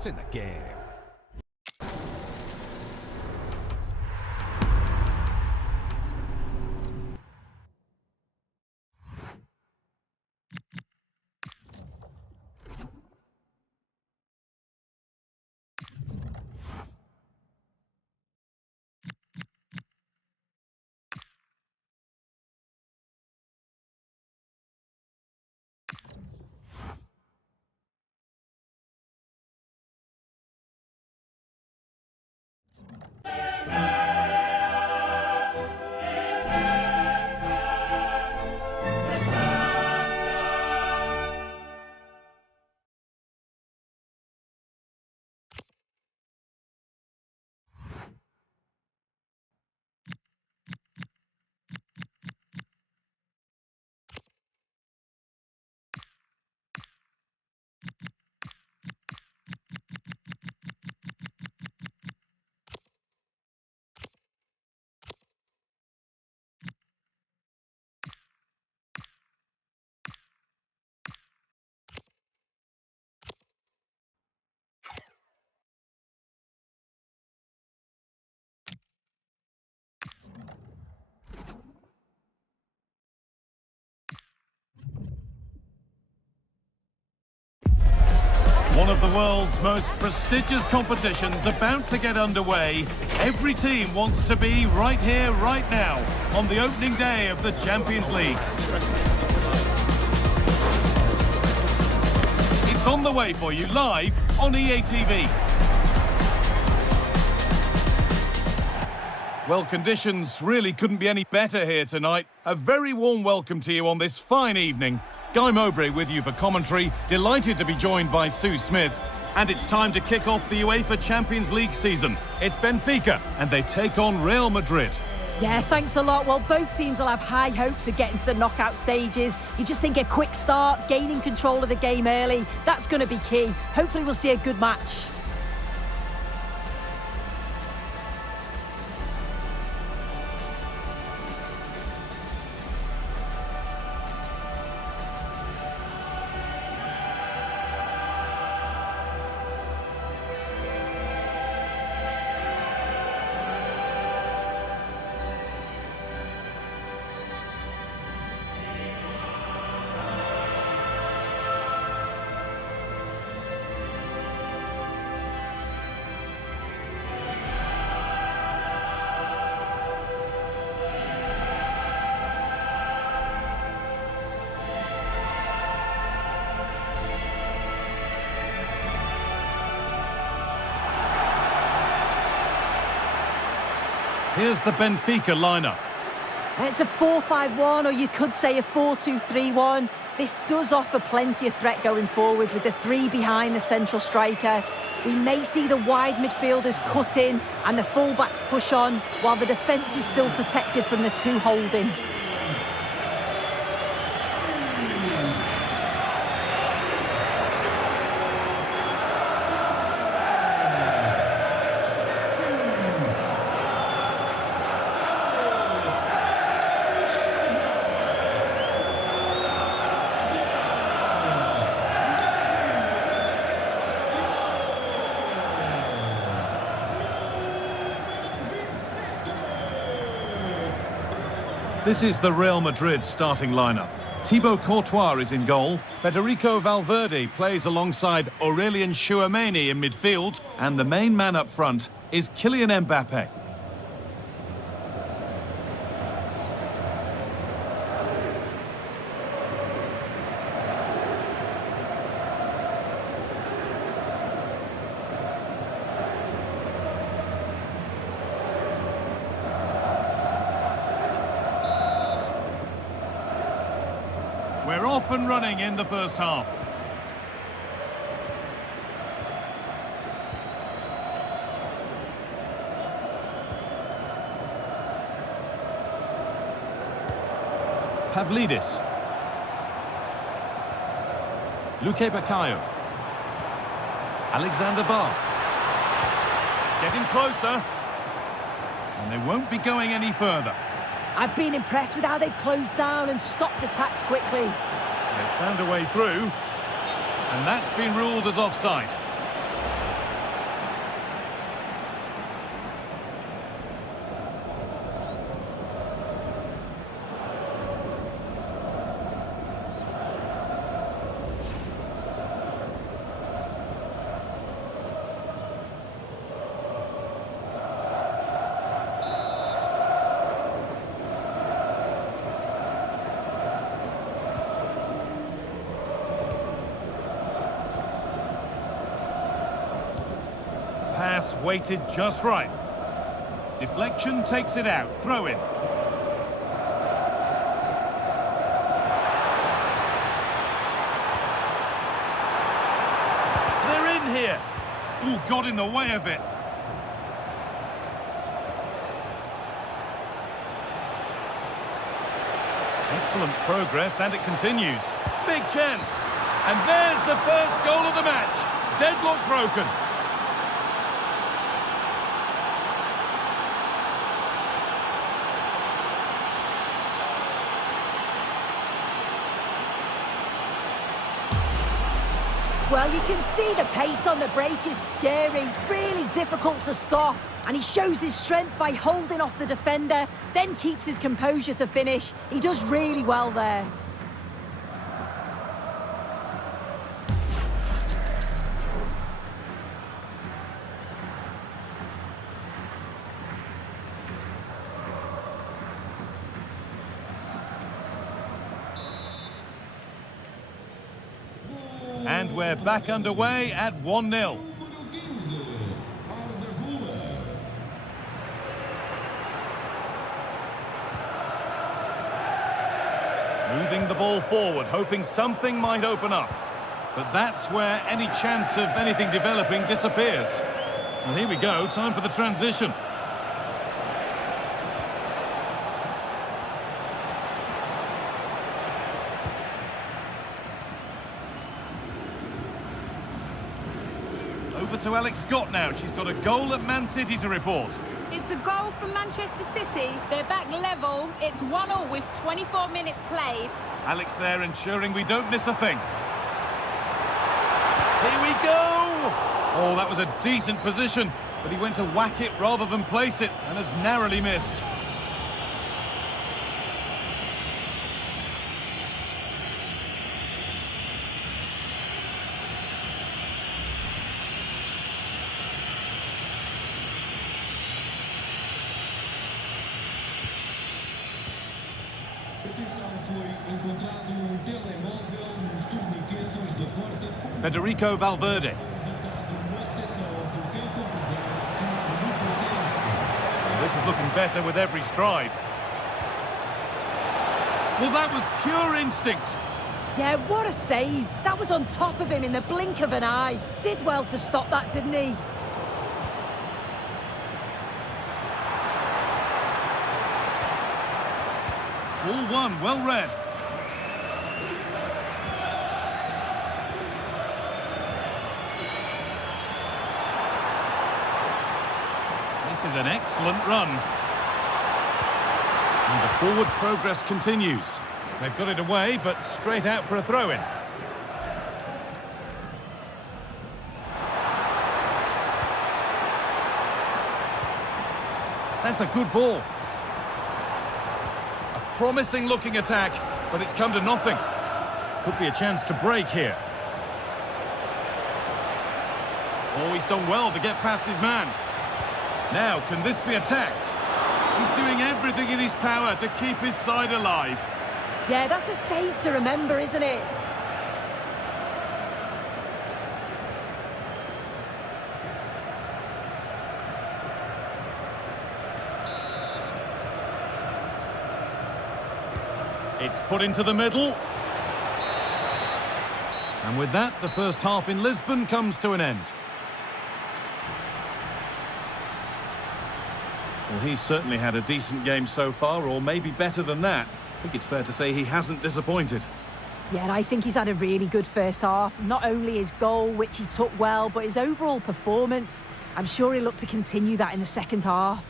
It's in the game. One of the world's most prestigious competitions about to get underway. Every team wants to be right here, right now, on the opening day of the Champions League. It's on the way for you live on EA TV. Well, conditions really couldn't be any better here tonight. A very warm welcome to you on this fine evening. Guy Mowbray with you for commentary, delighted to be joined by Sue Smith. And it's time to kick off the UEFA Champions League season. It's Benfica, and they take on Real Madrid. Yeah, thanks a lot. Well, both teams will have high hopes of getting to the knockout stages. You just think a quick start, gaining control of the game early, that's going to be key. Hopefully we'll see a good match. Here's the Benfica lineup. It's a 4-5-1, or you could say a 4-2-3-1. This does offer plenty of threat going forward with the three behind the central striker. We may see the wide midfielders cut in and the fullbacks push on, while the defence is still protected from the two holding. This is the Real Madrid starting lineup. Thibaut Courtois is in goal. Federico Valverde plays alongside Aurelien Tchouameni in midfield. And the main man up front is Kylian Mbappe. We're off and running in the first half. Pavlidis. Luque Baccaio. Alexander Ball. Getting closer. And they won't be going any further. I've been impressed with how they've closed down and stopped attacks quickly. They've found a way through, and that's been ruled as offside. pass weighted just right. Deflection takes it out. Throw in. They're in here. Ooh, got in the way of it. Excellent progress, and it continues. Big chance. And there's the first goal of the match. Deadlock broken. Well, you can see the pace on the break is scary, really difficult to stop. And he shows his strength by holding off the defender, then keeps his composure to finish. He does really well there. And we're back underway at 1-0. Moving the ball forward, hoping something might open up. But that's where any chance of anything developing disappears. Well, here we go, time for the transition. Over to Alex Scott now. She's got a goal at Man City to report. It's a goal from Manchester City. They're back level. It's 1-1 with 24 minutes played. Alex there ensuring we don't miss a thing. Here we go! Oh, that was a decent position, but he went to whack it rather than place it and has narrowly missed. Federico Valverde. This is looking better with every stride. Well, that was pure instinct. Yeah, what a save. That was on top of him in the blink of an eye. Did well to stop that, didn't he? Ball one, well read. This is an excellent run. And the forward progress continues. They've got it away, but straight out for a throw-in. That's a good ball. A promising looking attack, but it's come to nothing. Could be a chance to break here. Oh, he's done well to get past his man. Now, can this be attacked? He's doing everything in his power to keep his side alive. Yeah, that's a save to remember, isn't it? It's put into the middle. And with that, the first half in Lisbon comes to an end. Well, he's certainly had a decent game so far, or maybe better than that. I think it's fair to say he hasn't disappointed. Yeah, and I think he's had a really good first half. Not only his goal, which he took well, but his overall performance. I'm sure he'll look to continue that in the second half.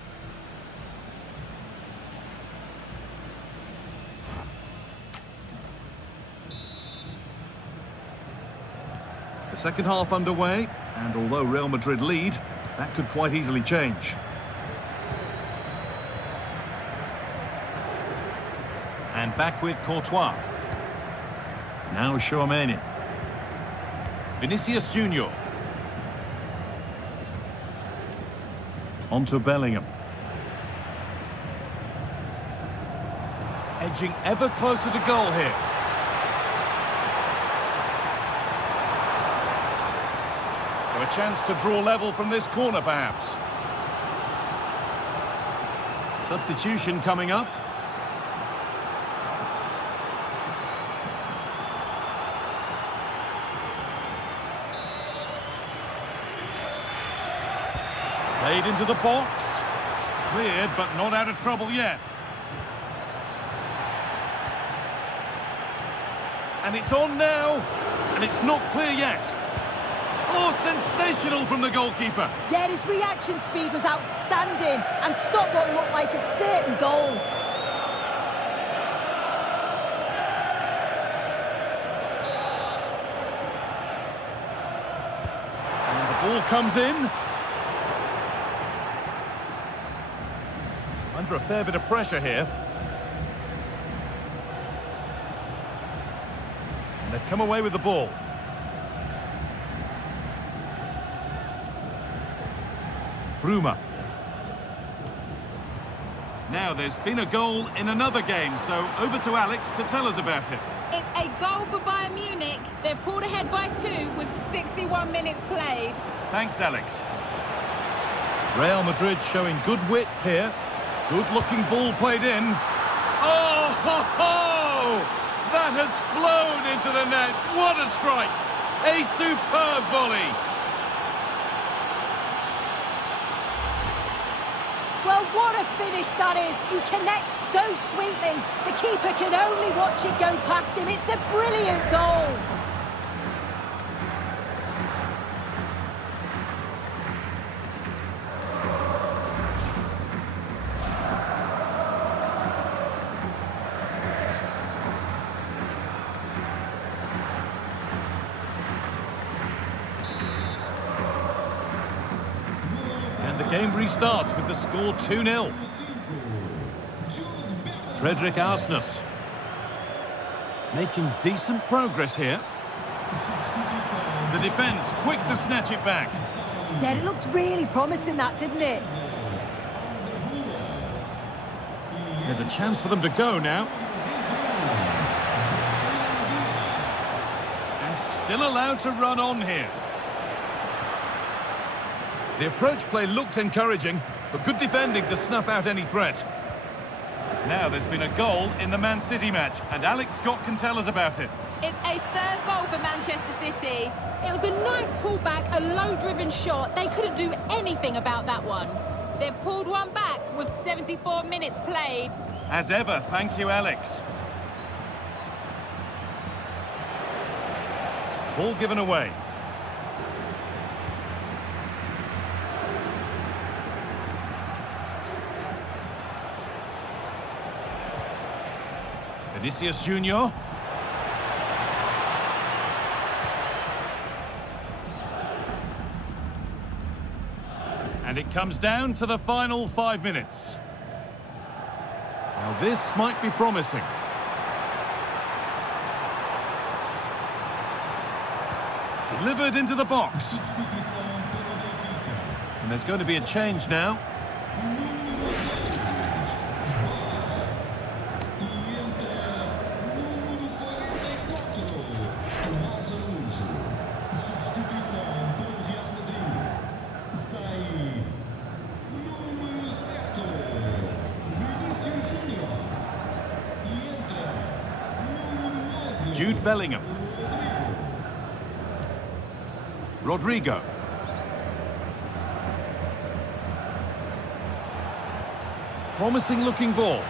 The second half underway, and although Real Madrid lead, that could quite easily change. And back with Courtois. Now Tchouaméni. Vinicius Junior. On to Bellingham. Edging ever closer to goal here. So So a chance to draw level from this corner, perhaps. Substitution coming up. Played into the box. Cleared, but not out of trouble yet. And it's on now. And it's not clear yet. Oh, sensational from the goalkeeper. Yeah, his reaction speed was outstanding and stopped what looked like a certain goal. And the ball comes in. Under a fair bit of pressure here. And they've come away with the ball. Bruma. Now, there's been a goal in another game, so over to Alex to tell us about it. It's a goal for Bayern Munich. They've pulled ahead by 2 with 61 minutes played. Thanks, Alex. Real Madrid showing good width here. Good-looking ball played in. Oh, ho, ho! That has flown into the net. What a strike! A superb volley. Well, what a finish that is. He connects so sweetly. The keeper can only watch it go past him. It's a brilliant goal. The game restarts with the score 2-0. Frederick Arsnus making decent progress here. The defence quick to snatch it back. Yeah, it looked really promising, that, didn't it? There's a chance for them to go now. And still allowed to run on here. The approach play looked encouraging, but good defending to snuff out any threat. Now there's been a goal in the Man City match, and Alex Scott can tell us about it. It's a third goal for Manchester City. It was a nice pullback, a low-driven shot. They couldn't do anything about that one. They've pulled one back with 74 minutes played. As ever, thank you, Alex. Ball given away. Vinicius Junior. And it comes down to the final 5 minutes. Now this might be promising. Delivered into the box. And there's going to be a change now. Jude Bellingham. Rodrigo. Promising looking ball.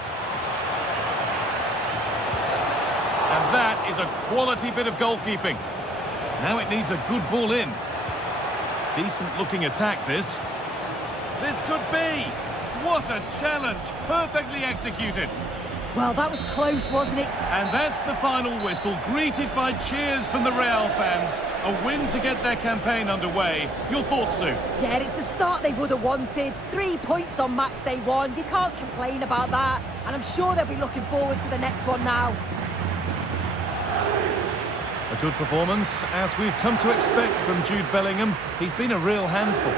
And that is a quality bit of goalkeeping. Now it needs a good ball in. Decent looking attack, this. This could be. What a challenge. Perfectly executed. Well, that was close, wasn't it? And that's the final whistle, greeted by cheers from the Real fans. A win to get their campaign underway. Your thoughts, Sue? Yeah, it's the start they would have wanted. 3 points on match day 1. You can't complain about that. And I'm sure they'll be looking forward to the next one now. A good performance, as we've come to expect from Jude Bellingham. He's been a real handful.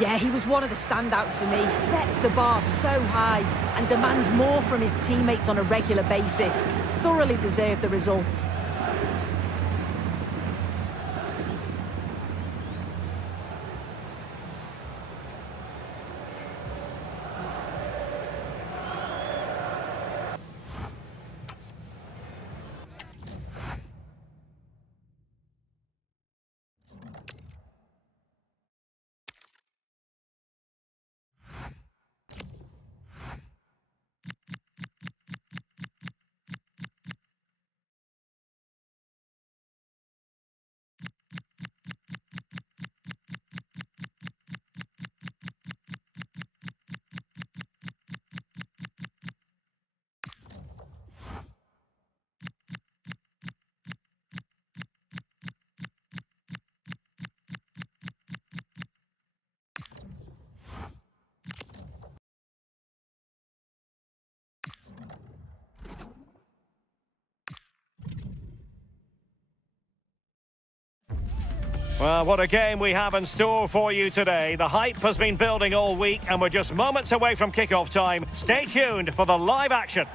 Yeah, he was one of the standouts for me. Sets the bar so high and demands more from his teammates on a regular basis. Thoroughly deserved the results. Well, what a game we have in store for you today. The hype has been building all week and we're just moments away from kick-off time. Stay tuned for the live action.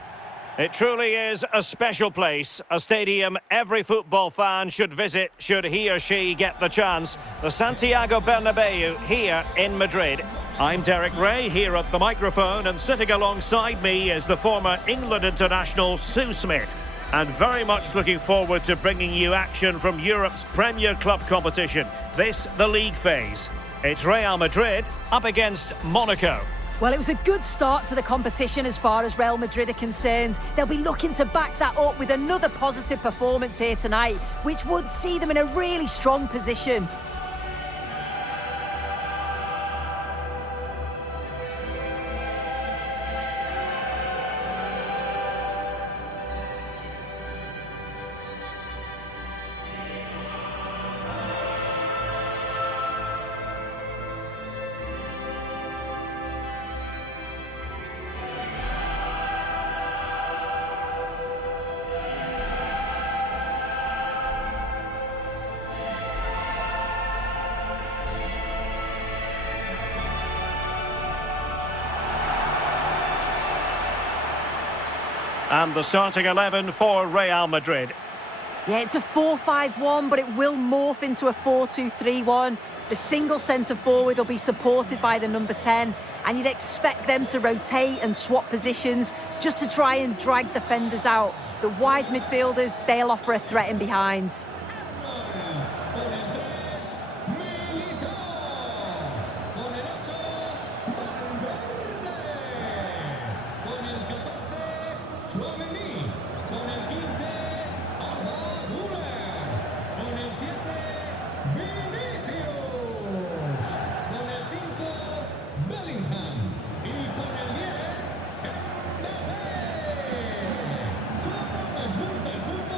It truly is a special place, a stadium every football fan should visit should he or she get the chance. The Santiago Bernabeu here in Madrid. I'm Derek Ray here at the microphone, and sitting alongside me is the former England international Sue Smith. And very much looking forward to bringing you action from Europe's Premier Club competition. This, the league phase. It's Real Madrid up against Monaco. Well, it was a good start to the competition as far as Real Madrid are concerned. They'll be looking to back that up with another positive performance here tonight, which would see them in a really strong position. And the starting 11 for Real Madrid. Yeah, it's a 4-5-1, but it will morph into a 4-2-3-1. The single centre-forward will be supported by the number 10, and you'd expect them to rotate and swap positions just to try and drag defenders out. The wide midfielders, they'll offer a threat in behind.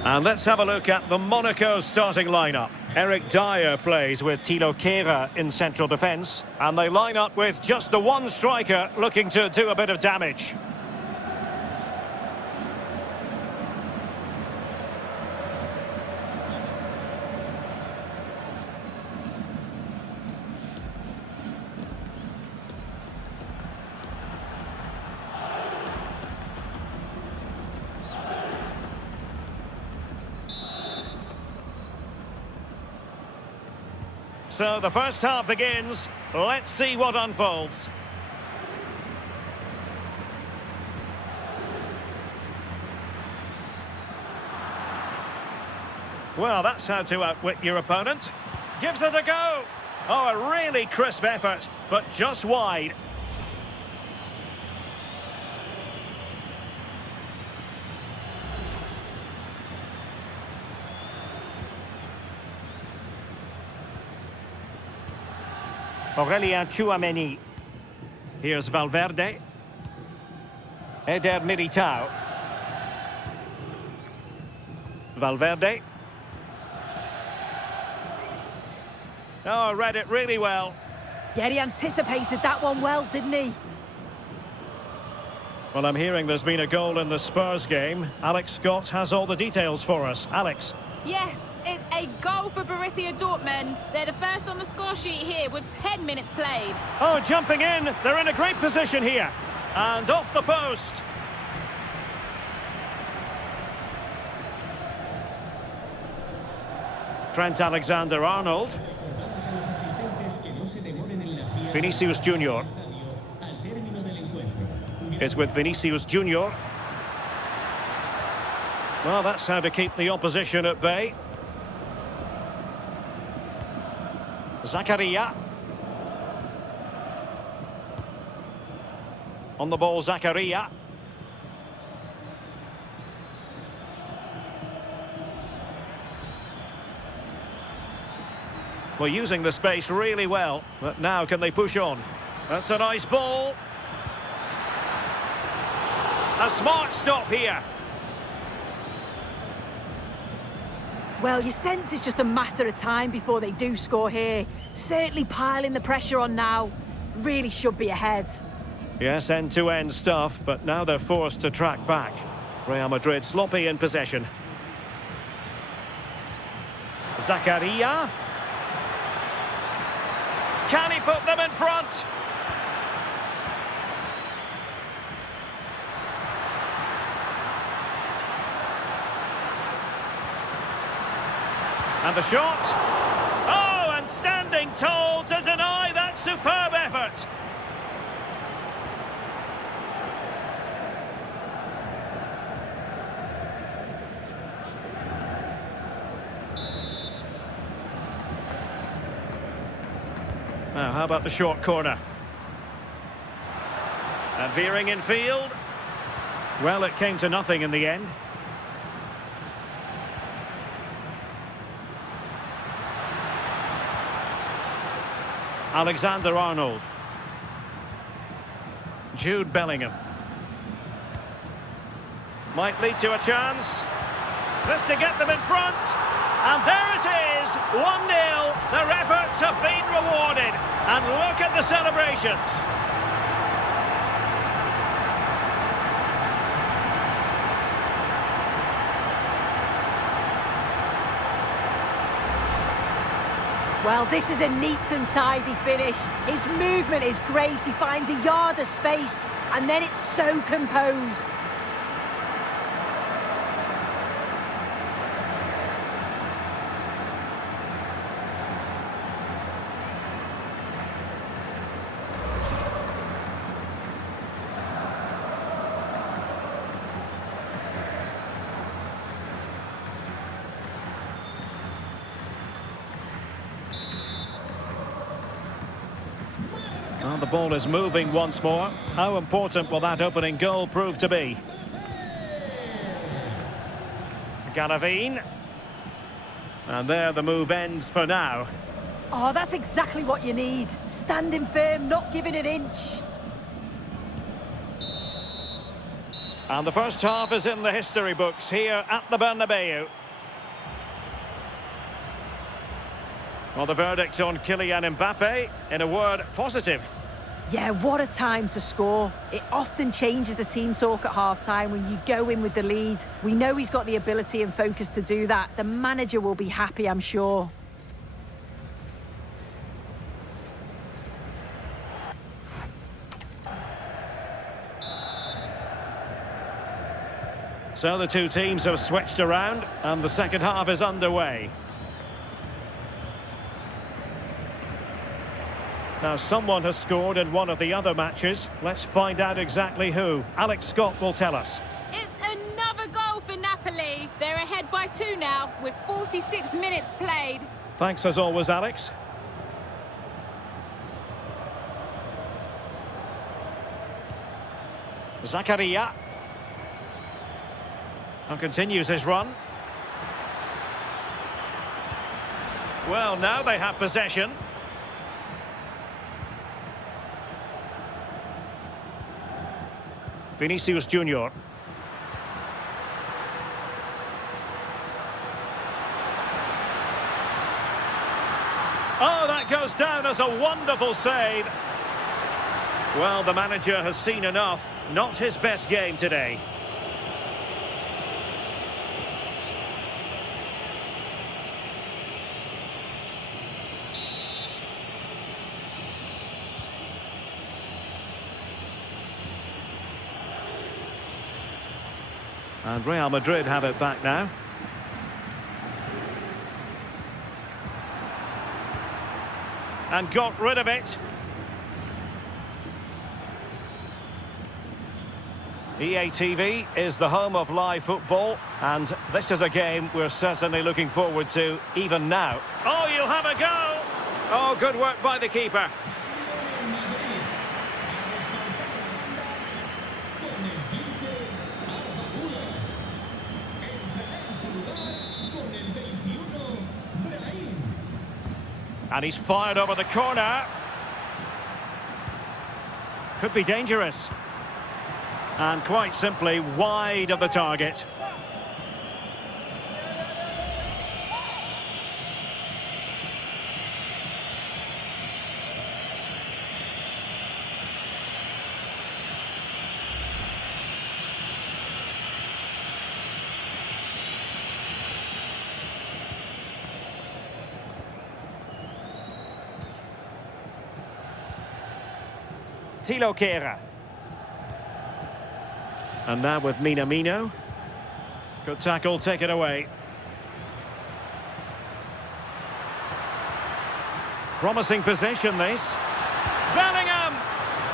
And let's have a look at the Monaco starting lineup. Eric Dyer plays with Tilo Kehrer in central defence, and they line up with just the one striker looking to do a bit of damage. So the first half begins. Let's see what unfolds. Well, that's how to outwit your opponent. Gives it a go. Oh, a really crisp effort, but just wide. Aurelien Tchouameni. Here's Valverde. Eder Militao. Valverde. Oh, read it really well. Yeah, he anticipated that one well, didn't he? Well, I'm hearing there's been a goal in the Spurs game. Alex Scott has all the details for us. Alex. Yes, it's a goal for Borussia Dortmund. They're the first on the score sheet here with 10 minutes played. Oh, jumping in. They're in a great position here. And off the post. Trent Alexander-Arnold. Vinicius Junior. Is with Vinicius Junior. Well, that's how to keep the opposition at bay. Zakaria. On the ball, Zakaria. We're using the space really well, but now can they push on? That's a nice ball. A smart stop here. Well, you sense it's just a matter of time before they do score here. Certainly piling the pressure on now. Really should be ahead. Yes, end-to-end stuff, but now they're forced to track back. Real Madrid sloppy in possession. Zakaria. Can he put them in front? And the shot. Oh, and standing tall to deny that superb effort. Now, how about the short corner? And veering in field. Well, it came to nothing in the end. Alexander-Arnold. Jude Bellingham. Might lead to a chance. This to get them in front. And there it is, 1-0. Their efforts have been rewarded. And look at the celebrations. Well, this is a neat and tidy finish. His movement is great. He finds a yard of space, and then it's so composed. Well, the ball is moving once more. How important will that opening goal prove to be? Galavine. And there the move ends for now. Oh, that's exactly what you need. Standing firm, not giving an inch. And the first half is in the history books here at the Bernabeu. Well, the verdict on Kylian Mbappe, in a word, positive. Yeah, what a time to score. It often changes the team talk at half-time when you go in with the lead. We know he's got the ability and focus to do that. The manager will be happy, I'm sure. So the two teams have switched around, and the second half is underway. Now, someone has scored in one of the other matches. Let's find out exactly who. Alex Scott will tell us. It's another goal for Napoli. They're ahead by 2 now, with 46 minutes played. Thanks as always, Alex. Zakaria. And continues his run. Well, now they have possession. Vinicius Junior. Oh, that goes down as a wonderful save. Well, the manager has seen enough. Not his best game today. And Real Madrid have it back now. And got rid of it. EA TV is the home of live football, and this is a game we're certainly looking forward to even now. Oh, you'll have a go! Oh, good work by the keeper. And he's fired over the corner. Could be dangerous. And quite simply wide of the target. Tilo Kehrer. And now with Minamino. Good tackle, take it away. Promising possession, this. Bellingham!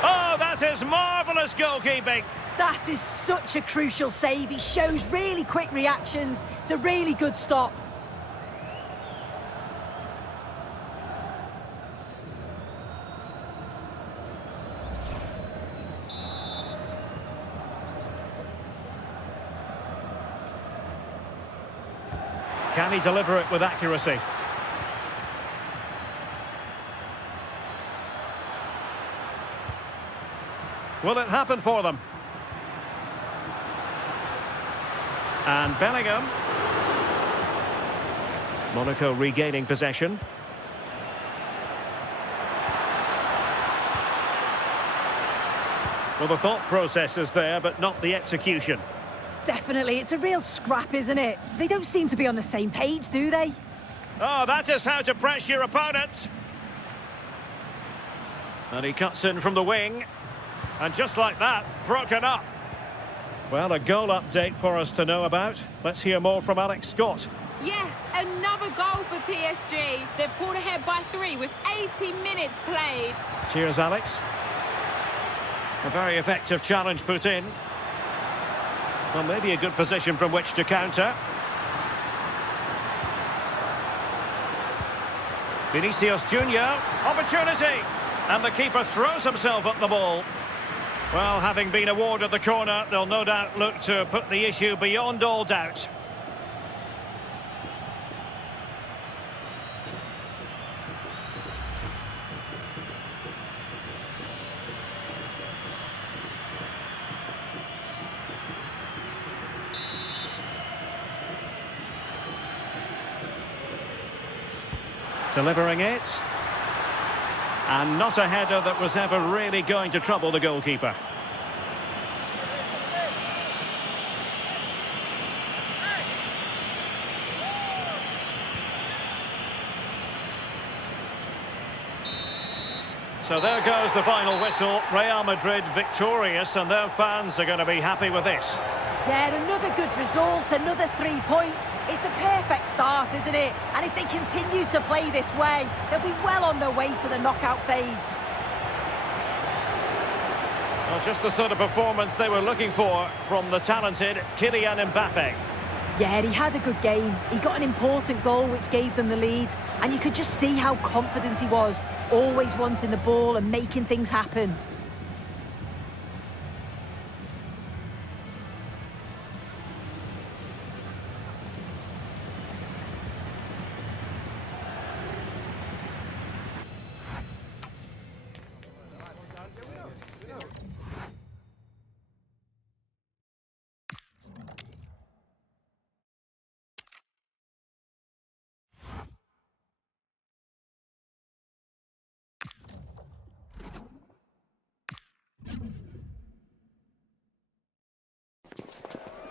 Oh, that is marvellous goalkeeping. That is such a crucial save. He shows really quick reactions. It's a really good stop. Can he deliver it with accuracy? Will it happen for them? And Bellingham. Monaco regaining possession. Well, the thought process is there, but not the execution. Definitely, it's a real scrap, isn't it? They don't seem to be on the same page, do they? Oh, that is how to press your opponent. And he cuts in from the wing. And just like that, broken up. Well, a goal update for us to know about. Let's hear more from Alex Scott. Yes, another goal for PSG. They've pulled ahead by 3 with 80 minutes played. Cheers, Alex. A very effective challenge put in. Well, maybe a good position from which to counter. Vinicius Junior, opportunity. And the keeper throws himself at the ball. Well, having been awarded the corner, they'll no doubt look to put the issue beyond all doubt. Delivering it. And not a header that was ever really going to trouble the goalkeeper. So there goes the final whistle. Real Madrid victorious, and their fans are going to be happy with this. Yeah, another good result, another 3 points. It's the perfect start, isn't it? And if they continue to play this way, they'll be well on their way to the knockout phase. Well, just the sort of performance they were looking for from the talented Kylian Mbappe. Yeah, he had a good game. He got an important goal which gave them the lead. And you could just see how confident he was, always wanting the ball and making things happen.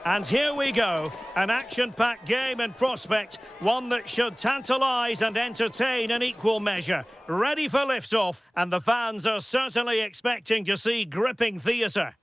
And here we go, an action-packed game in prospect, one that should tantalise and entertain in equal measure. Ready for lift-off, and the fans are certainly expecting to see gripping theatre.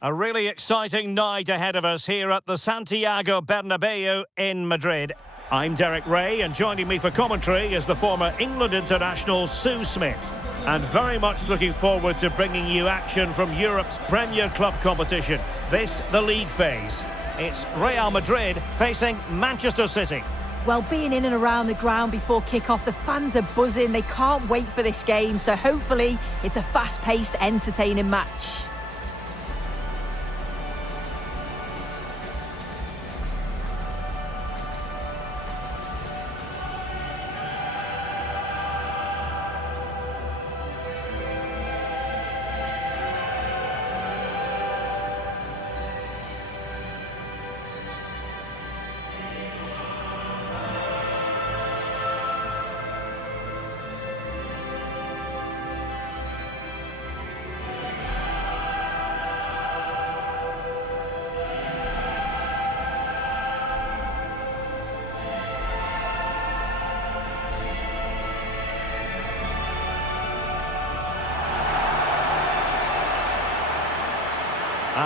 A really exciting night ahead of us here at the Santiago Bernabeu in Madrid. I'm Derek Ray, and joining me for commentary is the former England international Sue Smith. And very much looking forward to bringing you action from Europe's Premier Club competition. This, the league phase. It's Real Madrid facing Manchester City. Well, being in and around the ground before kick-off, the fans are buzzing. They can't wait for this game, so hopefully it's a fast-paced, entertaining match.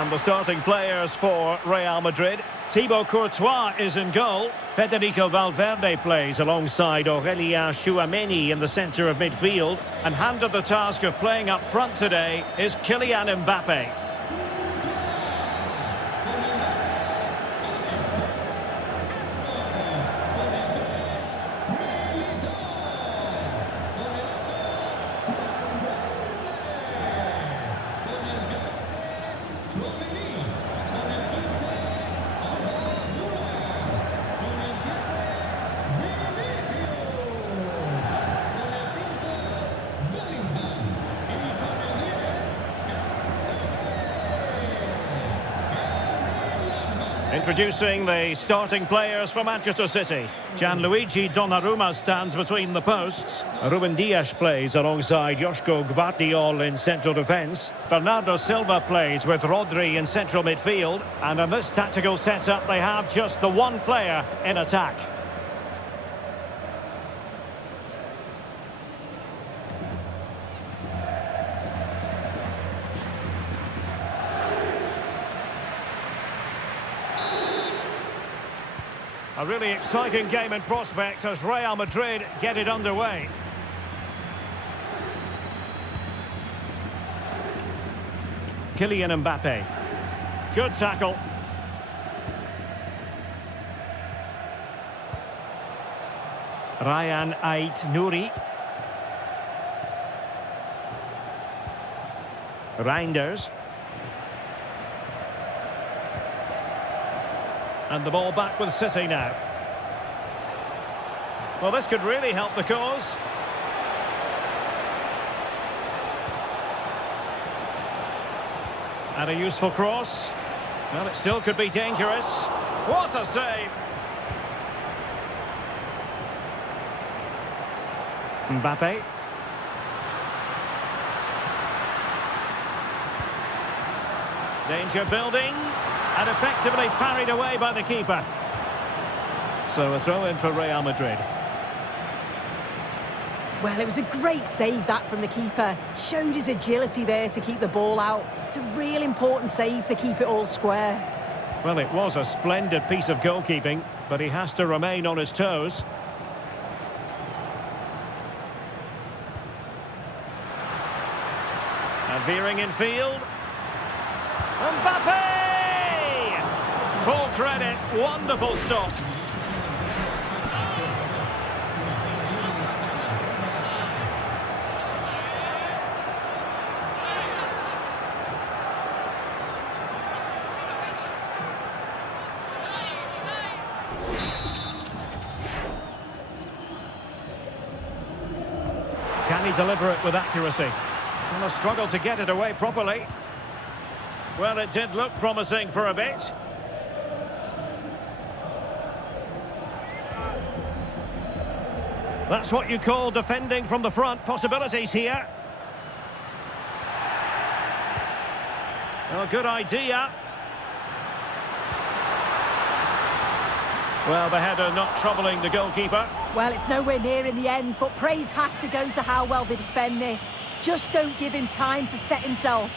And the starting players for Real Madrid. Thibaut Courtois is in goal. Federico Valverde plays alongside Aurélien Tchouaméni in the centre of midfield. And handed the task of playing up front today is Kylian Mbappe. Introducing the starting players for Manchester City. Gianluigi Donnarumma stands between the posts. Ruben Dias plays alongside Joško Gvardiol in central defence. Bernardo Silva plays with Rodri in central midfield. And in this tactical setup, they have just the one player in attack. A really exciting game in prospect as Real Madrid get it underway. Kylian Mbappe. Good tackle. Ryan Ait-Nouri. Reinders. And the ball back with City now. Well, this could really help the cause. And a useful cross. Well, it still could be dangerous. What a save! Mbappe. Danger building. And effectively parried away by the keeper. So a throw in for Real Madrid. Well, it was a great save that from the keeper. Showed his agility there to keep the ball out. It's a real important save to keep it all square. Well, it was a splendid piece of goalkeeping, but he has to remain on his toes. And veering in field. Mbappe! Full credit, wonderful stop. Can he deliver it with accuracy? And a struggle to get it away properly. Well, it did look promising for a bit. That's what you call defending from the front. Possibilities here. Oh, good idea. Well, the header not troubling the goalkeeper. Well, it's nowhere near in the end, but praise has to go to how well they defend this. Just don't give him time to set himself.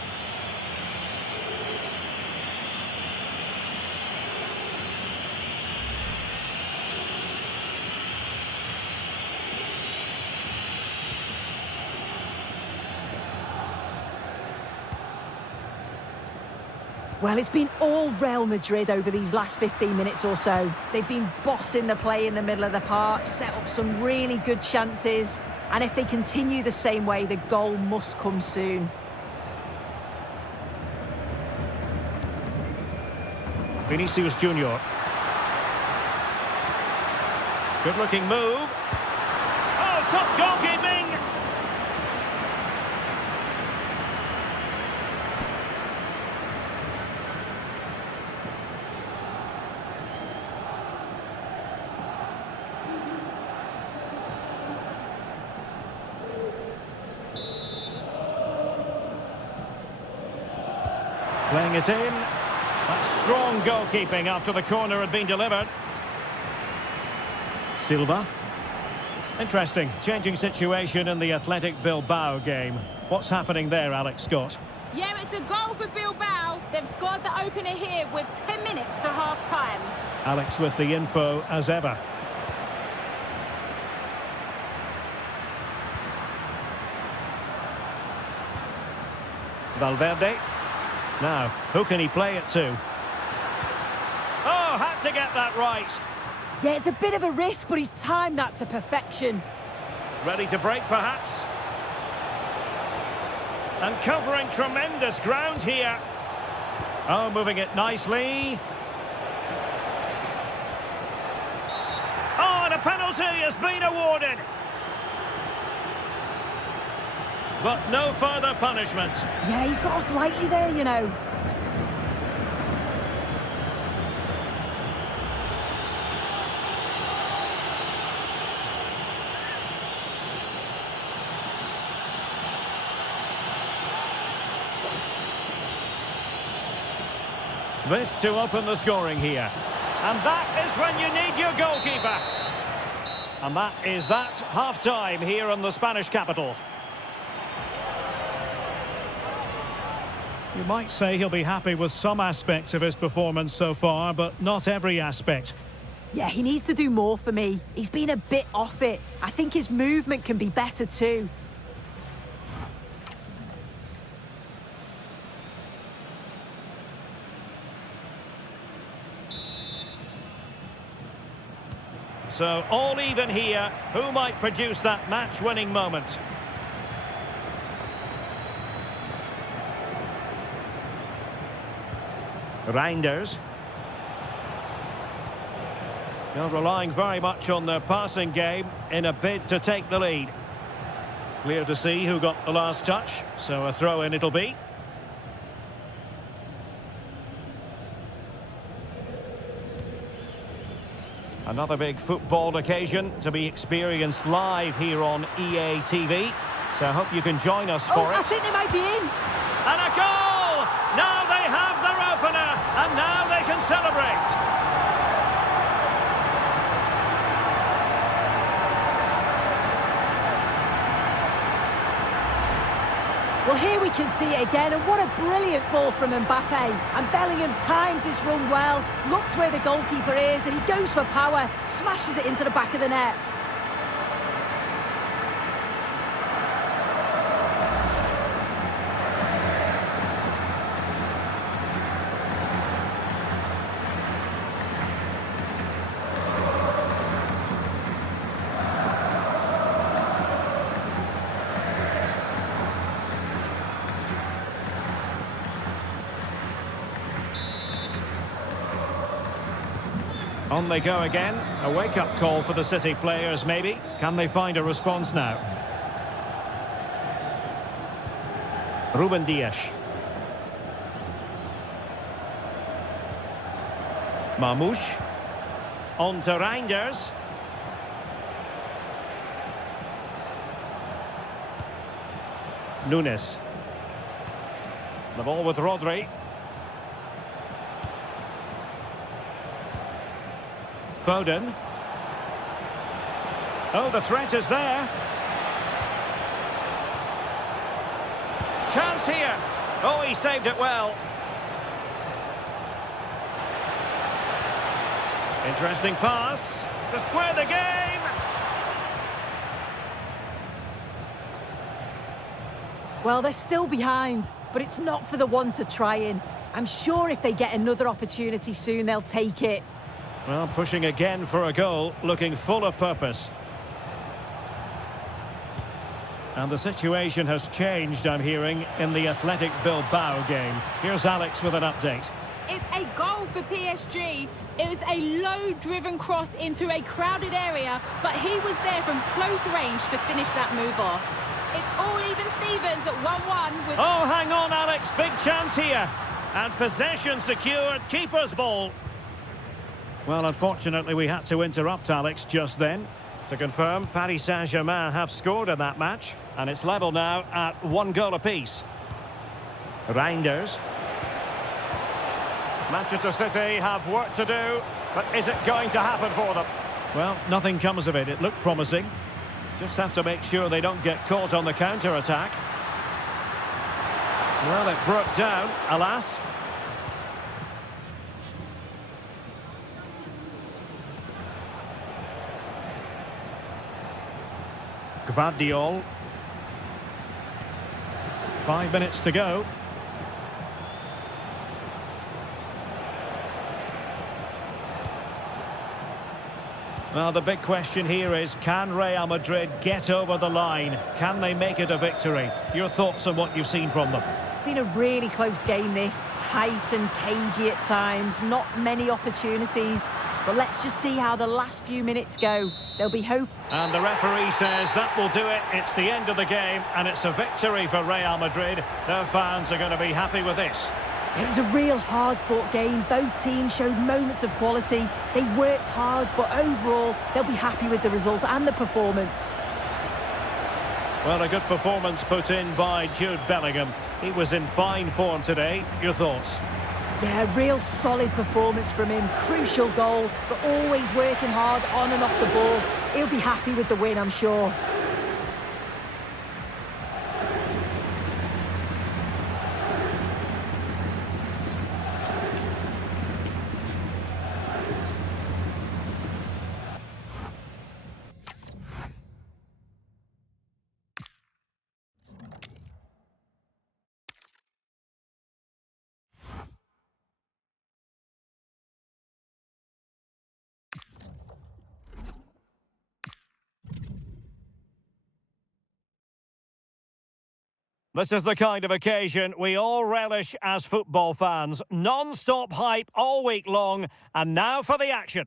Well, it's been all Real Madrid over these last 15 minutes or so. They've been bossing the play in the middle of the park, set up some really good chances. And if they continue the same way, the goal must come soon. Vinicius Junior. Good-looking move. Oh, top goalkeeping! Playing it in. That's strong goalkeeping after the corner had been delivered. Silva. Interesting, changing situation in the Athletic Bilbao game. What's happening there, Alex Scott? Yeah, it's a goal for Bilbao. They've scored the opener here with 10 minutes to half-time. Alex with the info as ever. Valverde. Now, who can he play it to? Oh, had to get that right. Yeah, it's a bit of a risk, but he's timed that to perfection. Ready to break, perhaps. And covering tremendous ground here. Oh, moving it nicely. Oh, and a penalty has been awarded. But no further punishment. Yeah, he's got off lightly there, you know. This to open the scoring here. And that is when you need your goalkeeper. And that is that, half-time here in the Spanish capital. You might say he'll be happy with some aspects of his performance so far, but not every aspect. Yeah, he needs to do more for me. He's been a bit off it. I think his movement can be better too. So all even here. Who might produce that match-winning moment? Reinders. They're relying very much on their passing game in a bid to take the lead. Clear to see who got the last touch, so a throw-in it'll be. Another big football occasion to be experienced live here on EA TV. So I hope you can join us for it. I think they might be in. And a goal! Now they have their opener, and now they can celebrate. Well, here we can see it again, and what a brilliant ball from Mbappe. And Bellingham times his run well, looks where the goalkeeper is, and he goes for power, smashes it into the back of the net. On they go again. A wake-up call for the City players, maybe. Can they find a response now? Ruben Dias. Marmoush. On to Reinders. Nunes. The ball with Rodri. Foden. Oh, the threat is there. Chance here. Oh, he saved it well. Interesting pass to square the game. Well, they're still behind, but it's not for the one to try in. I'm sure if they get another opportunity soon, they'll take it. Well, pushing again for a goal, looking full of purpose. And the situation has changed, I'm hearing, in the Athletic Bilbao game. Here's Alex with an update. It's a goal for PSG. It was a low-driven cross into a crowded area, but he was there from close range to finish that move off. It's all even Stevens at 1-1 with... Oh, hang on, Alex. Big chance here. And possession secured. Keeper's ball. Well, unfortunately, we had to interrupt Alex just then. To confirm, Paris Saint-Germain have scored in that match, and it's level now at 1 goal apiece. Reinders. Manchester City have work to do, but is it going to happen for them? Well, nothing comes of it. It looked promising. Just have to make sure they don't get caught on the counter-attack. Well, it broke down, alas. Gvardiol. 5 minutes to go. Well, the big question here is, can Real Madrid get over the line? Can they make it a victory? Your thoughts on what you've seen from them? It's been a really close game, this. Tight and cagey at times. Not many opportunities. But let's just see how the last few minutes go. There'll be hope. And the referee says that will do it. It's the end of the game, and it's a victory for Real Madrid. Their fans are going to be happy with this. It was a real hard-fought game. Both teams showed moments of quality. They worked hard, but overall, they'll be happy with the result and the performance. Well, a good performance put in by Jude Bellingham. He was in fine form today. Your thoughts? Yeah, real solid performance from him. Crucial goal, but always working hard on and off the ball. He'll be happy with the win, I'm sure. This is the kind of occasion we all relish as football fans. Non-stop hype all week long, and now for the action.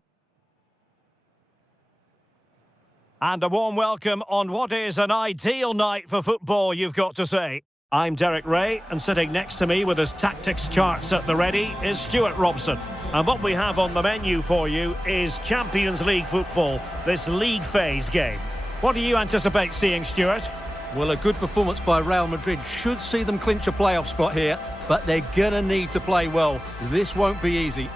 And a warm welcome on what is an ideal night for football, you've got to say. I'm Derek Ray, and sitting next to me with his tactics charts at the ready is Stuart Robson. And what we have on the menu for you is Champions League football, this league phase game. What do you anticipate seeing, Stuart? Well, a good performance by Real Madrid should see them clinch a playoff spot here, but they're going to need to play well. This won't be easy.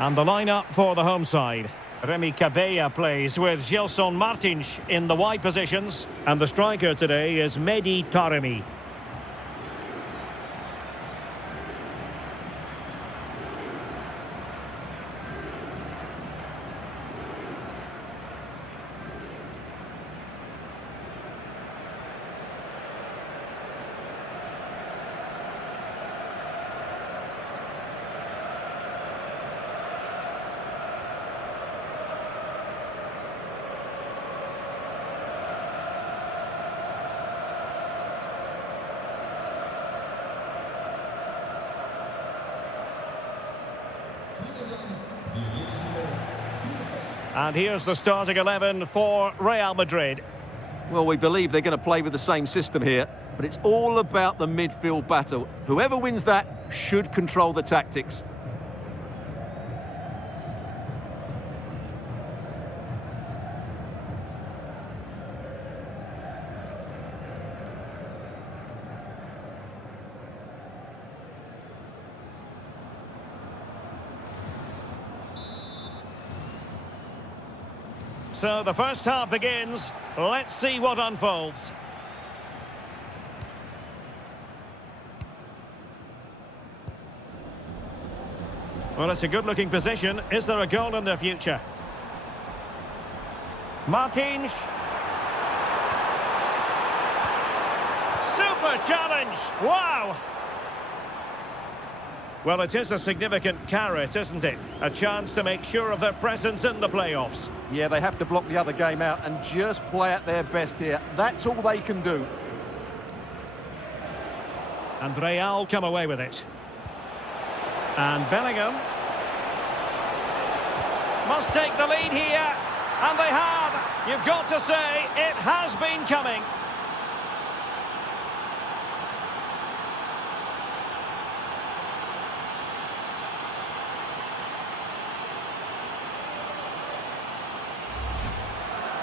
And the lineup for the home side. Remy Cabella plays with Gelson Martins in the wide positions. And the striker today is Mehdi Taremi. And here's the starting 11 for Real Madrid. Well, we believe they're going to play with the same system here, but it's all about the midfield battle. Whoever wins that should control the tactics. So the first half begins. Let's see what unfolds. Well, it's a good-looking position. Is there a goal in the future? Martins. Super challenge. Wow. Well, it is a significant carrot, isn't it? A chance to make sure of their presence in the playoffs. Yeah, they have to block the other game out and just play at their best here. That's all they can do. And Real come away with it. And Bellingham must take the lead here. And they have. You've got to say, it has been coming.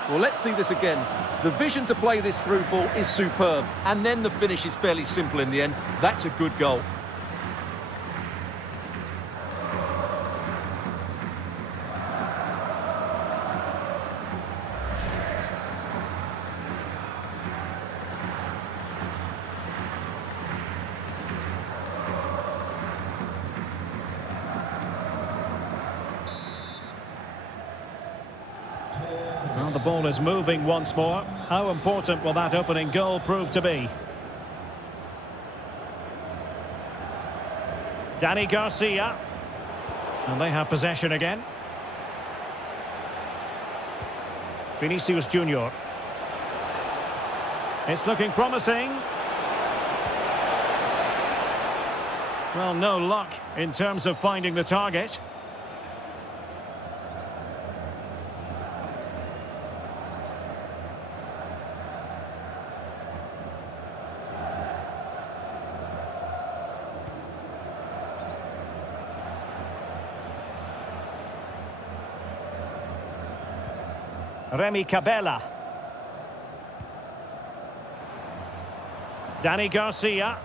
Well, let's see this again. The vision to play this through ball is superb, and then the finish is fairly simple in the end. That's a good goal. Well, the ball is moving once more. How important will that opening goal prove to be? Danny Garcia. And they have possession again. Vinicius Junior. It's looking promising. Well, no luck in terms of finding the target. Remy Cabella. Danny Garcia.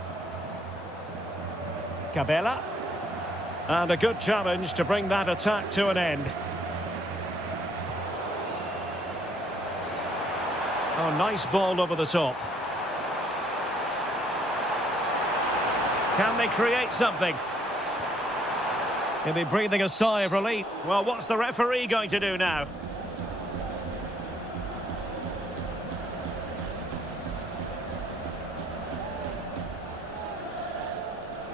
Cabella. And a good challenge to bring that attack to an end. Oh, nice ball over the top. Can they create something? He'll be breathing a sigh of relief. Well, what's the referee going to do now?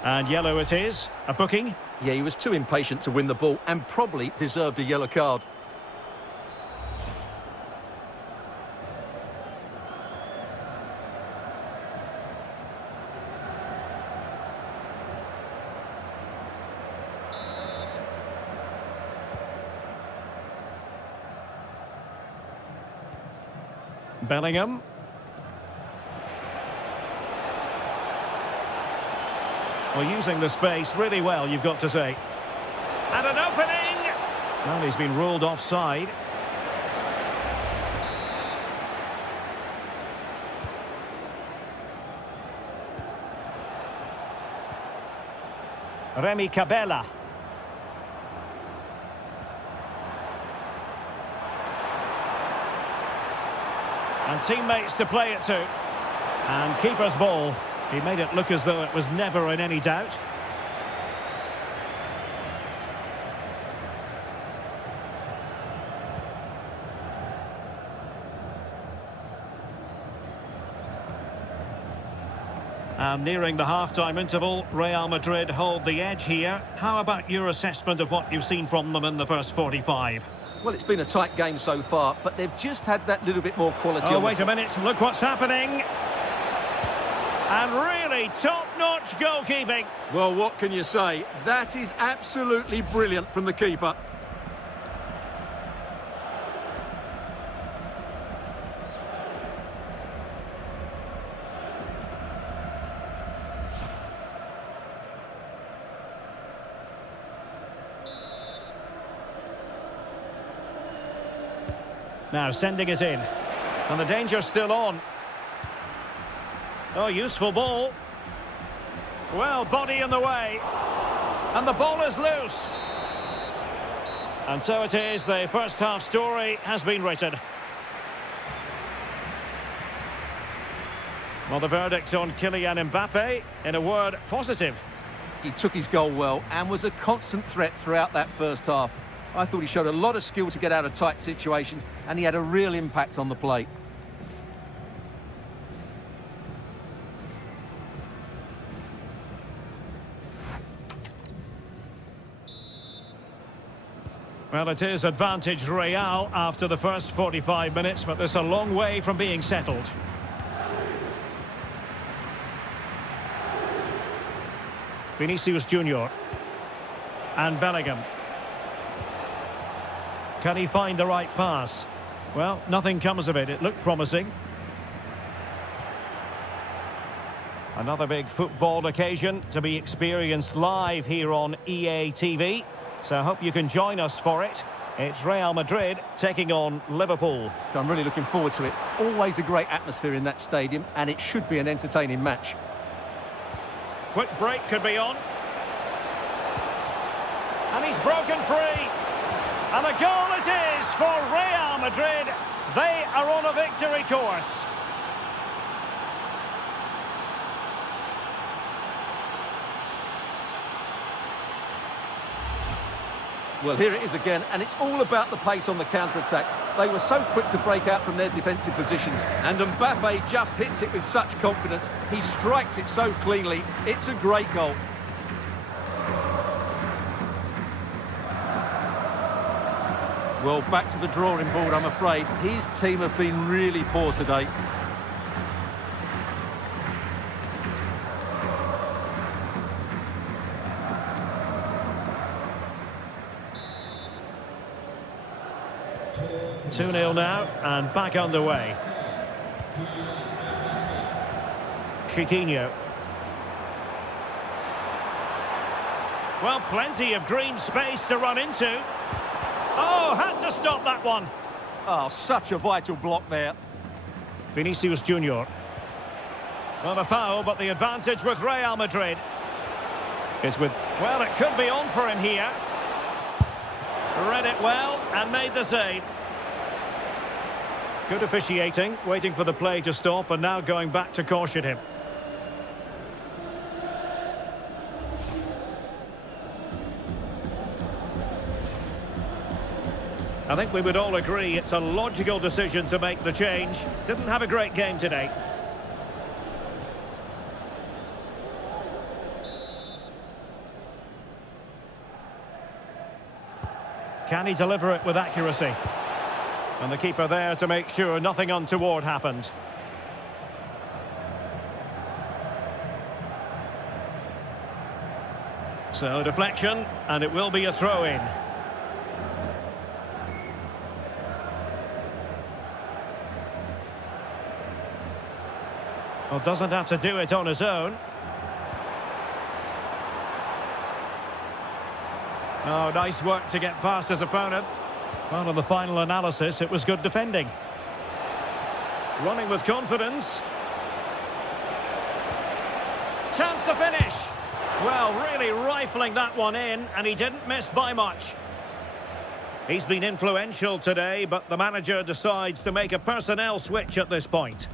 And yellow it is. A booking. Yeah, he was too impatient to win the ball and probably deserved a yellow card. Bellingham. Well, using the space really well, you've got to say. And an opening! Well, he's been ruled offside. Remy Cabella. And teammates to play it to. And keeper's ball. He made it look as though it was never in any doubt. And nearing the half-time interval, Real Madrid hold the edge here. How about your assessment of what you've seen from them in the first 45? Well, it's been a tight game so far, but they've just had that little bit more quality. Oh, wait a minute. Look what's happening. And really top-notch goalkeeping. Well, what can you say? That is absolutely brilliant from the keeper. Now sending it in. And the danger's still on. Oh, useful ball. Well, body in the way. And the ball is loose. And so it is, the first half story has been written. Well, the verdict on Kylian Mbappe, in a word, positive. He took his goal well and was a constant threat throughout that first half. I thought he showed a lot of skill to get out of tight situations, and he had a real impact on the plate. Well, it is advantage Real after the first 45 minutes, but there's a long way from being settled. Vinicius Junior and Bellingham. Can he find the right pass? Well, nothing comes of it. It looked promising. Another big football occasion to be experienced live here on EA TV. So I hope you can join us for it. It's Real Madrid taking on Liverpool. I'm really looking forward to it. Always a great atmosphere in that stadium, and it should be an entertaining match. Quick break could be on. And he's broken free. And a goal it is for Real Madrid. They are on a victory course. Well, here it is again, and it's all about the pace on the counter-attack. They were so quick to break out from their defensive positions, and Mbappe just hits it with such confidence. He strikes it so cleanly. It's a great goal. Well, back to the drawing board, I'm afraid. His team have been really poor today. Two 2-0 now, and back underway. Chiquinho. Well, plenty of green space to run into. Oh, had to stop that one. Oh, such a vital block there. Vinicius Junior. Well, a foul, but the advantage with Real Madrid is with... Well, it could be on for him here. Read it well and made the save. Good officiating, waiting for the play to stop and now going back to caution him. I think we would all agree it's a logical decision to make the change. Didn't have a great game today. Can he deliver it with accuracy? And the keeper there to make sure nothing untoward happened. So deflection, and it will be a throw-in. Well, doesn't have to do it on his own. Oh, nice work to get past his opponent. Well, on the final analysis, it was good defending. Running with confidence. Chance to finish. Well, really rifling that one in, and he didn't miss by much. He's been influential today, but the manager decides to make a personnel switch at this point.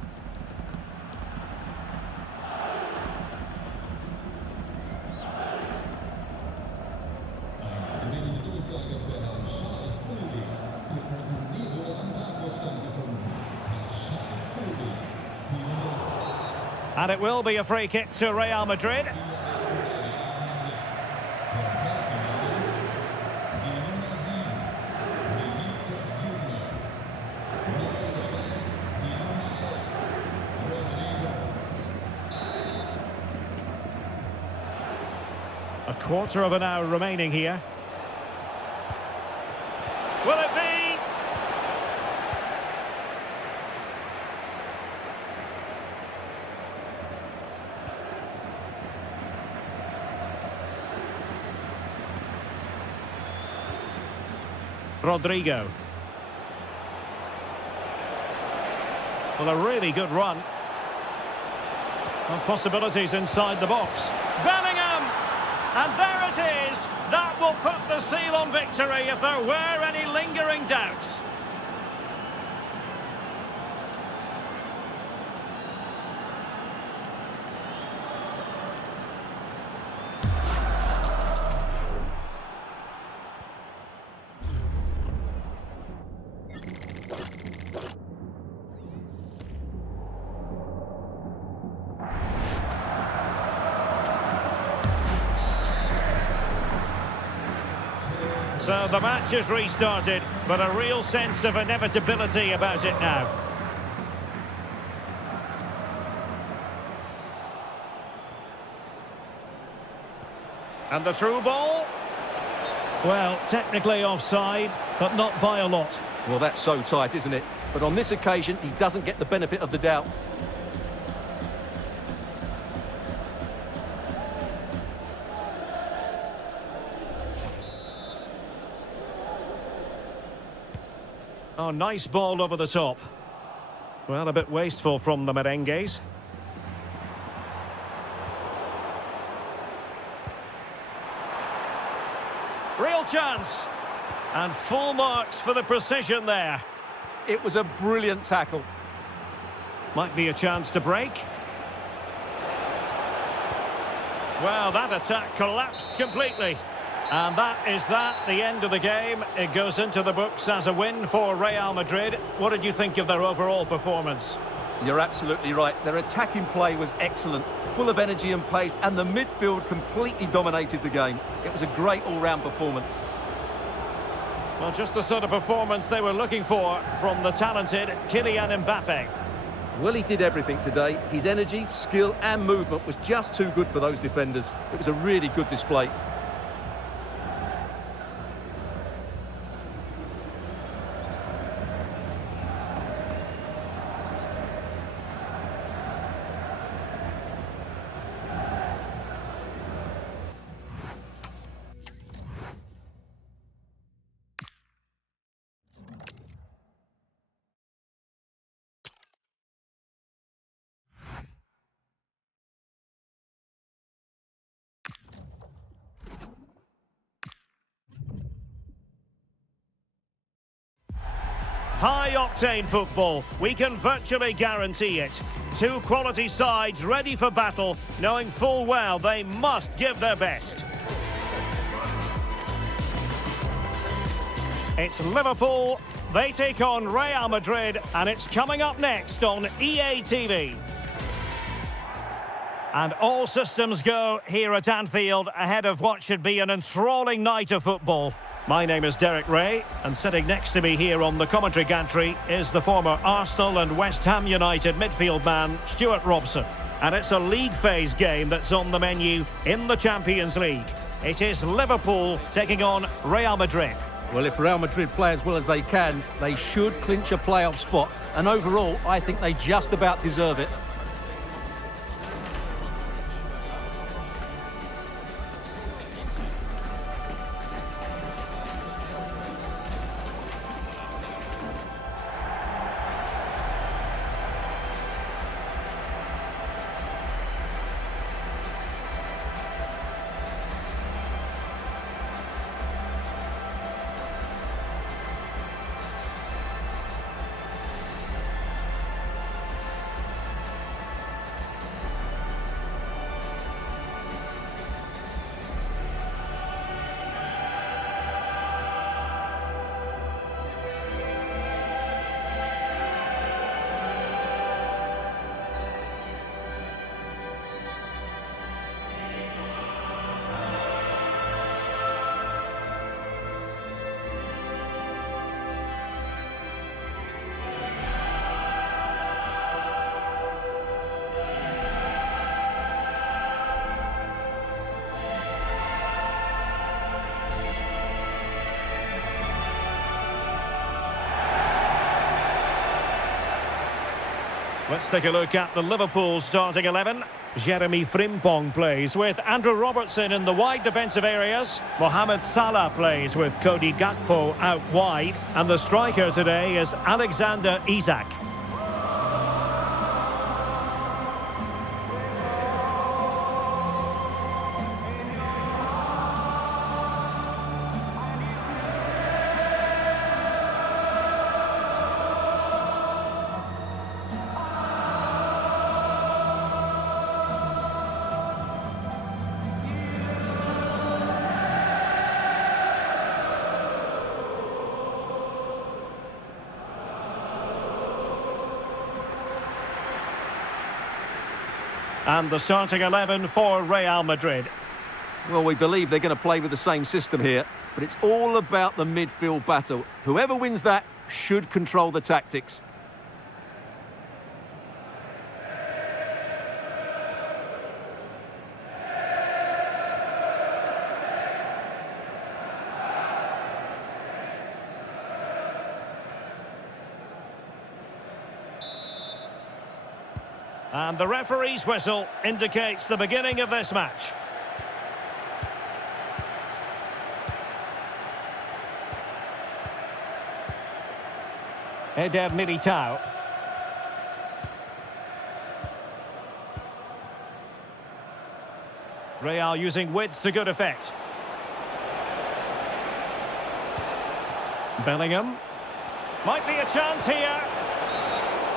And it will be a free kick to Real Madrid. A quarter of an hour remaining here. Will it be? Rodrigo. Well, a really good run. Well, possibilities inside the box. Bellingham! And there it is! That will put the seal on victory if there were any lingering doubts. So the match is restarted, but a real sense of inevitability about it now. And the through ball. Well, technically offside, but not by a lot. Well, that's so tight, isn't it? But on this occasion, he doesn't get the benefit of the doubt. Oh, nice ball over the top. Well, a bit wasteful from the merengues. Real chance. And full marks for the precision there. It was a brilliant tackle. Might be a chance to break. Well, that attack collapsed completely. And that is the end of the game. It goes into the books as a win for Real Madrid. What did you think of their overall performance? You're absolutely right. Their attacking play was excellent, full of energy and pace, and the midfield completely dominated the game. It was a great all-round performance. Well, just the sort of performance they were looking for from the talented Kylian Mbappe. Well, he did everything today. His energy, skill and movement was just too good for those defenders. It was a really good display. High-octane football, we can virtually guarantee it. Two quality sides ready for battle, knowing full well they must give their best. It's Liverpool, they take on Real Madrid, and it's coming up next on EA TV. And all systems go here at Anfield ahead of what should be an enthralling night of football. My name is Derek Ray, and sitting next to me here on the commentary gantry is the former Arsenal and West Ham United midfield man, Stuart Robson. And it's a league phase game that's on the menu in the Champions League. It is Liverpool taking on Real Madrid. Well, if Real Madrid play as well as they can, they should clinch a playoff spot. And overall, I think they just about deserve it. Let's take a look at the Liverpool starting 11. Jeremy Frimpong plays with Andrew Robertson in the wide defensive areas. Mohamed Salah plays with Cody Gakpo out wide. And the striker today is Alexander Isak. And the starting 11 for Real Madrid. Well, we believe they're going to play with the same system here. but it's all about the midfield battle. Whoever wins that should control the tactics. And the referee's whistle indicates the beginning of this match. Eder Militao. Real using width to good effect. Bellingham. Might be a chance here.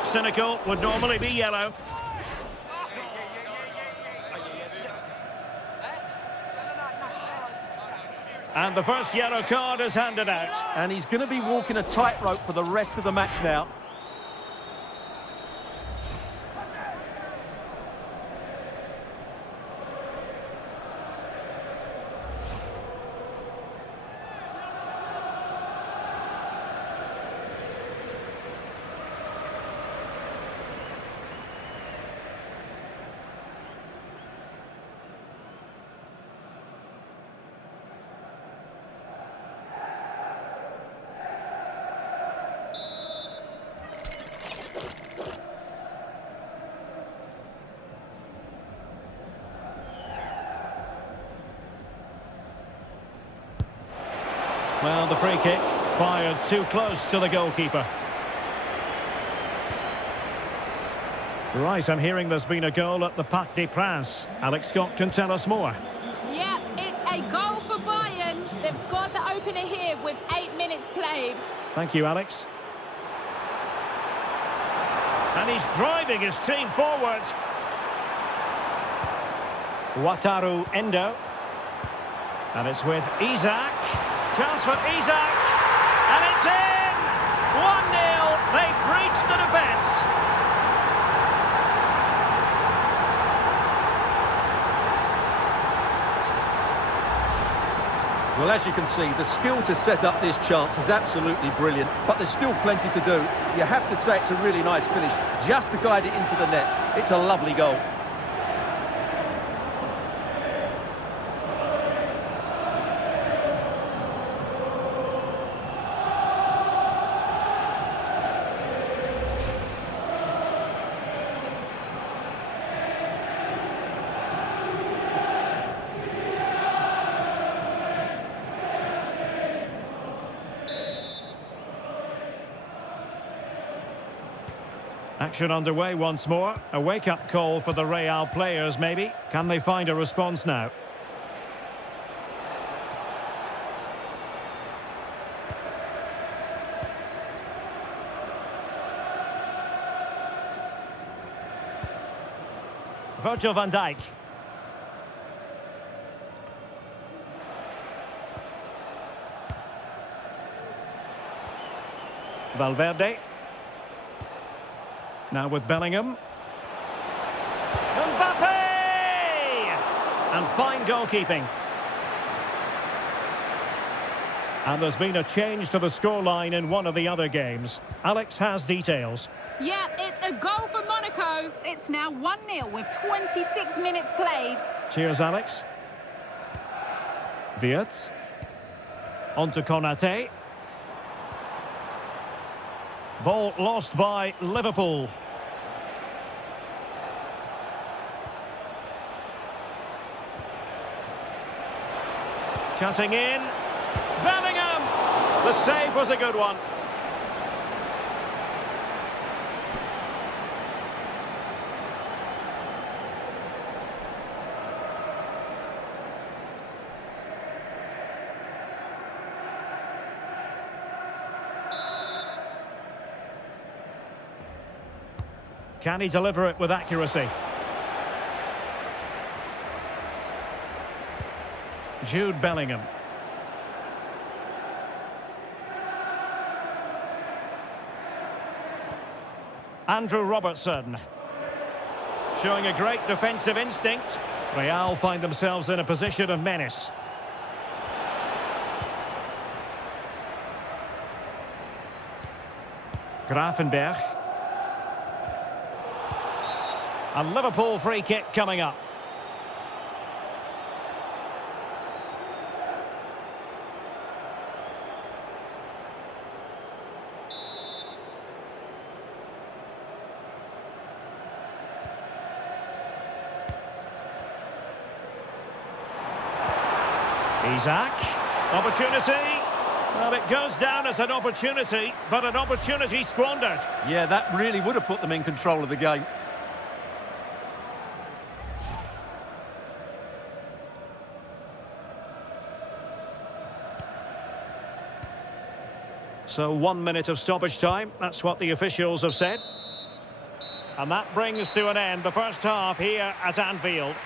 Cynical, would normally be yellow. And the first yellow card is handed out. And he's going to be walking a tightrope for the rest of the match now. Well, the free kick fired too close to the goalkeeper. Right, I'm hearing there's been a goal at the Parc des Princes. Alex Scott can tell us more. Yeah, it's a goal for Bayern. They've scored the opener here with 8 minutes played. Thank you, Alex. And he's driving his team forward. Wataru Endo. And it's with Isak. Chance for Isak. And it's in! 1-0. They've breached the defence. Well, as you can see, the skill to set up this chance is absolutely brilliant, but there's still plenty to do. You have to say it's a really nice finish, just to guide it into the net. It's a lovely goal. Action underway once more. A wake-up call for the Real players, maybe. Can they find a response now? Virgil van Dijk. Valverde. Now with Bellingham. Mbappe! And fine goalkeeping. And there's been a change to the scoreline in one of the other games. Alex has details. Yeah, it's a goal for Monaco. It's now 1-0 with 26 minutes played. Cheers, Alex. Wirtz. On to Konate. Ball lost by Liverpool. Cutting in. Bellingham! The save was a good one. Can he deliver it with accuracy? Jude Bellingham. Andrew Robertson. Showing a great defensive instinct. Real find themselves in a position of menace. Grafenberg. A Liverpool free kick coming up. Isaac. Opportunity. Well, it goes down as an opportunity, but an opportunity squandered. Yeah, that really would have put them in control of the game. So 1 minute of stoppage time. That's what the officials have said. And that brings to an end the first half here at Anfield.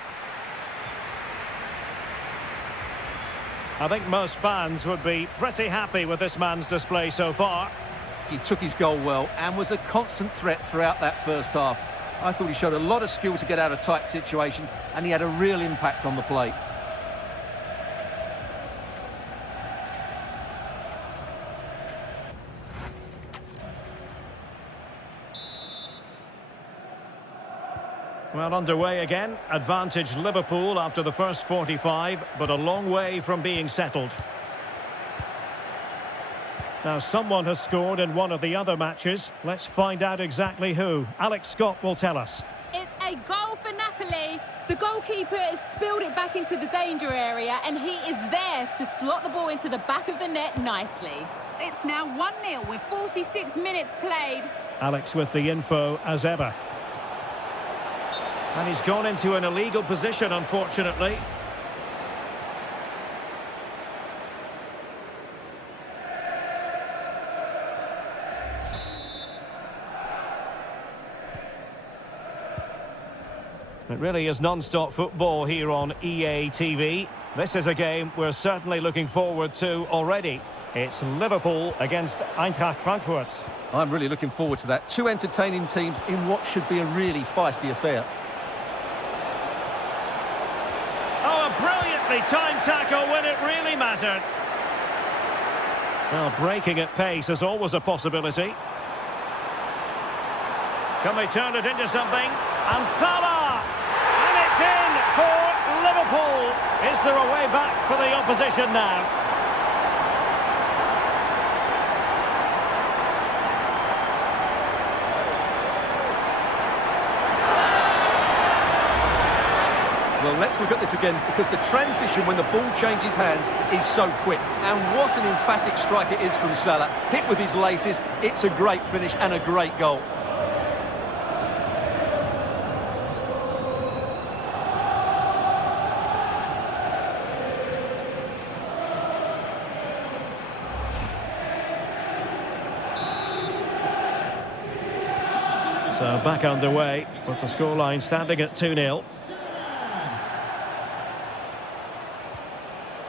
I think most fans would be pretty happy with this man's display so far. He took his goal well and was a constant threat throughout that first half. I thought he showed a lot of skill to get out of tight situations, and he had a real impact on the play. Well, underway again. Advantage Liverpool after the first 45, but a long way from being settled. Now, someone has scored in one of the other matches. Let's find out exactly who. Alex Scott will tell us. It's a goal for Napoli. The goalkeeper has spilled it back into the danger area, and he is there to slot the ball into the back of the net nicely. It's now 1-0 with 46 minutes played. Alex with the info as ever. And he's gone into an illegal position, unfortunately. It really is non-stop football here on EA TV. This is a game we're certainly looking forward to already. It's Liverpool against Eintracht Frankfurt. I'm really looking forward to that. Two entertaining teams in what should be a really feisty affair. Brilliantly timed tackle when it really mattered. Well, breaking at pace is always a possibility. Can they turn it into something? And Salah! And it's in for Liverpool. Is there a way back for the opposition now? Well, let's look at this again, because the transition when the ball changes hands is so quick. And what an emphatic strike it is from Salah. Hit with his laces, it's a great finish and a great goal. So back underway with the scoreline standing at 2-0.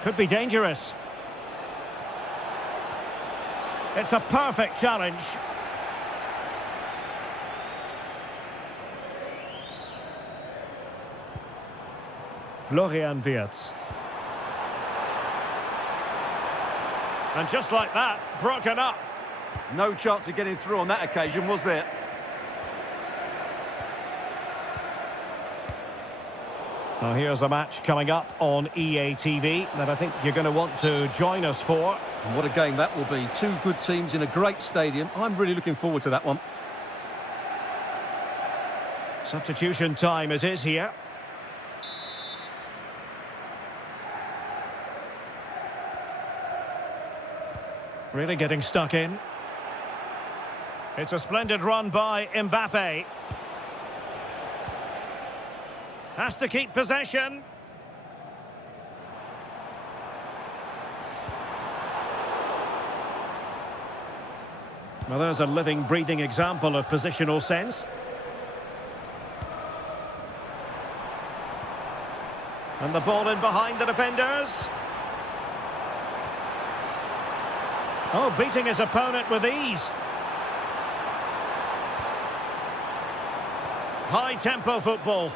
Could be dangerous. It's a perfect challenge. Florian Wirtz. And just like that, broken up. No chance of getting through on that occasion, was there? Now here's a match coming up on EA TV that I think you're going to want to join us for. And what a game that will be. Two good teams in a great stadium. I'm really looking forward to that one. Substitution time it is here. Really getting stuck in. It's a splendid run by Mbappe. Has to keep possession. Well, there's a living, breathing example of positional sense. And the ball in behind the defenders. Oh, beating his opponent with ease. High-tempo football.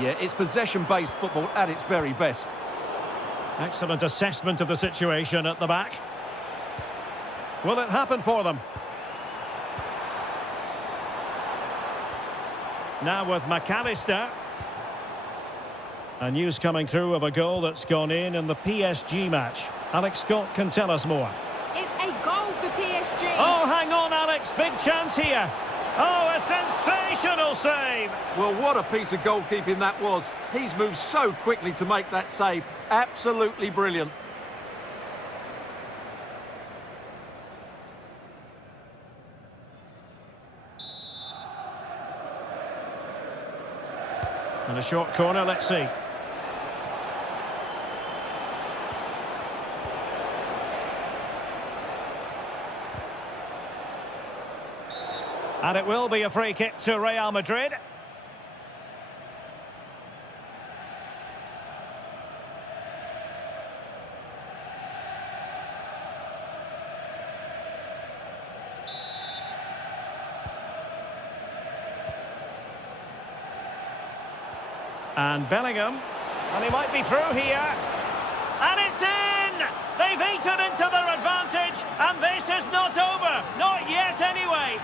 Yeah, it's possession-based football at its very best. Excellent assessment of the situation at the back. Will it happen for them? Now with McAllister. And news coming through of a goal that's gone in the PSG match. Alex Scott can tell us more. It's a goal for PSG. Oh, hang on, Alex. Big chance here. Oh, a sensational save. Well, what a piece of goalkeeping that was. He's moved so quickly to make that save. Absolutely brilliant. And a short corner, let's see. And it will be a free kick to Real Madrid. And Bellingham. And he might be through here. And it's in! They've eaten into their advantage, and this is not over. Not yet, anyway.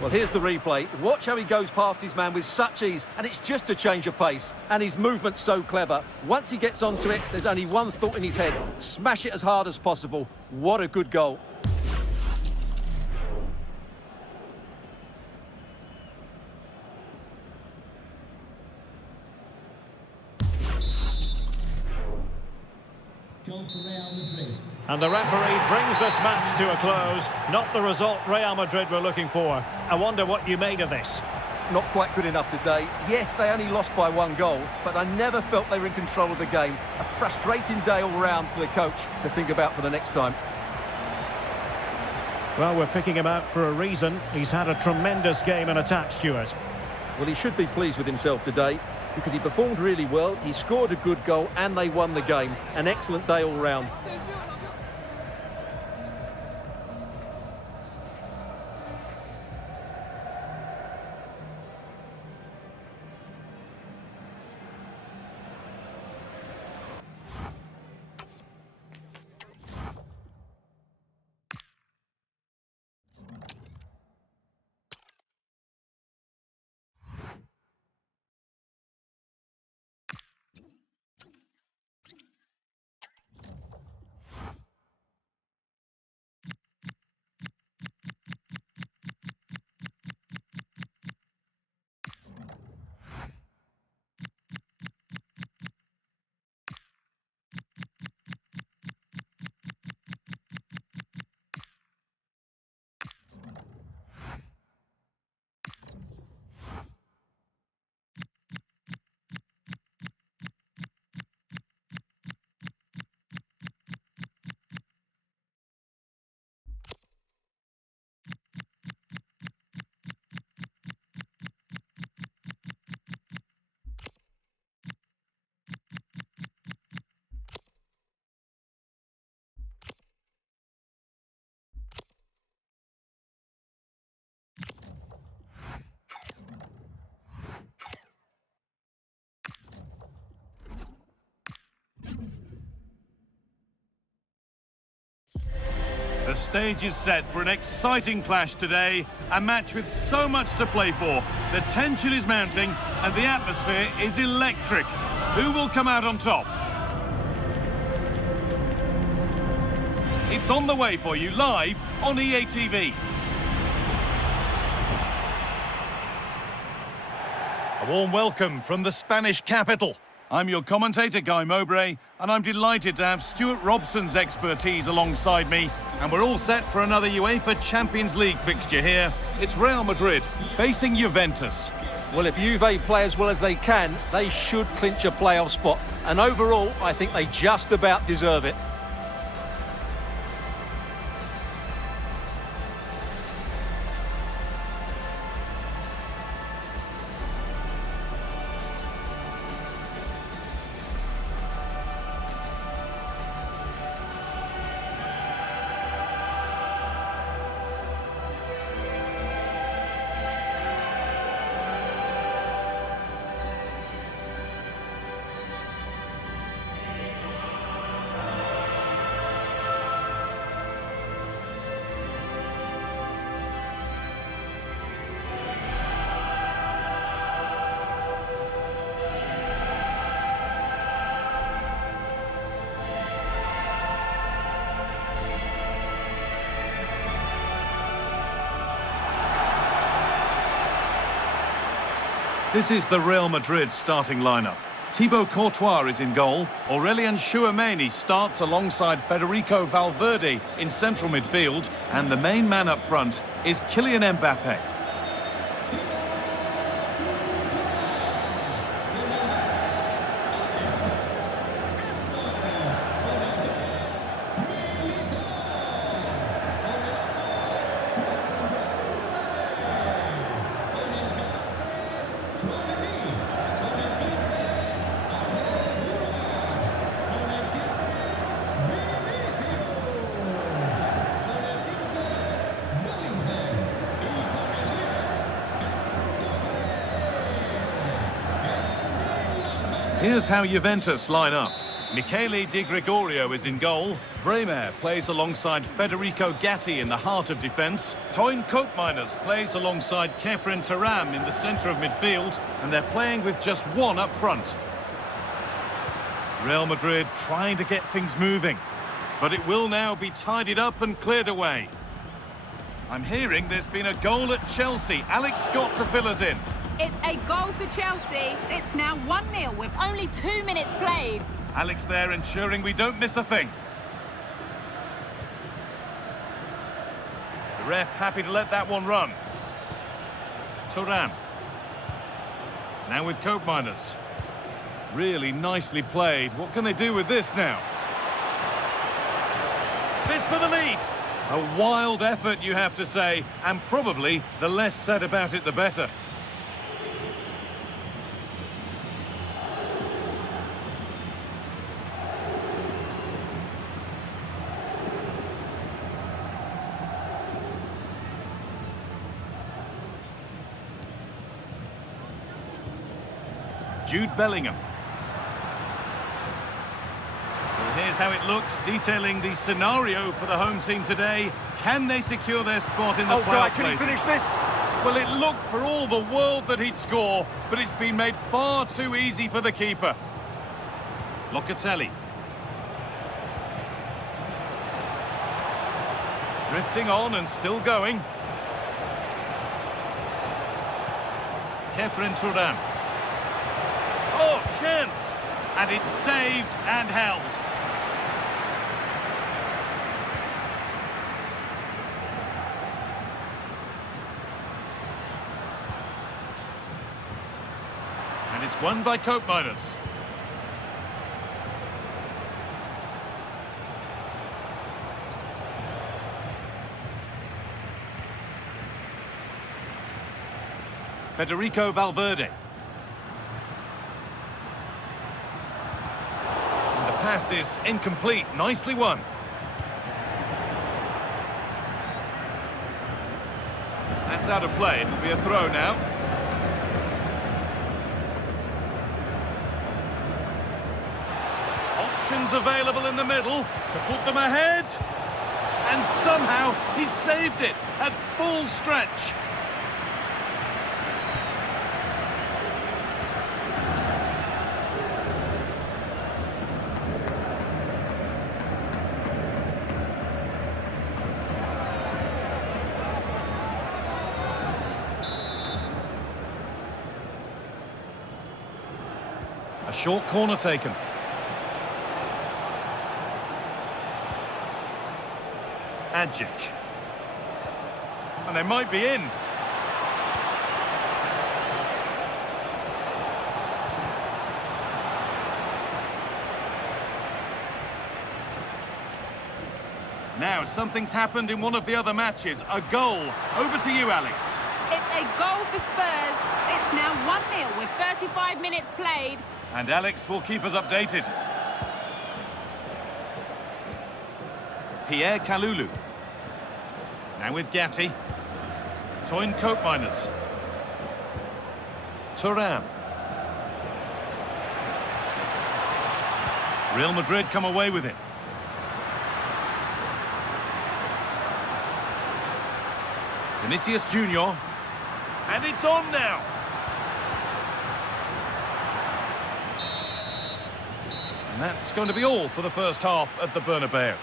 Well, here's the replay. Watch how he goes past his man with such ease, and it's just a change of pace. And his movement's so clever. Once he gets onto it, there's only one thought in his head. Smash it as hard as possible. What a good goal. Goal for Real Madrid. And the referee brings this match to a close. Not the result Real Madrid were looking for. I wonder what you made of this. Not quite good enough today. Yes, they only lost by 1 goal, but I never felt they were in control of the game. A frustrating day all round for the coach to think about for the next time. Well, we're picking him out for a reason. He's had a tremendous game in attack, Stuart. Well, he should be pleased with himself today because he performed really well, he scored a good goal and they won the game. An excellent day all round. The stage is set for an exciting clash today, a match with so much to play for. The tension is mounting and the atmosphere is electric. Who will come out on top? It's on the way for you live on EA TV. A warm welcome from the Spanish capital. I'm your commentator, Guy Mowbray, and I'm delighted to have Stuart Robson's expertise alongside me. And we're all set for another UEFA Champions League fixture here. It's Real Madrid facing Juventus. Well, if Juve play as well as they can, they should clinch a playoff spot. And overall, I think they just about deserve it. This is the Real Madrid starting lineup. Thibaut Courtois is in goal. Aurelien Tchouameni starts alongside Federico Valverde in central midfield. And the main man up front is Kylian Mbappe. Here's how Juventus line up. Michele Di Gregorio is in goal. Bremer plays alongside Federico Gatti in the heart of defence. Toyn Koopmeiners plays alongside Kefren Turam in the centre of midfield. And they're playing with just one up front. Real Madrid trying to get things moving. But it will now be tidied up and cleared away. I'm hearing there's been a goal at Chelsea. Alex Scott to fill us in. It's a goal for Chelsea. It's now 1-0 with only 2 minutes played. Alex there ensuring we don't miss a thing. The ref happy to let that one run. Turan. Now with Koopmeiners. Really nicely played. What can they do with this now? This for the lead. A wild effort, you have to say, and probably the less said about it, the better. Jude Bellingham. Well, here's how it looks, detailing the scenario for the home team today. Can they secure their spot in the playoff can he places? finish this? Well, it looked for all the world that he'd score, but it's been made far too easy for the keeper. Locatelli. Drifting on and still going. Kefren Turam. Oh, chance! And it's saved and held. And it's won by Koopmeiners. Federico Valverde. Pass is incomplete, nicely won. That's out of play, it'll be a throw now. Options available in the middle to put them ahead. And somehow he saved it at full stretch. A short corner taken. Adjic. And they might be in. Now, something's happened in one of the other matches. A goal. Over to you, Alex. It's a goal for Spurs. It's now 1-0 with 35 minutes played. And Alex will keep us updated. Pierre Kalulu. Now with Gatti. Toyn Koopmeiners. Turan. Real Madrid come away with it. Vinicius Junior. And it's on now. And that's going to be all for the first half at the Bernabeu.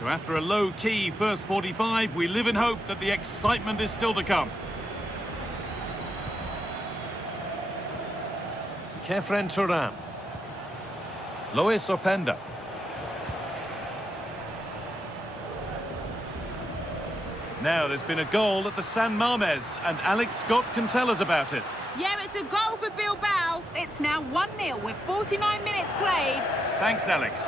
So after a low-key first 45, we live in hope that the excitement is still to come. Kefren Turan. Lois Openda. Now there's been a goal at the San Mamés, and Alex Scott can tell us about it. Yeah, it's a goal for Bilbao. It's now 1-0 with 49 minutes played. Thanks, Alex.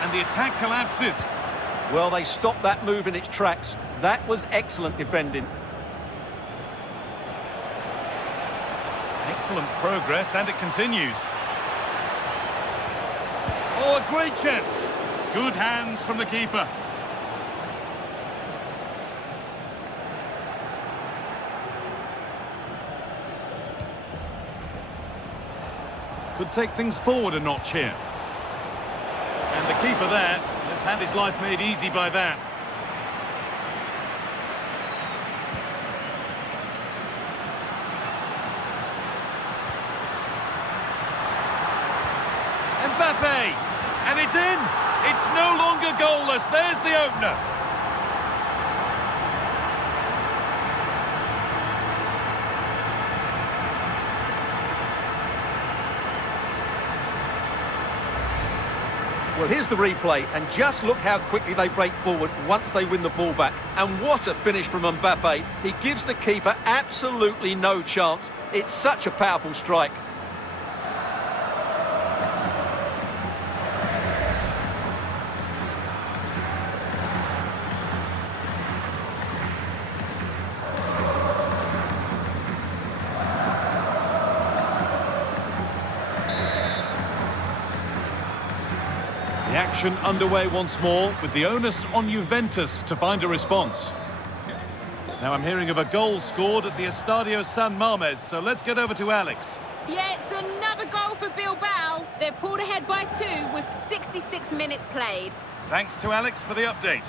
And the attack collapses. Well, they stopped that move in its tracks. That was excellent defending. Excellent progress, and it continues. Oh, a great chance. Good hands from the keeper. Could take things forward a notch here. And the keeper there has had his life made easy by that. Mbappe, and it's in. It's no longer goalless. There's the opener. Well, here's the replay, and just look how quickly they break forward once they win the ball back. And what a finish from Mbappe. He gives the keeper absolutely no chance. It's such a powerful strike. The action underway once more, with the onus on Juventus to find a response. Now I'm hearing of a goal scored at the Estadio San Mamés, so let's get over to Alex. Yeah, it's another goal for Bilbao. They've pulled ahead by 2 with 66 minutes played. Thanks to Alex for the update.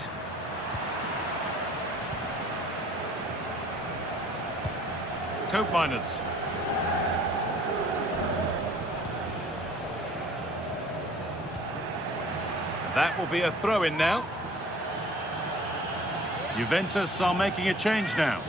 Cope Miners. That will be a throw-in now. Juventus are making a change now.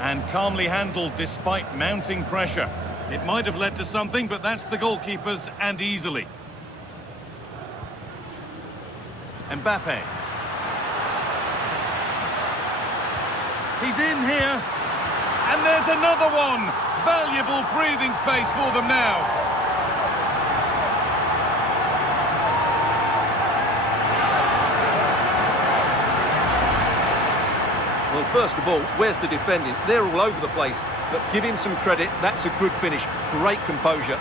And calmly handled despite mounting pressure. It might have led to something, but that's the goalkeepers, and easily. Mbappe. He's in here. And there's another one. Valuable breathing space for them now. Well, first of all, where's the defending? They're all over the place. But give him some credit. That's a good finish. Great composure.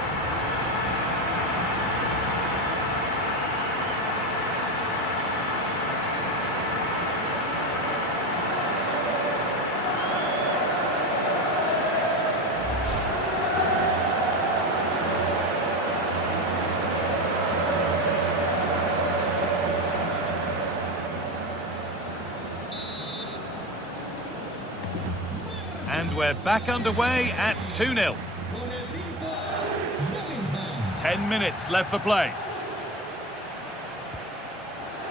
And we're back underway at 2-0. 10 minutes left for play.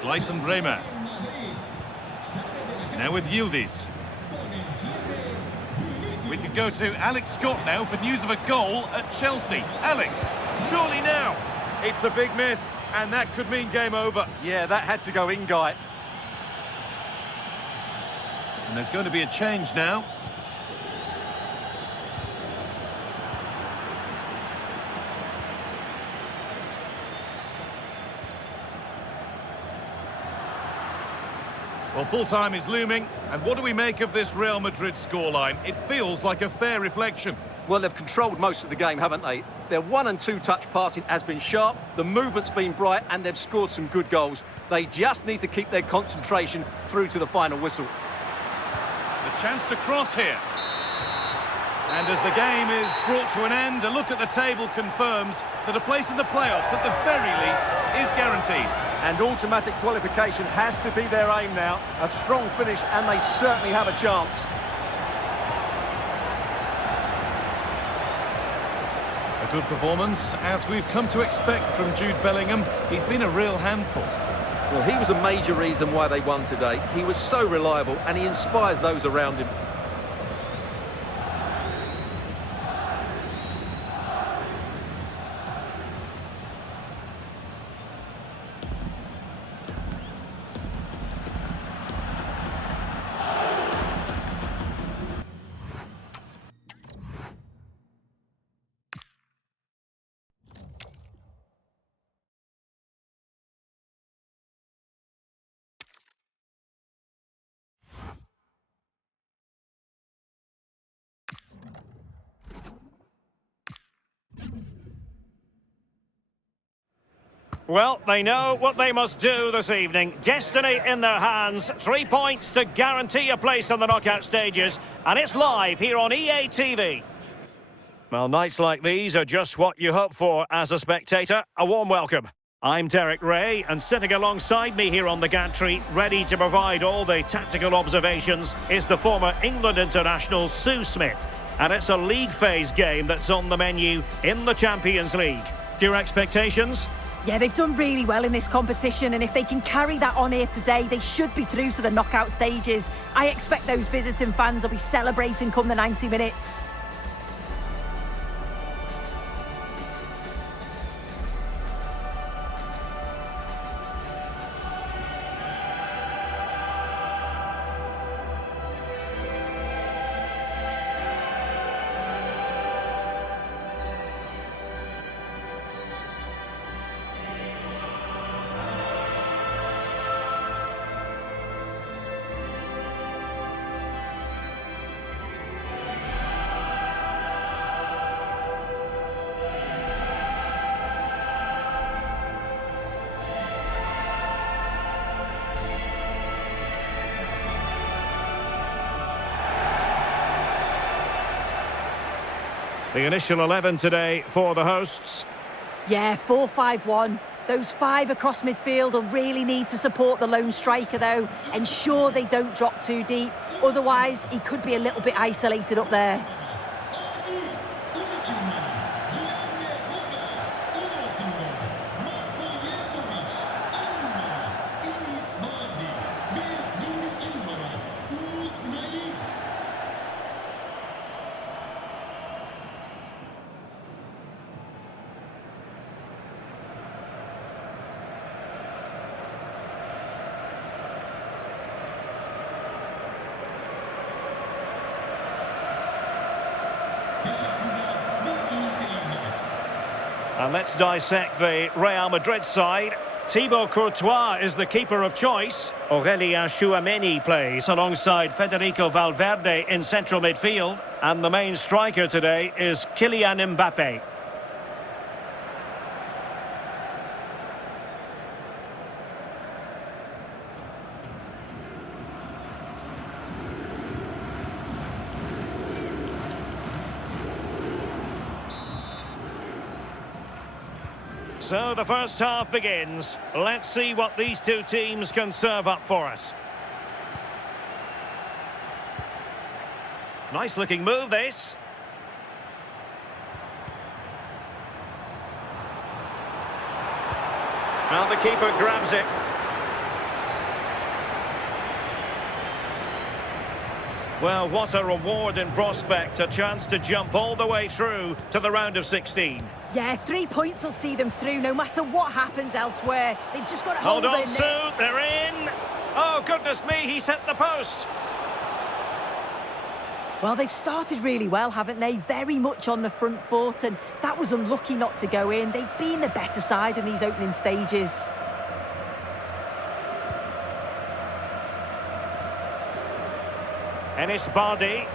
Gleison Bremer. Now with Yildiz. We could go to Alex Scott now for news of a goal at Chelsea. Alex, surely now. It's a big miss, and that could mean game over. Yeah, that had to go in, Guy. And there's going to be a change now. Well, full-time is looming, and what do we make of this Real Madrid scoreline? It feels like a fair reflection. Well, they've controlled most of the game, haven't they? Their 1- and 2-touch passing has been sharp, the movement's been bright, and they've scored some good goals. They just need to keep their concentration through to the final whistle. The chance to cross here. And as the game is brought to an end, a look at the table confirms that a place in the playoffs, at the very least, is guaranteed. And automatic qualification has to be their aim now. A strong finish, and they certainly have a chance. A good performance, as we've come to expect from Jude Bellingham. He's been a real handful. Well, he was a major reason why they won today. He was so reliable, and he inspires those around him. Well, they know what they must do this evening. Destiny in their hands. 3 points to guarantee a place in the knockout stages. And it's live here on EA TV. Well, nights like these are just what you hope for as a spectator. A warm welcome. I'm Derek Ray, and sitting alongside me here on the gantry, ready to provide all the tactical observations, is the former England international Sue Smith. And it's a league phase game that's on the menu in the Champions League. Your expectations? Yeah, they've done really well in this competition, and if they can carry that on here today, they should be through to the knockout stages. I expect those visiting fans will be celebrating come the 90 minutes. The initial 11 today for the hosts. Yeah, 4-5-1. Those 5 across midfield will really need to support the lone striker, though. Ensure they don't drop too deep. Otherwise, he could be a little bit isolated up there. And let's dissect the Real Madrid side. Thibaut Courtois is the keeper of choice. Aurélien Tchouaméni plays alongside Federico Valverde in central midfield. And the main striker today is Kylian Mbappé. So the first half begins. Let's see what these two teams can serve up for us. Nice looking move, this. Well, the keeper grabs it. Well, what a reward in prospect. A chance to jump all the way through to the round of 16. Yeah, 3 points will see them through no matter what happens elsewhere. They've just got to hold on, their Sue, they're in. Oh, goodness me, he's hit the post. Well, they've started really well, haven't they? Very much on the front foot, and that was unlucky not to go in. They've been the better side in these opening stages. Enis Bardi.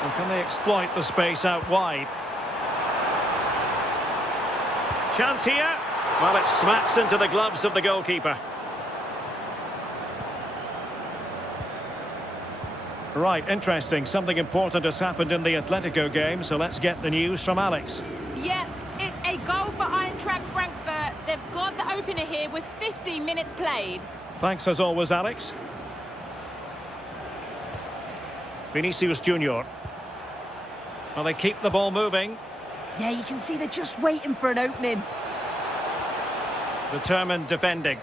Well, can they exploit the space out wide? Chance here. Well, it smacks into the gloves of the goalkeeper. Right, interesting. Something important has happened in the Atletico game, so let's get the news from Alex. Yep, it's a goal for Eintracht Frankfurt. They've scored the opener here with 15 minutes played. Thanks as always, Alex. Vinicius Junior. Well, they keep the ball moving. Yeah, you can see they're just waiting for an opening. Determined defending.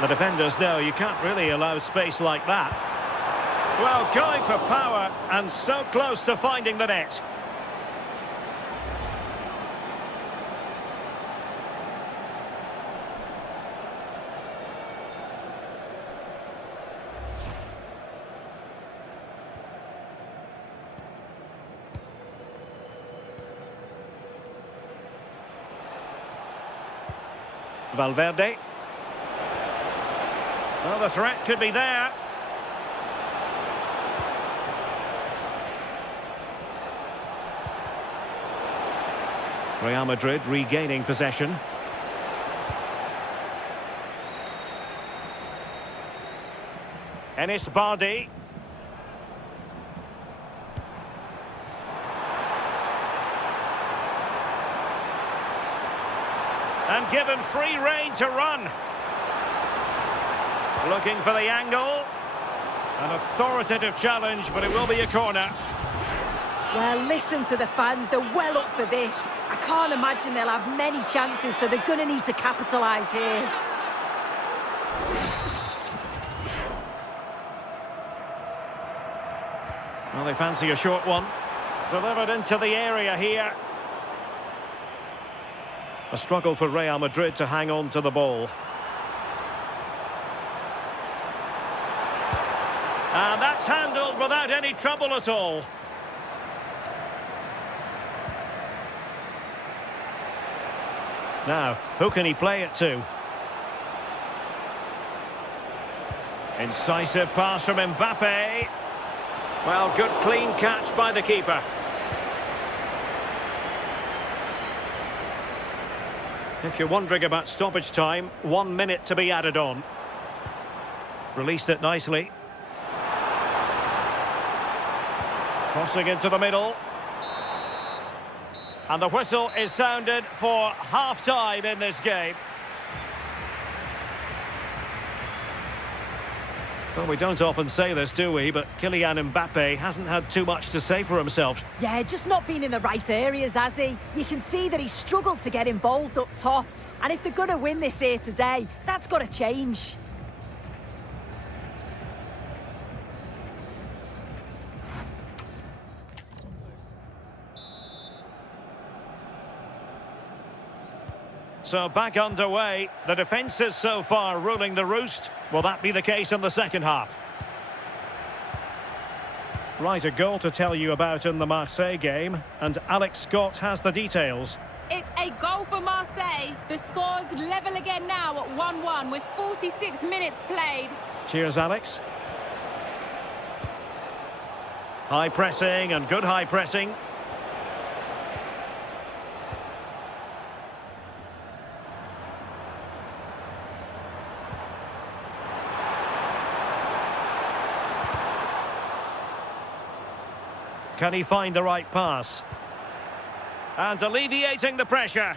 The defenders know you can't really allow space like that. Well, going for power and so close to finding the net. Valverde. Well, the threat could be there. Real Madrid regaining possession. Enis Bardi. And given free rein to run. Looking for the angle. An authoritative challenge, but it will be a corner. Well, listen to the fans. They're well up for this. I can't imagine they'll have many chances, so they're going to need to capitalise here. Well, they fancy a short one. Delivered into the area here. A struggle for Real Madrid to hang on to the ball. And that's handled without any trouble at all. Now, who can he play it to? Incisive pass from Mbappe. Well, good clean catch by the keeper. If you're wondering about stoppage time, 1 minute to be added on. Released it nicely. Crossing into the middle. And the whistle is sounded for half-time in this game. Well, we don't often say this, do we? But Kylian Mbappe hasn't had too much to say for himself. Yeah, just not been in the right areas, has he? You can see that he's struggled to get involved up top. And if they're going to win this here today, that's got to change. So back underway. The defence is so far ruling the roost. Will that be the case in the second half? Right, a goal to tell you about in the Marseille game. And Alex Scott has the details. It's a goal for Marseille. The score's level again now at 1-1 with 46 minutes played. Cheers, Alex. High pressing and good high pressing. Can he find the right pass? And alleviating the pressure.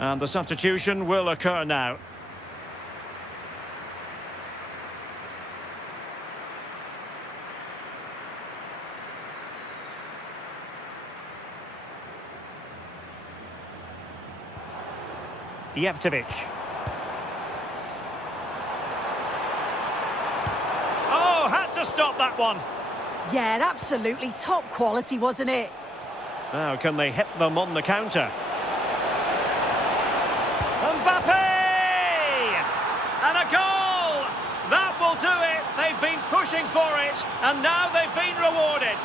And the substitution will occur now. Jevtovic. Oh, had to stop that one. Yeah, absolutely top quality, wasn't it? Now, can they hit them on the counter? Mbappe! And a goal! That will do it. They've been pushing for it, and now they've been rewarded.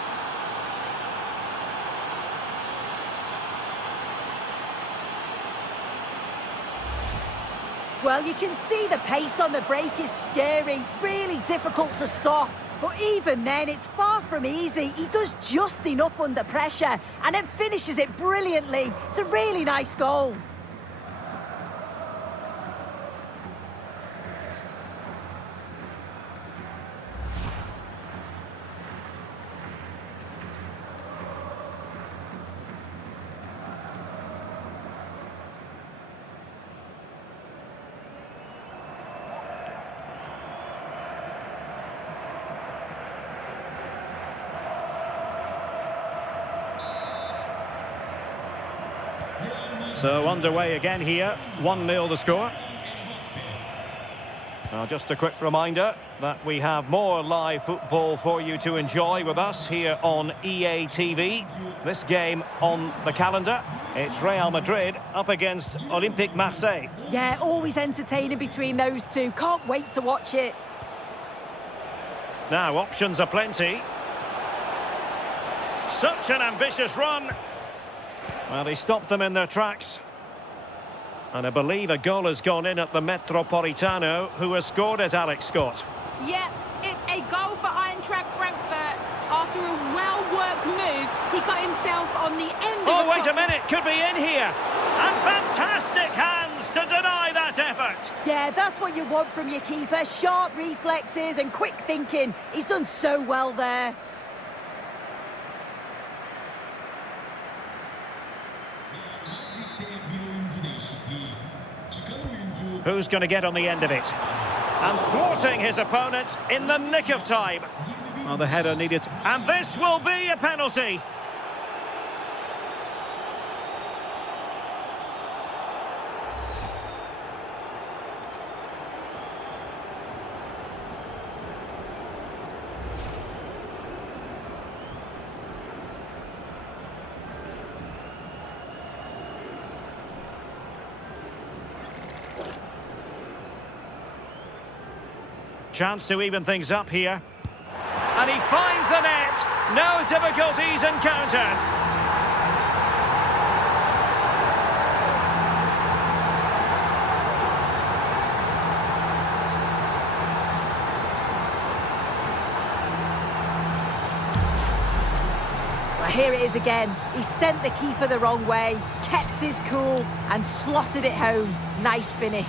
Well, you can see the pace on the break is scary, really difficult to stop. But even then, it's far from easy. He does just enough under pressure and then finishes it brilliantly. It's a really nice goal. So underway again here, 1-0 the score. Now just a quick reminder that we have more live football for you to enjoy with us here on EA TV. This game on the calendar, it's Real Madrid up against Olympique Marseille. Yeah, always entertaining between those two. Can't wait to watch it. Now options are plenty. Such an ambitious run. Well, he stopped them in their tracks. And I believe a goal has gone in at the Metropolitano. Who has scored it, Alex Scott? Yeah, it's a goal for Eintracht Frankfurt. After a well-worked move, he got himself on the end of Oh, wait a minute, could be in here. And fantastic hands to deny that effort. Yeah, that's what you want from your keeper. Sharp reflexes and quick thinking. He's done so well there. Who's going to get on the end of it? And thwarting his opponent in the nick of time. Well, the header needed... And this will be a penalty. Chance to even things up here. And he finds the net. No difficulties encountered. Well, here it is again. He sent the keeper the wrong way, kept his cool and slotted it home. Nice finish.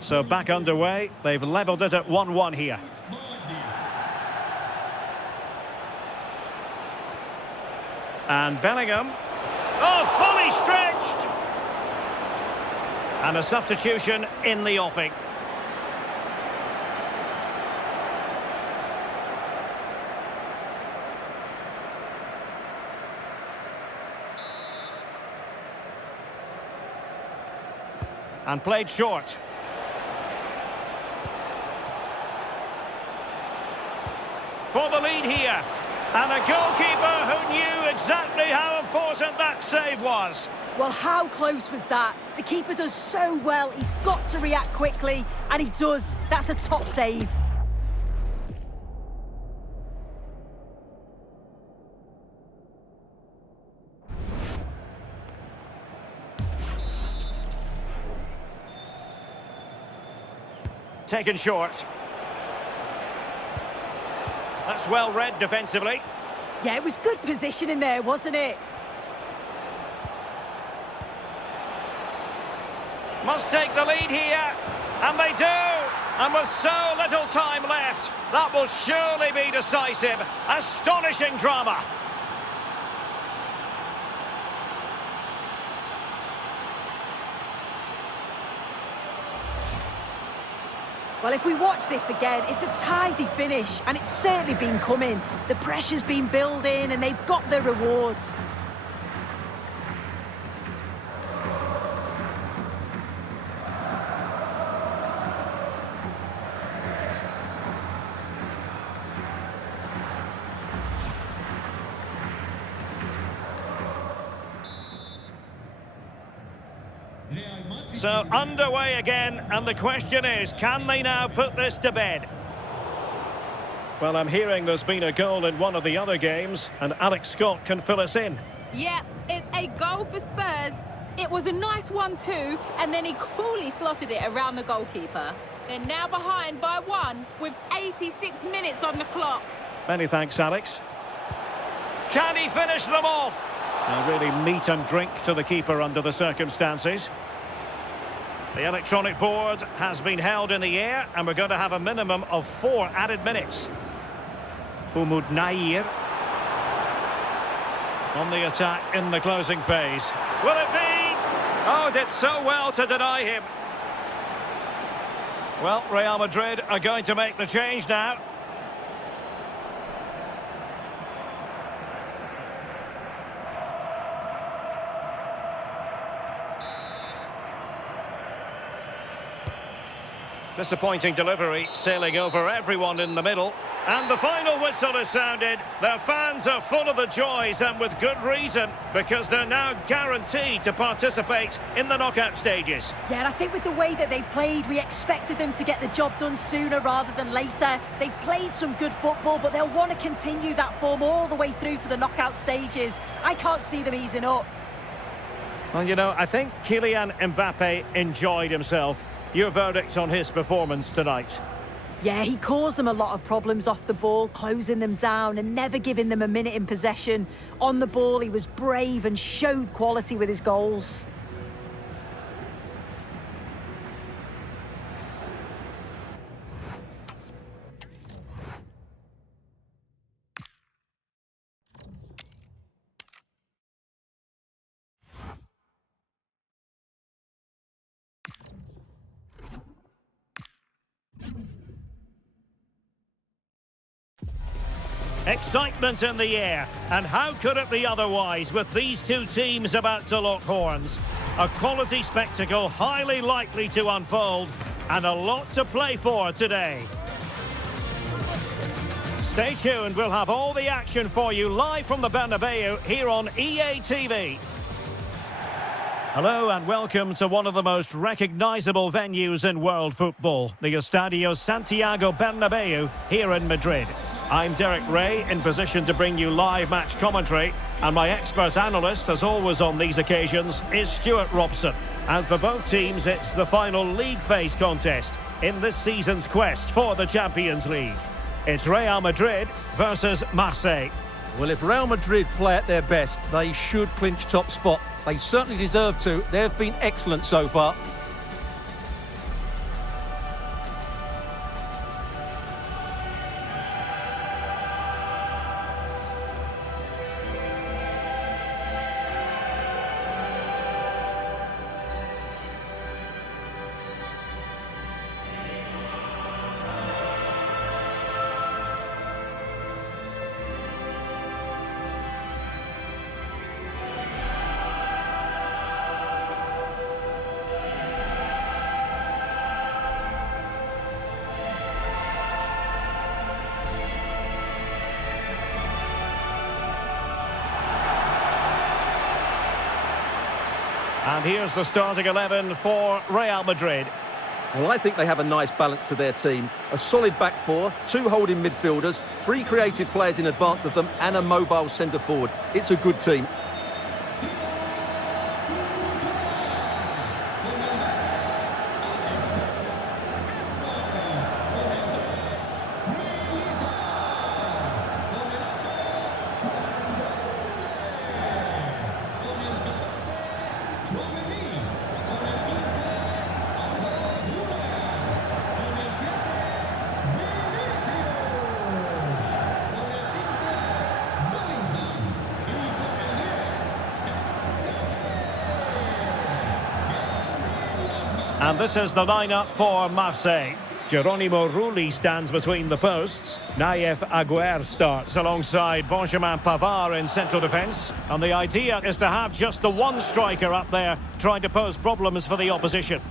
So back underway. They've levelled it at 1-1 here. And Bellingham. Oh, fully stretched! And a substitution in the offing. And played short. For the lead here. And a goalkeeper who knew exactly how important that save was. Well, how close was that? The keeper does so well. He's got to react quickly, and he does. That's a top save. Taken short. That's well read defensively. Yeah, it was good positioning there, wasn't it? Must take the lead here. And they do. And with so little time left, that will surely be decisive. Astonishing drama. Well, if we watch this again, it's a tidy finish, and it's certainly been coming. The pressure's been building, and they've got their rewards. So underway again, and the question is, can they now put this to bed? Well, I'm hearing there's been a goal in one of the other games, and Alex Scott can fill us in. Yeah, it's a goal for Spurs. It was a nice one too, and then he coolly slotted it around the goalkeeper. They're now behind by 1 with 86 minutes on the clock. Many thanks, Alex. Can he finish them off? Really meat and drink to the keeper under the circumstances. The electronic board has been held in the air, and we're going to have a minimum of 4 added minutes. Umud Nair on the attack in the closing phase. Will it be? Oh, did so well to deny him. Well, Real Madrid are going to make the change now. Disappointing delivery, sailing over everyone in the middle. And the final whistle is sounded. Their fans are full of the joys, and with good reason, because they're now guaranteed to participate in the knockout stages. Yeah, and I think with the way that they played, we expected them to get the job done sooner rather than later. They've played some good football, but they'll want to continue that form all the way through to the knockout stages. I can't see them easing up. Well, you know, I think Kylian Mbappe enjoyed himself. Your verdict on his performance tonight? Yeah, he caused them a lot of problems off the ball, closing them down and never giving them a minute in possession. On the ball, he was brave and showed quality with his goals. Excitement in the air, and how could it be otherwise with these two teams about to lock horns? A quality spectacle highly likely to unfold, and a lot to play for today. Stay tuned, we'll have all the action for you live from the Bernabeu here on EA TV. Hello and welcome to one of the most recognisable venues in world football, the Estadio Santiago Bernabeu here in Madrid. I'm Derek Ray, in position to bring you live match commentary, and my expert analyst, as always on these occasions, is Stuart Robson. And for both teams, it's the final league phase contest in this season's quest for the Champions League. It's Real Madrid versus Marseille. Well, if Real Madrid play at their best, they should clinch top spot. They certainly deserve to. They've been excellent so far. And here's the starting 11 for Real Madrid. Well, I think they have a nice balance to their team. A solid back four, 2 holding midfielders, 3 creative players in advance of them, and a mobile centre forward. It's a good team. And this is the lineup for Marseille. Geronimo Rulli stands between the posts. Naïef Aguerd starts alongside Benjamin Pavard in central defence. And the idea is to have just the one striker up there trying to pose problems for the opposition.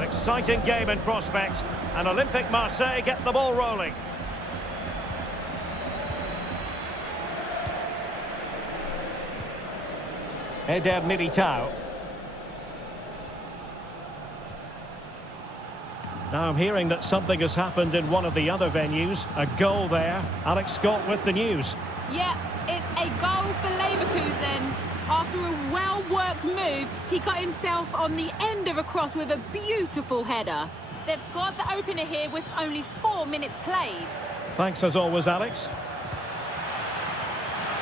Exciting game in prospect, and Olympique Marseille get the ball rolling. Eder Militao. Now I'm hearing that something has happened in one of the other venues. A goal there. Alex Scott with the news. Yeah, it's a goal for Leverkusen. After a well-worked move, he got himself on the end of a cross with a beautiful header. They've scored the opener here with only 4 minutes played. Thanks as always, Alex.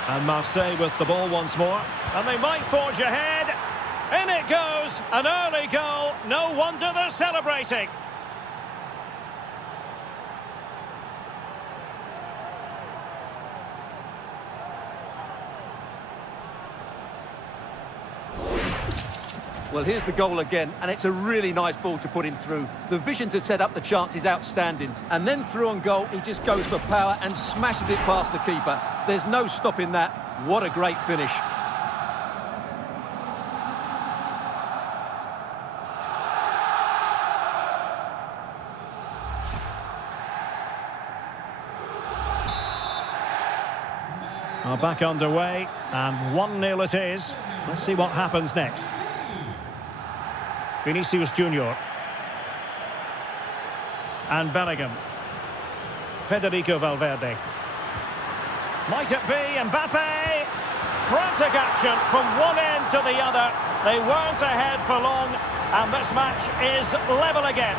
And Marseille with the ball once more. And they might forge ahead. In it goes. An early goal. No wonder they're celebrating. Well, here's the goal again, and it's a really nice ball to put him through. The vision to set up the chance is outstanding. And then through on goal, he just goes for power and smashes it past the keeper. There's no stopping that. What a great finish. Are back underway, and 1-0 it is. Let's see what happens next. Vinicius Junior. And Bellingham. Federico Valverde. Might it be Mbappe? Frantic action from one end to the other. They weren't ahead for long, and this match is level again.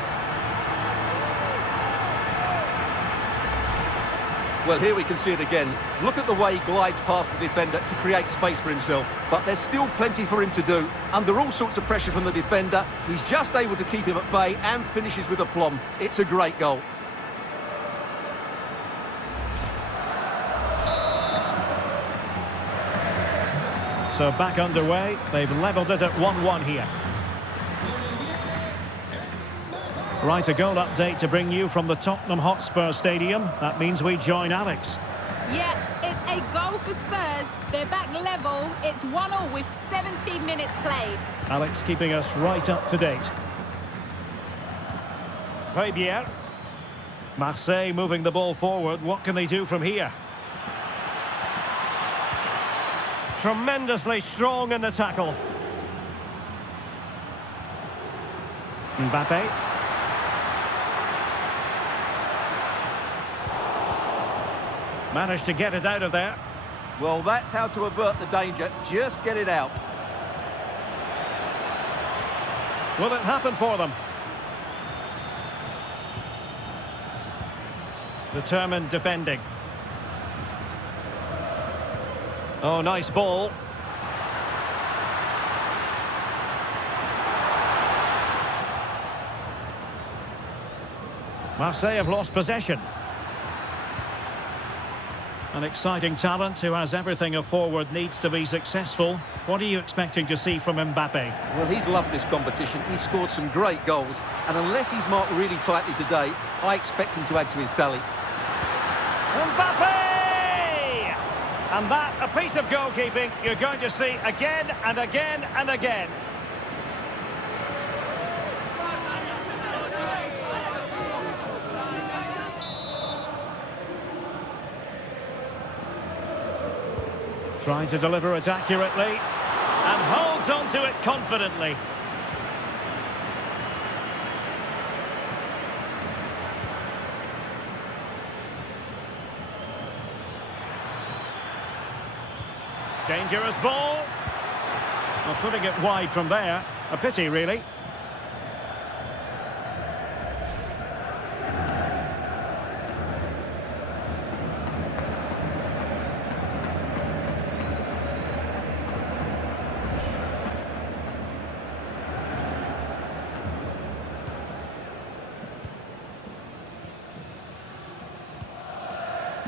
Well, here we can see it again. Look at the way he glides past the defender to create space for himself. But there's still plenty for him to do. Under all sorts of pressure from the defender, he's just able to keep him at bay and finishes with aplomb. It's a great goal. So back underway. They've levelled it at 1-1 here. Right, a goal update to bring you from the Tottenham Hotspur Stadium. That means we join Alex. Yeah, it's a goal for Spurs. They're back level. It's 1-1 with 17 minutes played. Alex keeping us right up to date. Ribière. Marseille moving the ball forward. What can they do from here? Tremendously strong in the tackle. Mbappe. Managed to get it out of there. Well, that's how to avert the danger. Just get it out. Will it happen for them? Determined defending. Oh, nice ball. Marseille have lost possession. An exciting talent who has everything a forward needs to be successful. What are you expecting to see from Mbappe? Well, he's loved this competition. He's scored some great goals. And unless he's marked really tightly today, I expect him to add to his tally. Mbappe! And that, a piece of goalkeeping you're going to see again and again and again. Trying to deliver it accurately and holds on to it confidently. Dangerous ball. Well, putting it wide from there. A pity, really.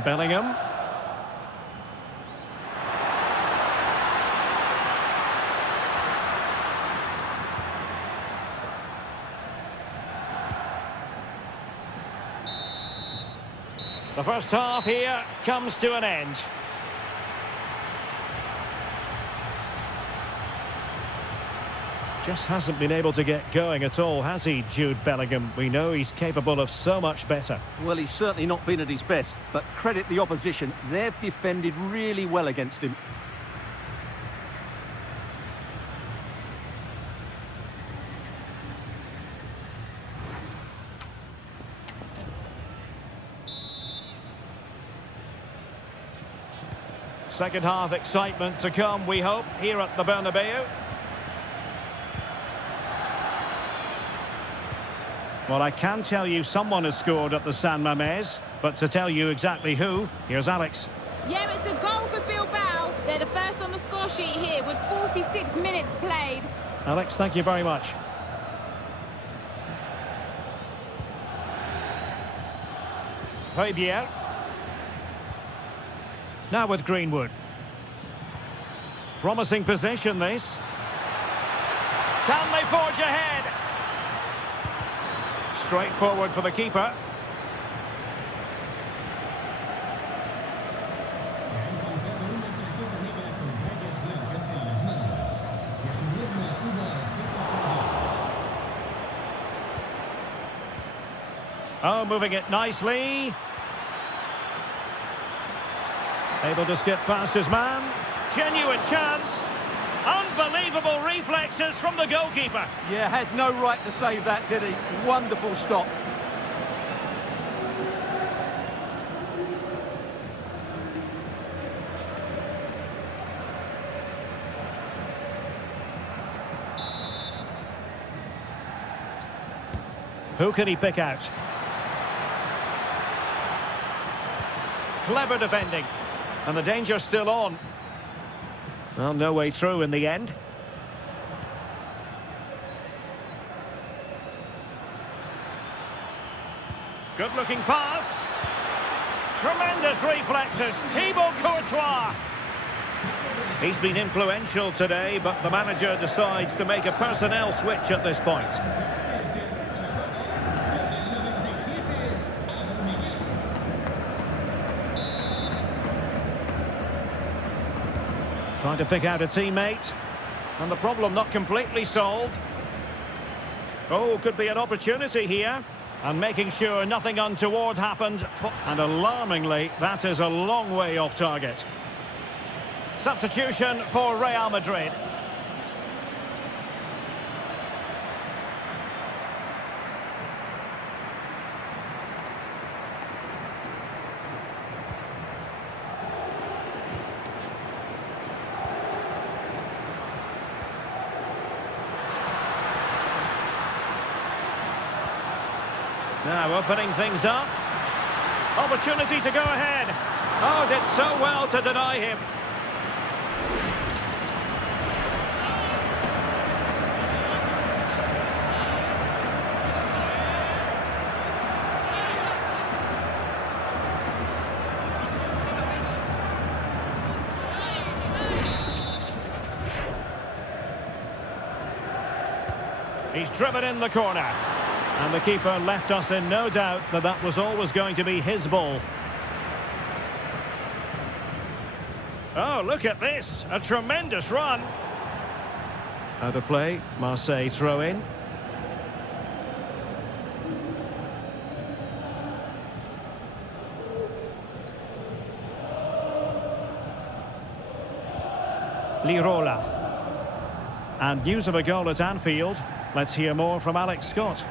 Bellingham. The first half here comes to an end. Just hasn't been able to get going at all, has he, Jude Bellingham? We know he's capable of so much better. Well, he's certainly not been at his best, but credit the opposition. They've defended really well against him. Second half excitement to come, we hope, here at the Bernabeu. Well, I can tell you someone has scored at the San Mamés, but to tell you exactly who, here's Alex. Yeah, it's a goal for Bilbao. They're the first on the score sheet here with 46 minutes played. Alex, thank you very much. Højbjerg. Now with Greenwood. Promising position, this. Can they forge ahead? Straight forward for the keeper. Oh, moving it nicely. Able to skip past his man. Genuine chance. Unbelievable reflexes from the goalkeeper. Yeah, had no right to save that, did he? Wonderful stop. Who can he pick out? Clever defending. And the danger's still on. Well, no way through in the end. Good-looking pass. Tremendous reflexes. Thibaut Courtois. He's been influential today, but the manager decides to make a personnel switch at this point. Trying to pick out a teammate. And the problem not completely solved. Oh, could be an opportunity here. And making sure nothing untoward happened. And alarmingly, that is a long way off target. Substitution for Real Madrid. Now opening things up. Opportunity to go ahead. Oh, did so well to deny him. He's driven in the corner. And the keeper left us in no doubt that that was always going to be his ball. Oh, look at this. A tremendous run. Out of play. Marseille throw in. Lirola. And news of a goal at Anfield. Let's hear more from Alex Scott.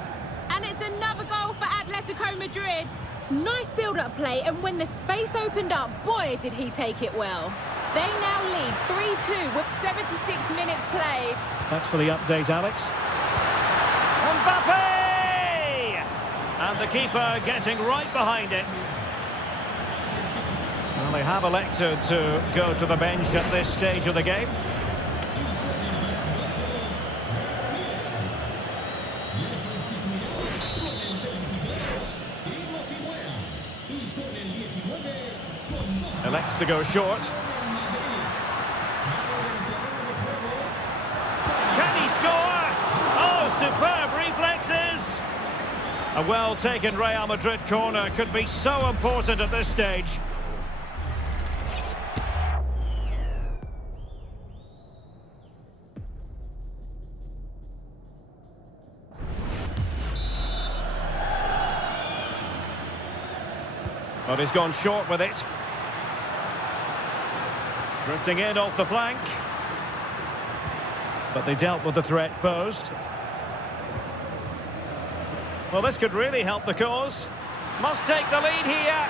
And it's another goal for Atletico Madrid. Nice build-up play, and when the space opened up, boy, did he take it well. They now lead 3-2 with 76 minutes played. Thanks for the update, Alex. Mbappe! And the keeper getting right behind it. Well, they have elected to go to the bench at this stage of the game. Elects to go short. Can he score? Oh, superb reflexes! A well-taken Real Madrid corner could be so important at this stage. But he's gone short with it. Drifting in off the flank. But they dealt with the threat posed. Well, this could really help the cause. Must take the lead here.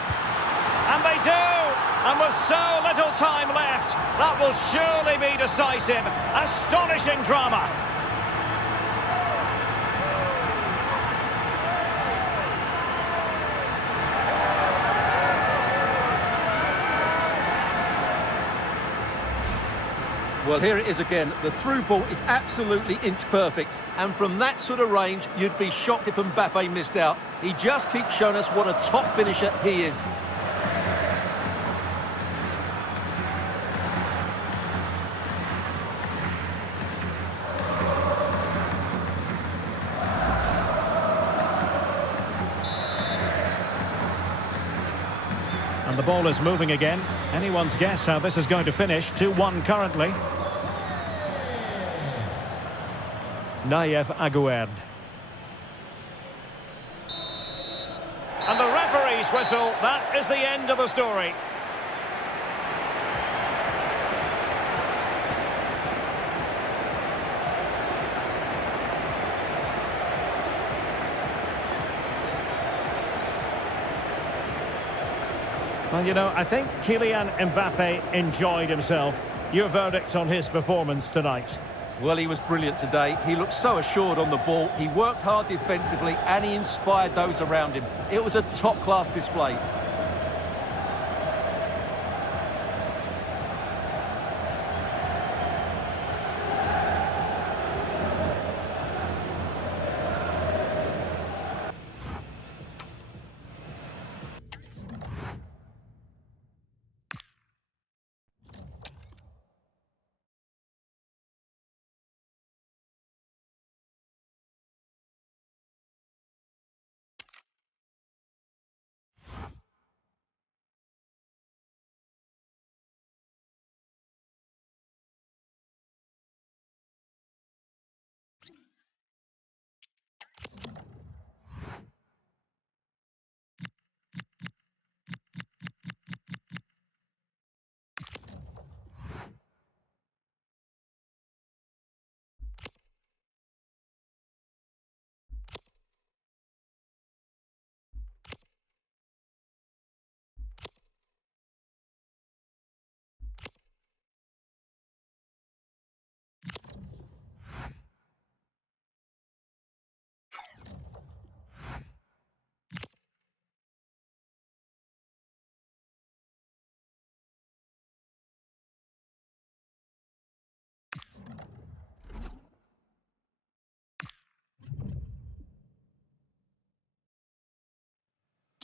And they do! And with so little time left, that will surely be decisive. Astonishing drama. Well, here it is again. The through ball is absolutely inch perfect. And from that sort of range, you'd be shocked if Mbappe missed out. He just keeps showing us what a top finisher he is. And the ball is moving again. Anyone's guess how this is going to finish. 2-1 currently. Nayef Aguerd. And the referee's whistle. That is the end of the story. Well, you know, I think Kylian Mbappe enjoyed himself. Your verdict on his performance tonight? Well, he was brilliant today. He looked so assured on the ball. He worked hard defensively and he inspired those around him. It was a top-class display.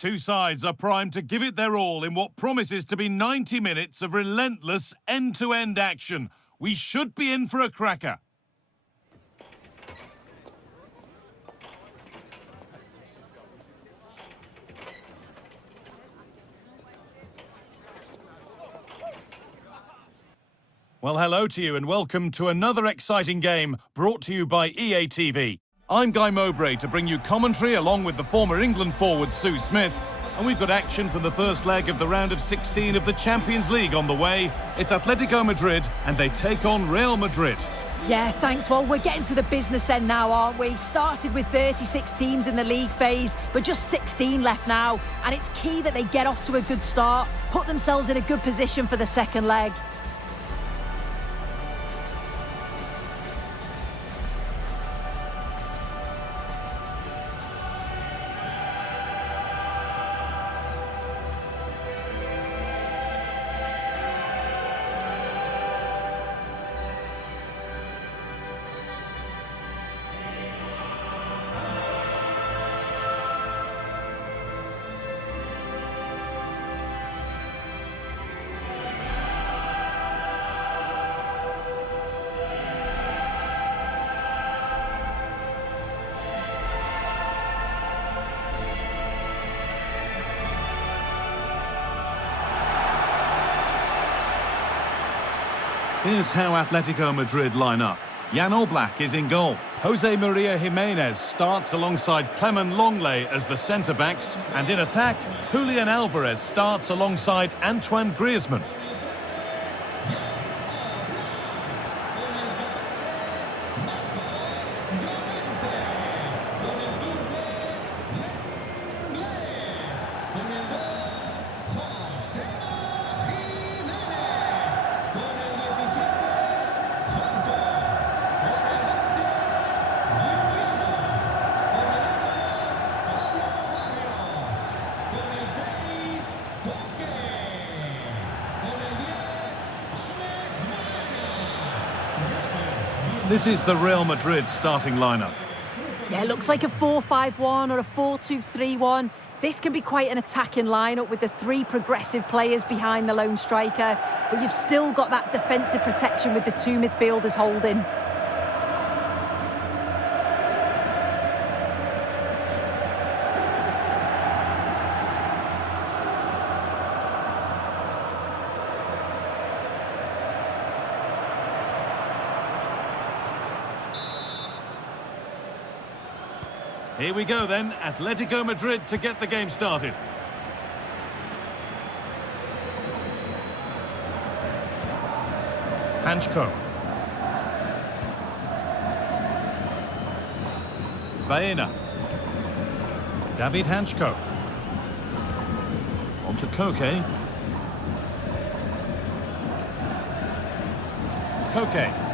Two sides are primed to give it their all in what promises to be 90 minutes of relentless end-to-end action. We should be in for a cracker. Well, hello to you and welcome to another exciting game brought to you by EA TV. I'm Guy Mowbray to bring you commentary along with the former England forward Sue Smith. And we've got action from the first leg of the round of 16 of the Champions League on the way. It's Atletico Madrid and they take on Real Madrid. Yeah, thanks. Well, we're getting to the business end now, aren't we? Started with 36 teams in the league phase, but just 16 left now. And it's key that they get off to a good start, put themselves in a good position for the second leg. Here's how Atletico Madrid line up. Jan Oblak is in goal. Jose Maria Jimenez starts alongside Clement Longley as the centre-backs. And in attack, Julian Alvarez starts alongside Antoine Griezmann. This is the Real Madrid starting lineup. Yeah, it looks like a 4-5-1 or a 4-2-3-1. This can be quite an attacking lineup with the three progressive players behind the lone striker, but you've still got that defensive protection with the two midfielders holding. Here we go then, Atletico Madrid to get the game started. Hanchko. Baena. David Hanchko. On to Koke. Koke.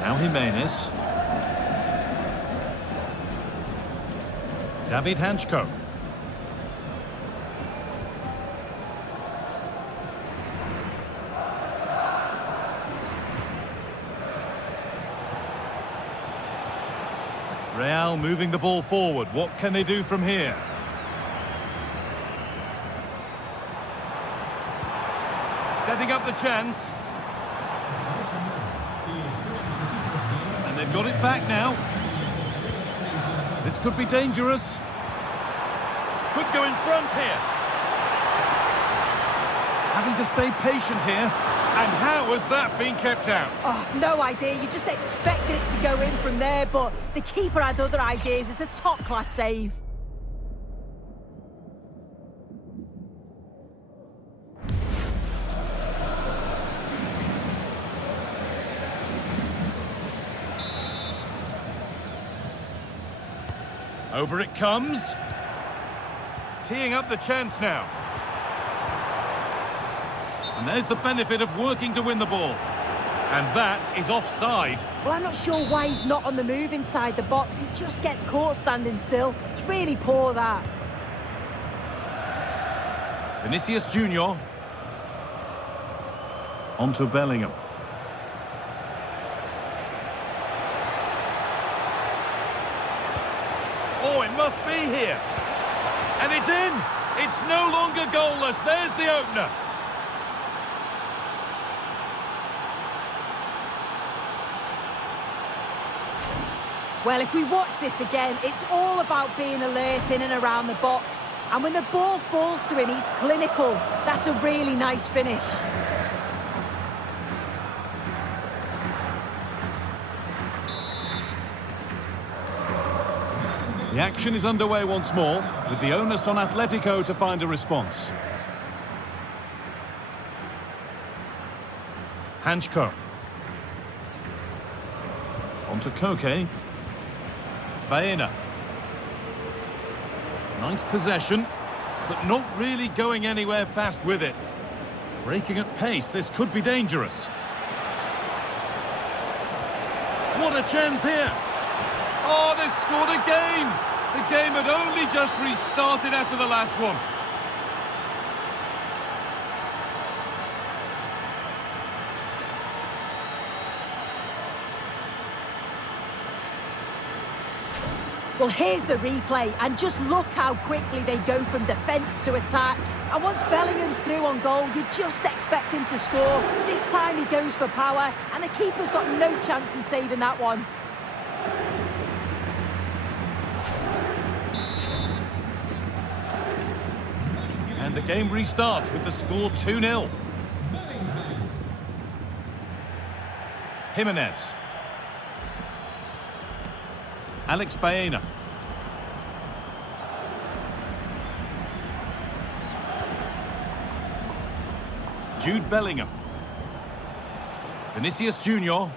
Now Jimenez. David Hanchko. Real moving the ball forward. What can they do from here? Setting up the chance. And they've got it back now. This could be dangerous. Could go in front here. Having to stay patient here. And how has that been kept out? Oh, no idea. You just expected it to go in from there, but the keeper had other ideas. It's a top-class save. Over it comes. Teeing up the chance now. And there's the benefit of working to win the ball. And that is offside. Well, I'm not sure why he's not on the move inside the box. He just gets caught standing still. It's really poor, that. Vinicius Junior. On to Bellingham. Oh, it must be here. And it's in. It's no longer goalless. There's the opener. Well, if we watch this again, it's all about being alert in and around the box. And when the ball falls to him, he's clinical. That's a really nice finish. The action is underway once more, with the onus on Atletico to find a response. Hanchko. On to Koke. Baena. Nice possession, but not really going anywhere fast with it. Breaking at pace, this could be dangerous. What a chance here! Oh, they scored again! The game had only just restarted after the last one. Well, here's the replay, and just look how quickly they go from defence to attack. And once Bellingham's through on goal, you just expect him to score. This time he goes for power, and the keeper's got no chance in saving that one. And the game restarts with the score 2-0. Jimenez. Alex Baena. Jude Bellingham. Vinicius Junior.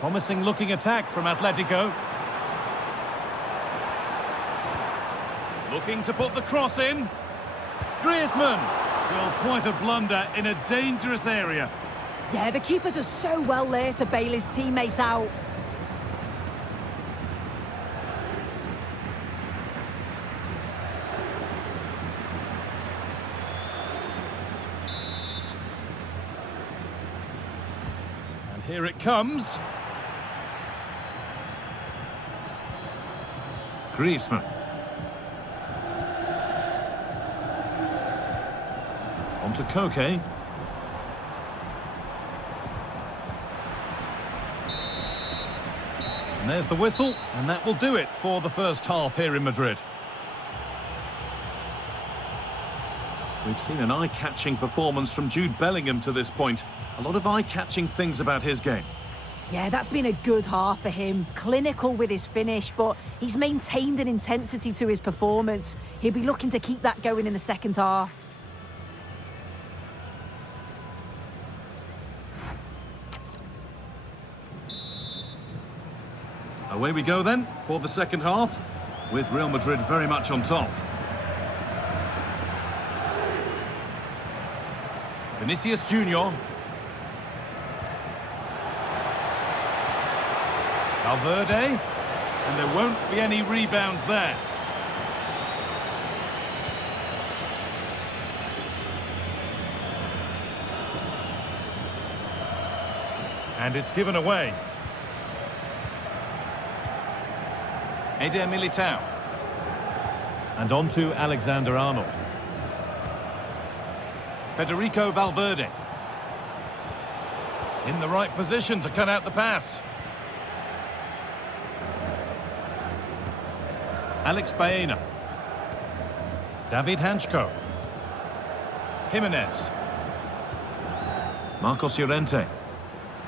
Promising looking attack from Atletico. Looking to put the cross in. Griezmann. Well, quite a blunder in a dangerous area. Yeah, the keeper does so well there to bail his teammate out. And here it comes. Griezmann. On to Koke. And there's the whistle, and that will do it for the first half here in Madrid. We've seen an eye-catching performance from Jude Bellingham to this point. A lot of eye-catching things about his game. Yeah, that's been a good half for him. Clinical with his finish, but he's maintained an intensity to his performance. He'll be looking to keep that going in the second half. Away we go then for the second half, with Real Madrid very much on top. Vinicius Junior. Valverde, and there won't be any rebounds there. And it's given away. Eder Militao. And on to Alexander-Arnold. Federico Valverde. In the right position to cut out the pass. Alex Baena. David Hanchko. Jimenez. Marcos Llorente.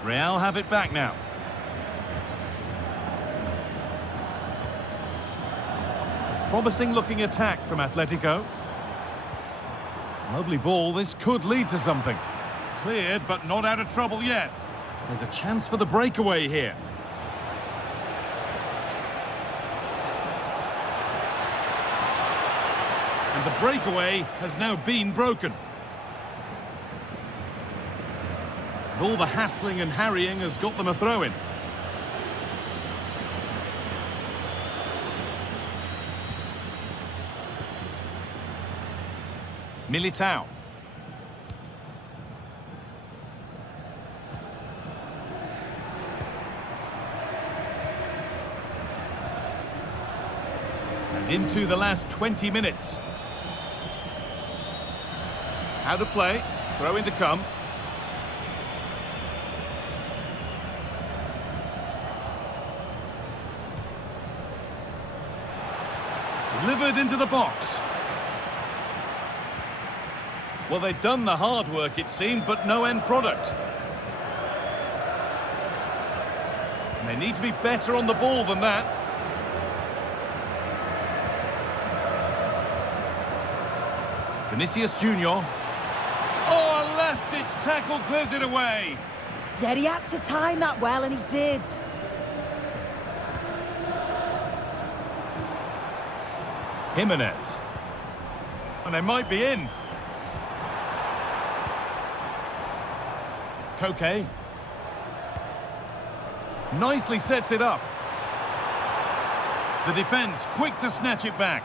Real have it back now. Promising looking attack from Atletico. Lovely ball, this could lead to something. Cleared, but not out of trouble yet. There's a chance for the breakaway here. And the breakaway has now been broken. And all the hassling and harrying has got them a throw-in. Militao. And into the last 20 minutes. How to play, throw in to come. Delivered into the box. Well, they've done the hard work, it seemed, but no end product. And they need to be better on the ball than that. Vinicius Junior. Oh, a last-ditch tackle clears it away. Yeah, he had to time that well, and he did. Jimenez. And they might be in. Koke. Nicely sets it up. The defence quick to snatch it back.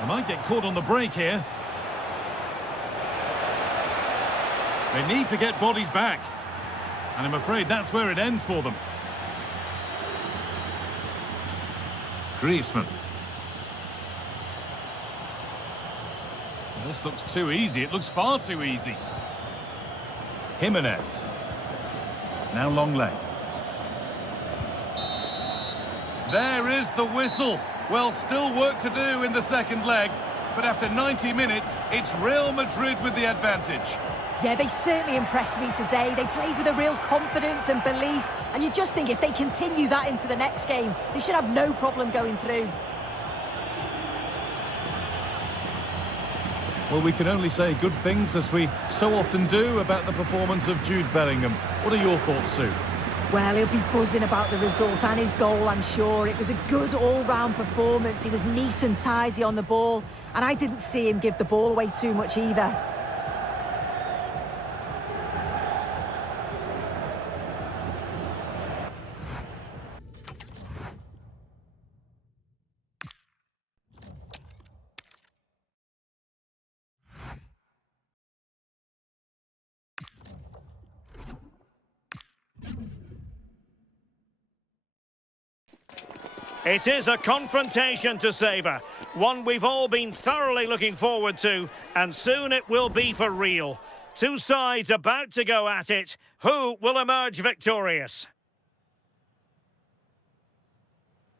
They might get caught on the break here. They need to get bodies back. And I'm afraid that's where it ends for them. Griezmann. This looks too easy. It looks far too easy. Jimenez. Now Longley. There is the whistle. Well, still work to do in the second leg, but after 90 minutes, it's Real Madrid with the advantage. Yeah, they certainly impressed me today. They played with a real confidence and belief, and you just think if they continue that into the next game, they should have no problem going through. Well, we can only say good things, as we so often do, about the performance of Jude Bellingham. What are your thoughts, Sue? Well, he'll be buzzing about the result and his goal, I'm sure. It was a good all-round performance. He was neat and tidy on the ball, and I didn't see him give the ball away too much either. It is a confrontation to savour, one we've all been thoroughly looking forward to, and soon it will be for real. Two sides about to go at it. Who will emerge victorious?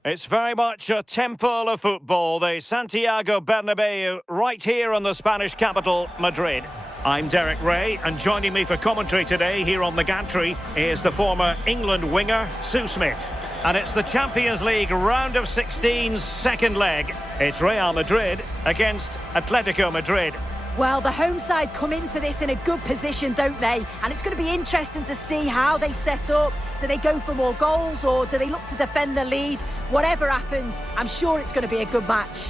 It's very much a temple of football, the Santiago Bernabeu, right here in the Spanish capital, Madrid. I'm Derek Ray, and joining me for commentary today here on the gantry is the former England winger, Sue Smith. And it's the Champions League round of 16's second leg. It's Real Madrid against Atletico Madrid. Well, the home side come into this in a good position, don't they? And it's going to be interesting to see how they set up. Do they go for more goals, or do they look to defend the lead? Whatever happens, I'm sure it's going to be a good match.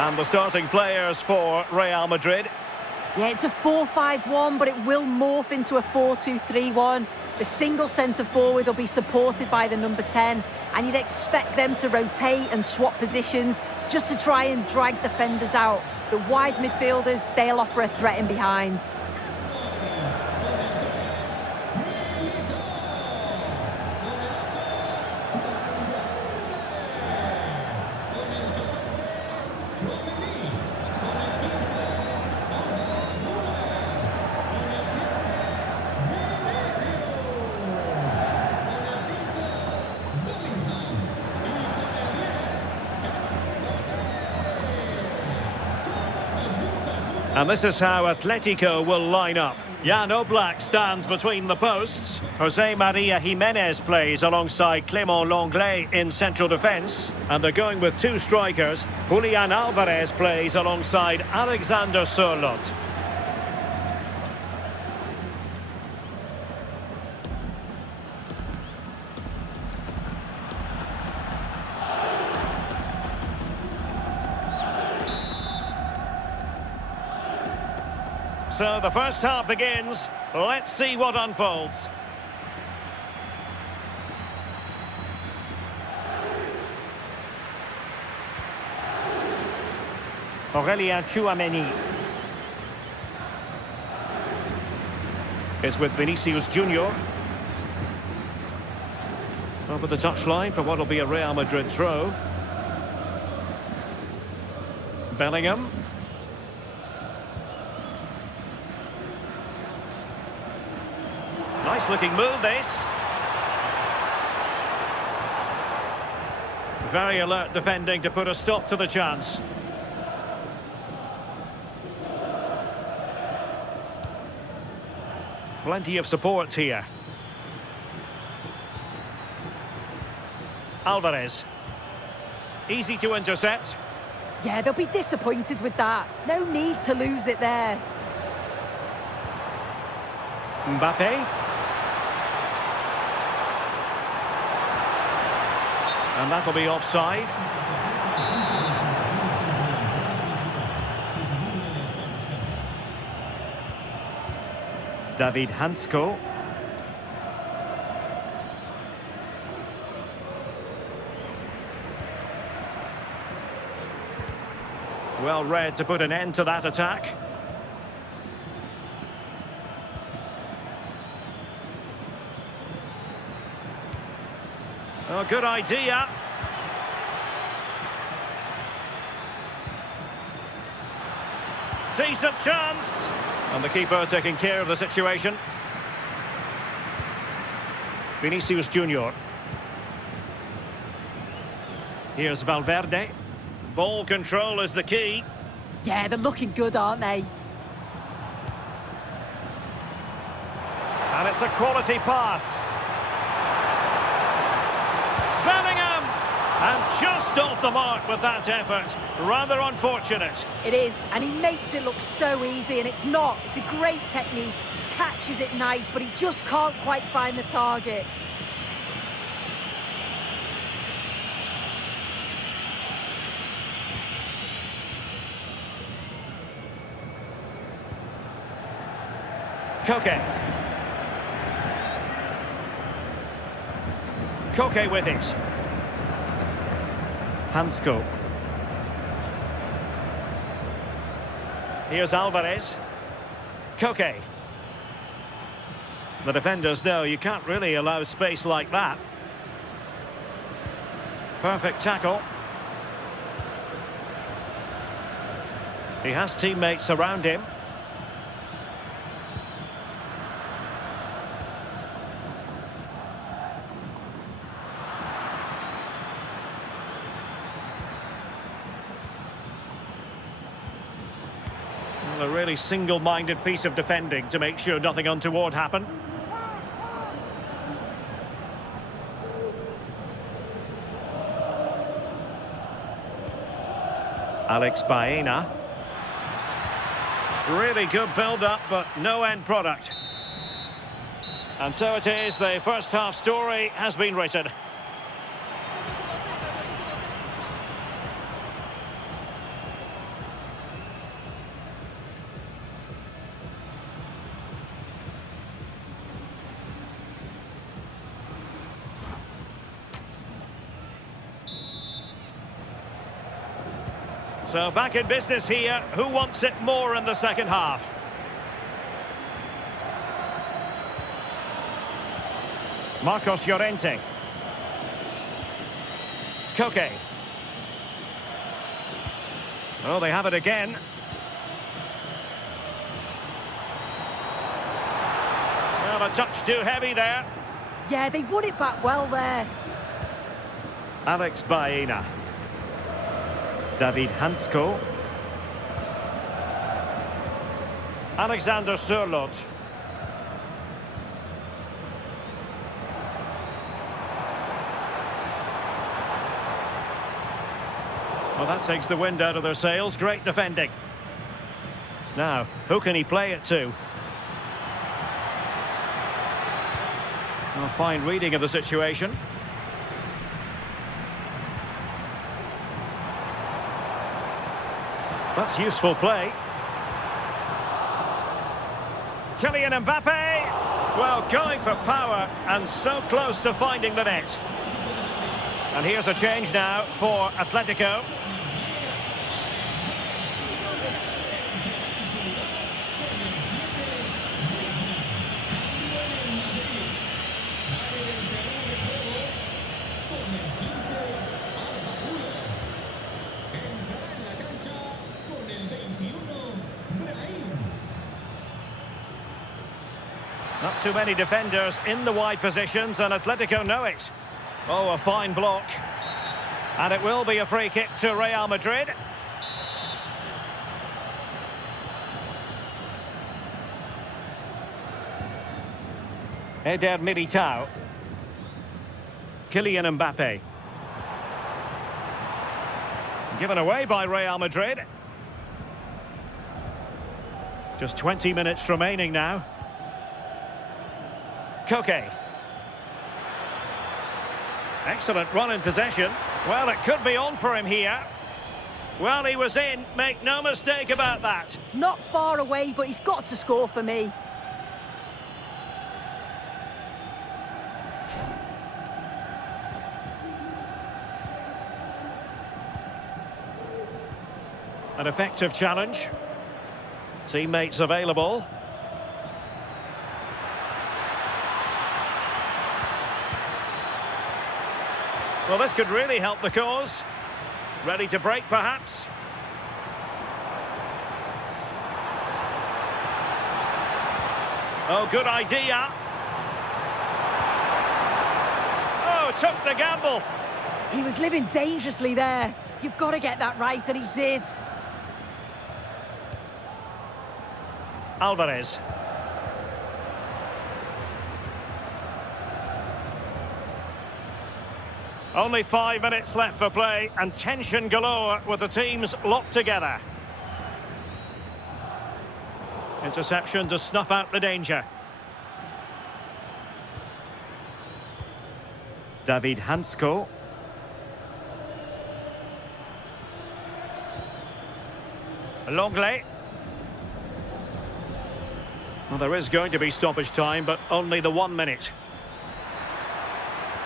And the starting players for Real Madrid. Yeah, it's a 4-5-1, but it will morph into a 4-2-3-1. The single centre-forward will be supported by the number 10, and you'd expect them to rotate and swap positions just to try and drag defenders out. The wide midfielders, they'll offer a threat in behind. And this is how Atletico will line up. Jan Oblak stands between the posts. Jose Maria Jimenez plays alongside Clément Lenglet in central defence. And they're going with two strikers. Julian Alvarez plays alongside Alexander Sørloth. So the first half begins. Let's see what unfolds. Aurélien Tchouaméni is with Vinicius Junior. Over the touchline for what will be a Real Madrid throw. Bellingham. Nice looking move, this. Very alert defending to put a stop to the chance. Plenty of support here. Alvarez. Easy to intercept. Yeah, they'll be disappointed with that. No need to lose it there. Mbappe. And that'll be offside. David Hansko. Well read to put an end to that attack. Oh, good idea. Decent chance. And the keeper taking care of the situation. Vinicius Junior. Here's Valverde. Ball control is the key. Yeah, they're looking good, aren't they? And it's a quality pass. Bellingham! And just off the mark with that effort. Rather unfortunate. It is, and he makes it look so easy, and it's not. It's a great technique. Catches it nice, but he just can't quite find the target. Koke. Koke with it. Hansko. Here's Alvarez. Koke. The defenders know you can't really allow space like that. Perfect tackle. He has teammates around him. A really single-minded piece of defending to make sure nothing untoward happened. Alex Baena. Really good build-up, but no end product. And so it is, the first half story has been written. So back in business here. Who wants it more in the second half? Marcos Llorente. Koke. Oh, they have it again. Well, a touch too heavy there. Yeah, they won it back well there. Alex Baena. David Hansko. Alexander Sørloth. Well, that takes the wind out of their sails. Great defending. Now, who can he play it to? A fine reading of the situation. That's useful play. Kylian Mbappe. Well, going for power and so close to finding the net. And here's a change now for Atletico. Not too many defenders in the wide positions, and Atletico know it. Oh, a fine block. And it will be a free kick to Real Madrid. Eder Militao. Kylian Mbappe. Given away by Real Madrid. Just 20 minutes remaining now. Koke. Excellent run in possession. Well, it could be on for him here. Well, he was in. Make no mistake about that. Not far away, but he's got to score for me. An effective challenge. Teammates available. Well, this could really help the cause. Ready to break, perhaps? Oh, good idea. Oh, took the gamble. He was living dangerously there. You've got to get that right, and he did. Alvarez. Only 5 minutes left for play and tension galore with the teams locked together. Interception to snuff out the danger. David Hansko. Longley. Well, there is going to be stoppage time, but only the 1 minute.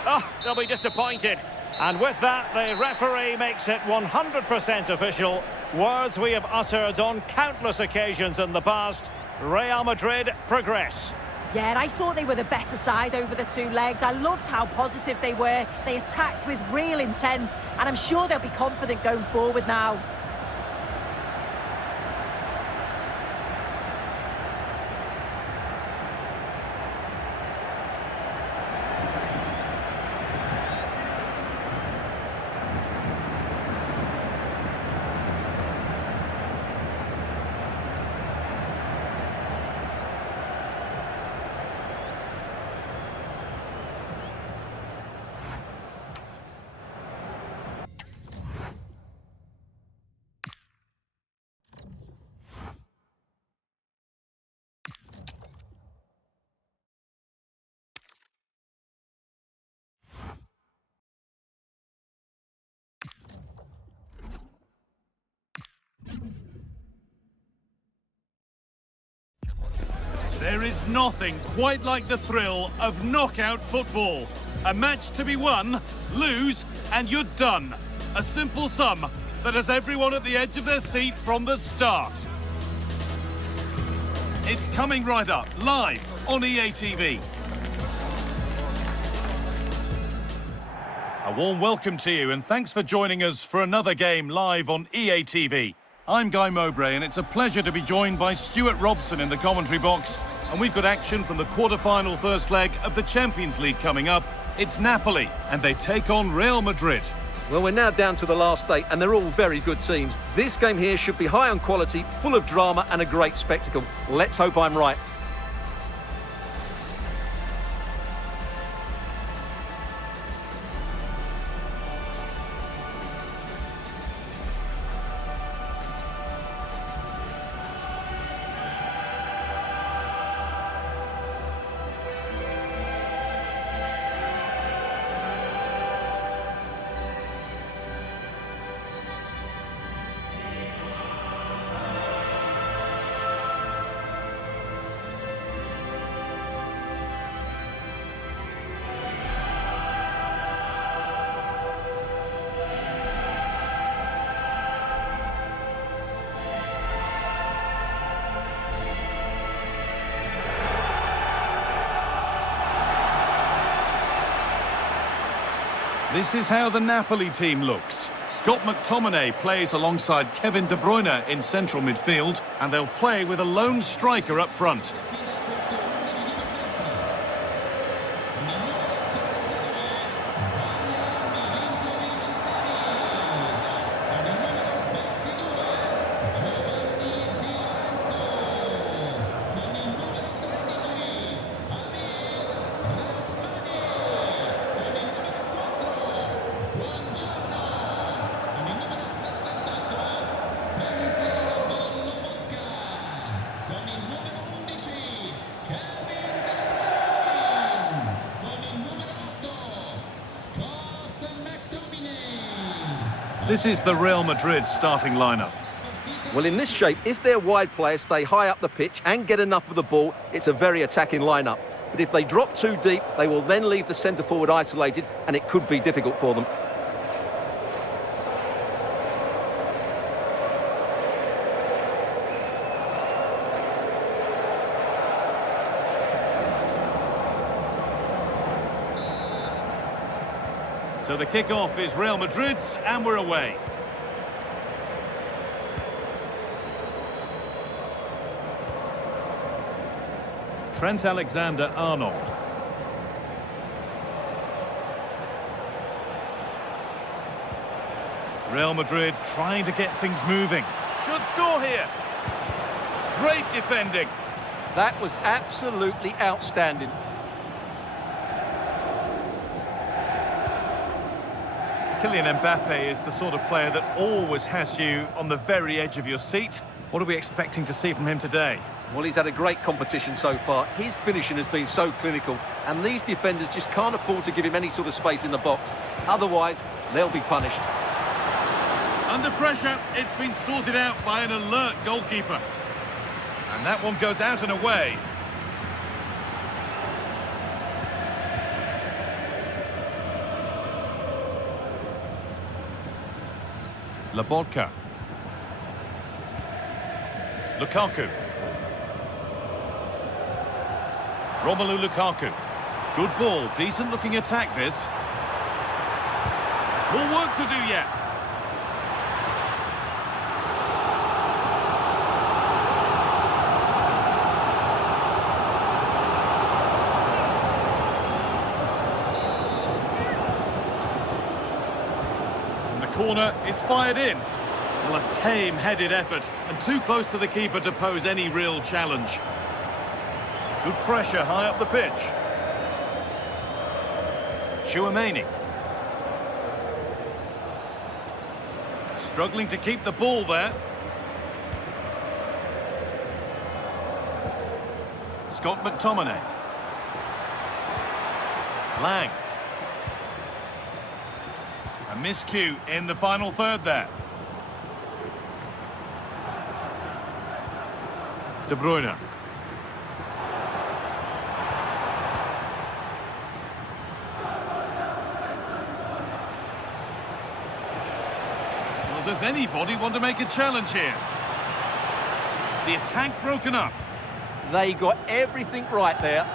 Oh, they'll be disappointed. And with that, the referee makes it 100% official. Words we have uttered on countless occasions in the past. Real Madrid progress. Yeah, and I thought they were the better side over the two legs. I loved how positive they were. They attacked with real intent, and I'm sure they'll be confident going forward now. There is nothing quite like the thrill of knockout football. A match to be won, lose, and you're done. A simple sum that has everyone at the edge of their seat from the start. It's coming right up, live on EA TV. A warm welcome to you, and thanks for joining us for another game live on EA TV. I'm Guy Mowbray, and it's a pleasure to be joined by Stuart Robson in the commentary box. And we've got action from the quarter-final first leg of the Champions League coming up. It's Napoli, and they take on Real Madrid. Well, we're now down to the last 8, and they're all very good teams. This game here should be high on quality, full of drama, and a great spectacle. Let's hope I'm right. This is how the Napoli team looks. Scott McTominay plays alongside Kevin De Bruyne in central midfield, and they'll play with a lone striker up front. This is the Real Madrid starting lineup. Well, in this shape, if their wide players stay high up the pitch and get enough of the ball, it's a very attacking lineup. But if they drop too deep, they will then leave the centre-forward isolated, and it could be difficult for them. So the kick-off is Real Madrid's, and we're away. Trent Alexander-Arnold. Real Madrid trying to get things moving. Should score here. Great defending. That was absolutely outstanding. Kylian Mbappe is the sort of player that always has you on the very edge of your seat. What are we expecting to see from him today? Well, he's had a great competition so far. His finishing has been so clinical, and these defenders just can't afford to give him any sort of space in the box. Otherwise, they'll be punished. Under pressure, it's been sorted out by an alert goalkeeper. And that one goes out and away. Lobotka. Lukaku. Romelu Lukaku. Good ball, decent looking attack this. More work to do yet. And the corner is fired in. Well, a tame-headed effort and too close to the keeper to pose any real challenge. Good pressure high up the pitch. Chouameni. Struggling to keep the ball there. Scott McTominay. Lang. A miscue in the final third there. De Bruyne. Well, does anybody want to make a challenge here? The attack broken up. They got everything right there.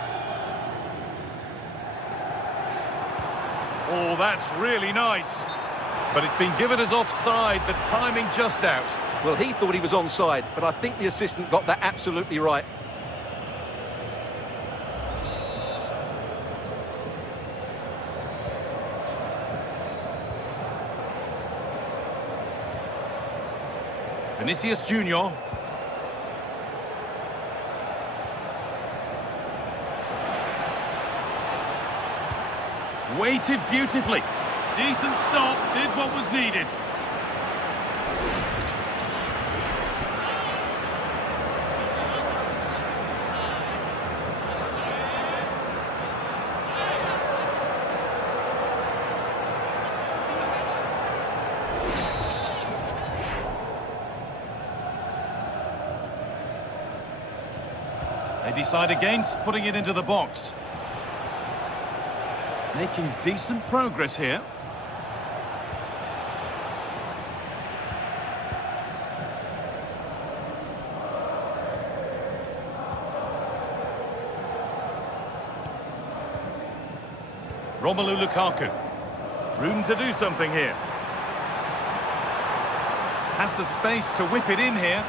Oh, that's really nice. But it's been given as offside, the timing just out. Well, he thought he was onside, but I think the assistant got that absolutely right. Vinicius Junior. Waited beautifully. Decent stop, did what was needed. They decide against putting it into the box. Making decent progress here. Romelu Lukaku. Room to do something here. Has the space to whip it in here.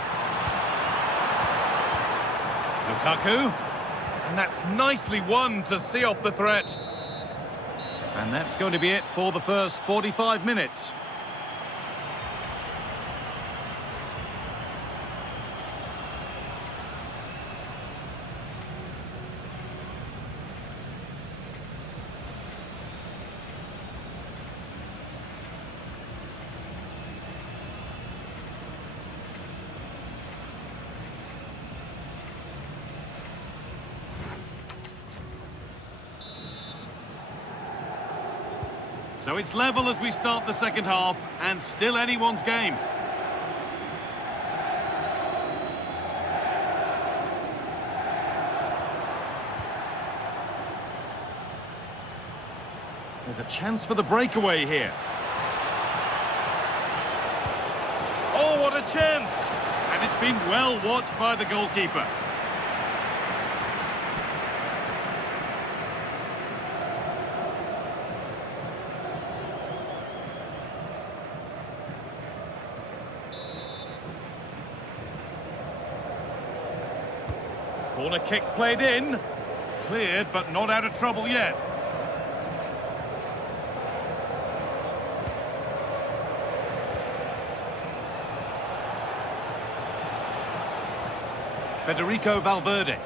Lukaku. And that's nicely won to see off the threat. And that's going to be it for the first 45 minutes. So it's level as we start the second half, and still anyone's game. There's a chance for the breakaway here. Oh, what a chance! And it's been well watched by the goalkeeper. Corner kick played in. Cleared, but not out of trouble yet. Federico Valverde.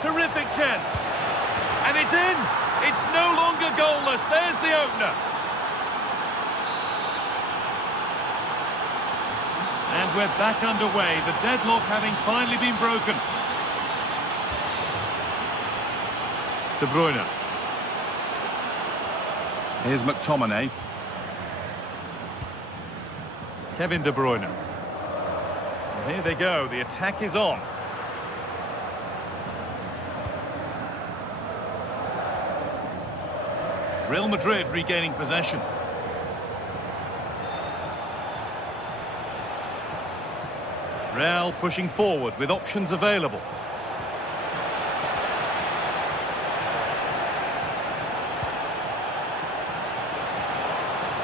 Terrific chance. And it's in! It's no longer goalless. There's the opener. And we're back underway, the deadlock having finally been broken. De Bruyne. Here's McTominay. Kevin De Bruyne. And here they go, the attack is on. Real Madrid regaining possession. Real pushing forward with options available.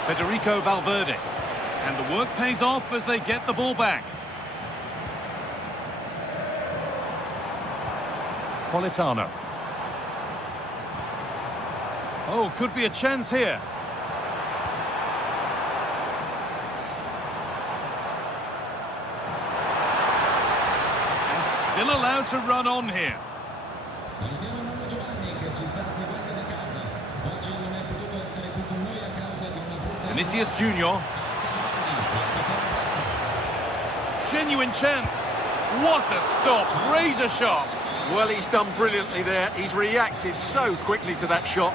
Federico Valverde. And the work pays off as they get the ball back. Politano. Oh, could be a chance here. And still allowed to run on here. Vinicius Junior. Genuine chance. What a stop, razor sharp. Well, he's done brilliantly there. He's reacted so quickly to that shot.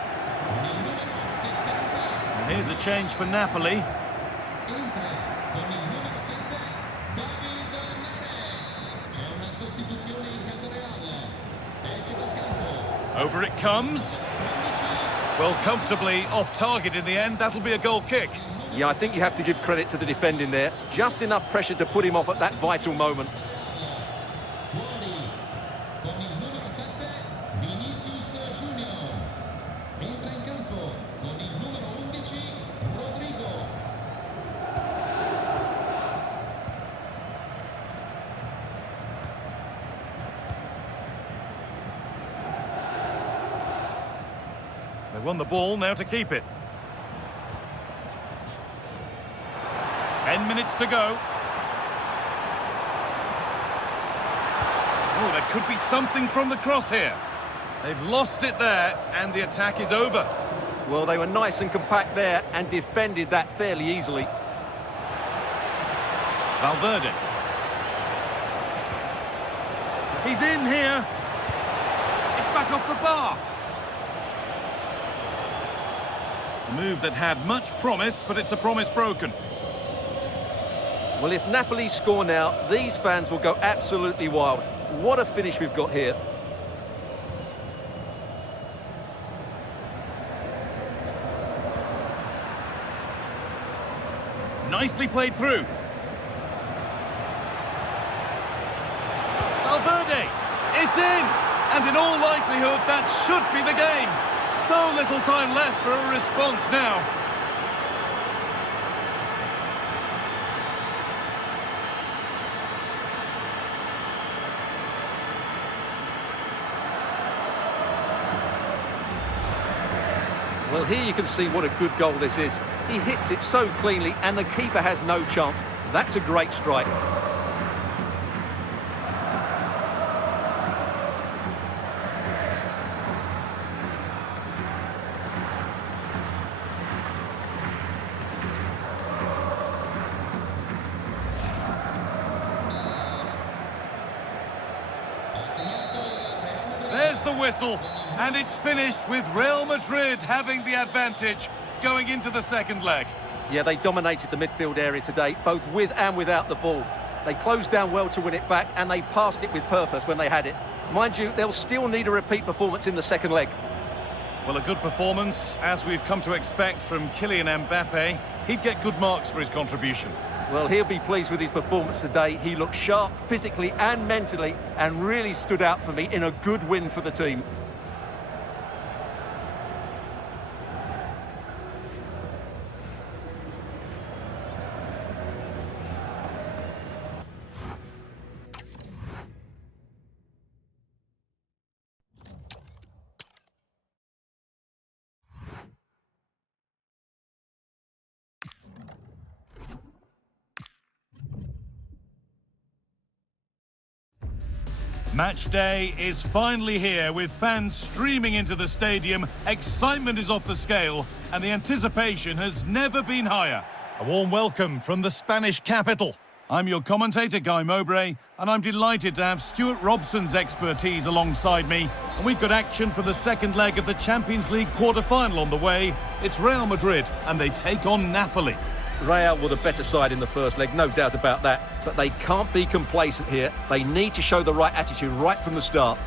And here's a change for Napoli. Over it comes. Well, comfortably off target in the end. That'll be a goal kick. Yeah, I think you have to give credit to the defending there. Just enough pressure to put him off at that vital moment. They won the ball, now to keep it. 10 minutes to go. Oh, there could be something from the cross here. They've lost it there, and the attack is over. Well, they were nice and compact there and defended that fairly easily. Valverde. He's in here. It's back off the bar. A move that had much promise, but it's a promise broken. Well, if Napoli score now, these fans will go absolutely wild. What a finish we've got here. Nicely played through. Valverde, it's in! And in all likelihood, that should be the game. So little time left for a response now. Well, here you can see what a good goal this is. He hits it so cleanly and the keeper has no chance. That's a great strike. There's the whistle, and it's finished with Real Madrid having the advantage going into the second leg. Yeah, they dominated the midfield area today, both with and without the ball. They closed down well to win it back, and they passed it with purpose when they had it. Mind you, they'll still need a repeat performance in the second leg. Well, a good performance, as we've come to expect from Kylian Mbappe. He'd get good marks for his contribution. Well, he'll be pleased with his performance today. He looked sharp physically and mentally and really stood out for me in a good win for the team. Match day is finally here with fans streaming into the stadium. Excitement is off the scale and the anticipation has never been higher. A warm welcome from the Spanish capital. I'm your commentator, Guy Mowbray, and I'm delighted to have Stuart Robson's expertise alongside me. And we've got action for the second leg of the Champions League quarter-final on the way. It's Real Madrid, and they take on Napoli. Real were the better side in the first leg, no doubt about that. But they can't be complacent here. They need to show the right attitude right from the start.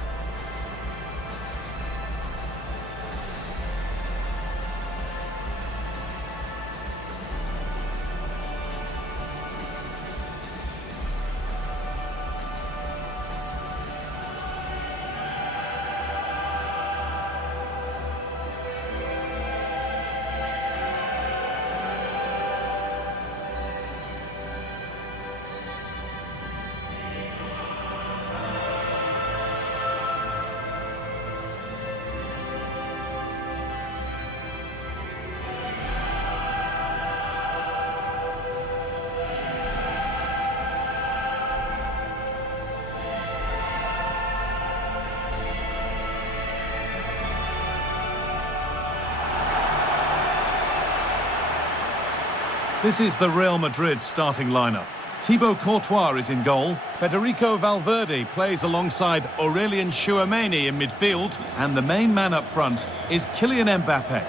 This is the Real Madrid starting lineup. Thibaut Courtois is in goal. Federico Valverde plays alongside Aurelien Tchouameni in midfield. And the main man up front is Kylian Mbappe.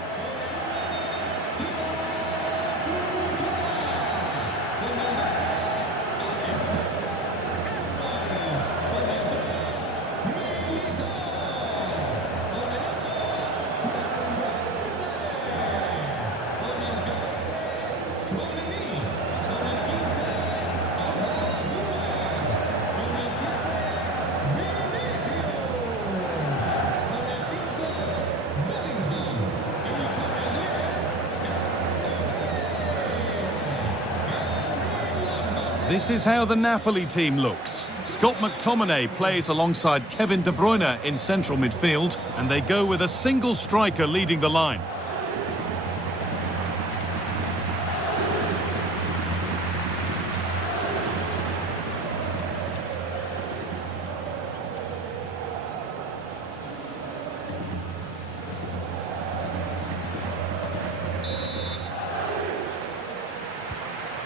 This is how the Napoli team looks. Scott McTominay plays alongside Kevin De Bruyne in central midfield, and they go with a single striker leading the line.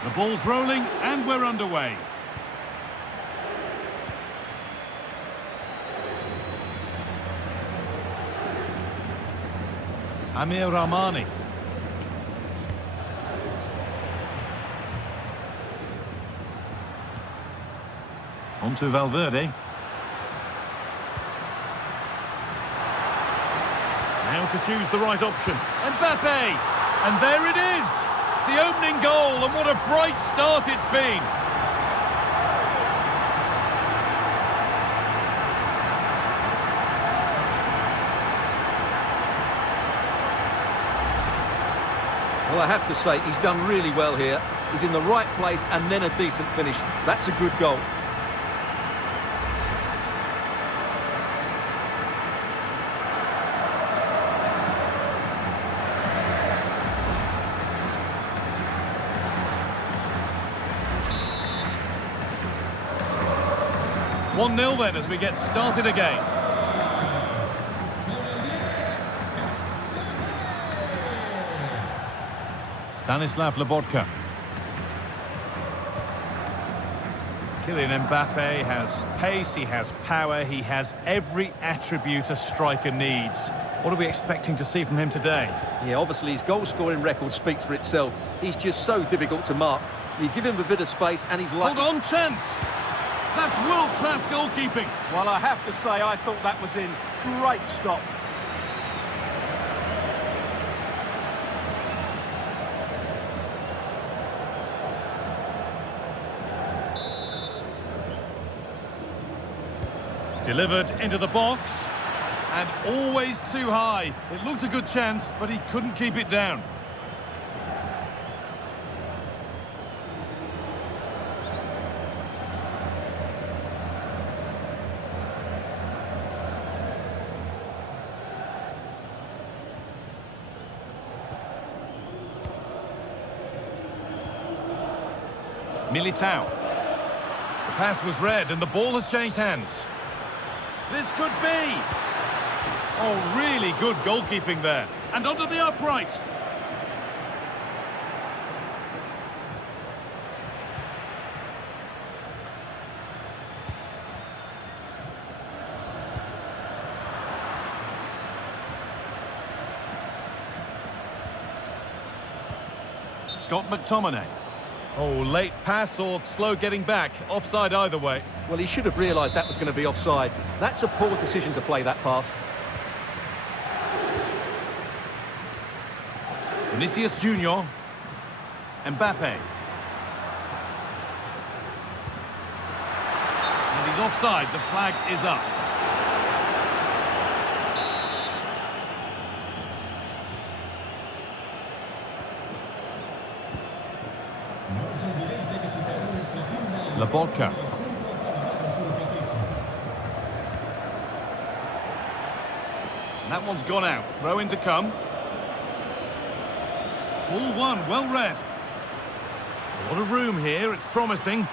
The ball's rolling and we're underway. Amir Rahmani. On to Valverde. Now to choose the right option. Mbappe! And there it is! The opening goal, and what a bright start it's been. Well, I have to say, he's done really well here. He's in the right place and then a decent finish. That's a good goal. One 0 then as we get started again. Stanislav Lobotka. Kylian Mbappe has pace, he has power, he has every attribute a striker needs. What are we expecting to see from him today? Yeah, obviously his goal-scoring record speaks for itself. He's just so difficult to mark. You give him a bit of space and he's like... Hold on, chance! That's world-class goalkeeping. Well, I have to say, I thought that was in. Great stop. Delivered into the box. And always too high. It looked a good chance, but he couldn't keep it down. Militao. The pass was read and the ball has changed hands. This could be. Oh, really good goalkeeping there. And onto the upright. Scott McTominay. Oh, late pass or slow getting back. Offside either way. Well, he should have realised that was going to be offside. That's a poor decision to play that pass. Vinicius Junior. Mbappe. And he's offside. The flag is up. Laborca. That one's gone out. Throw in to come. Ball one, well read. A lot of room here, it's promising.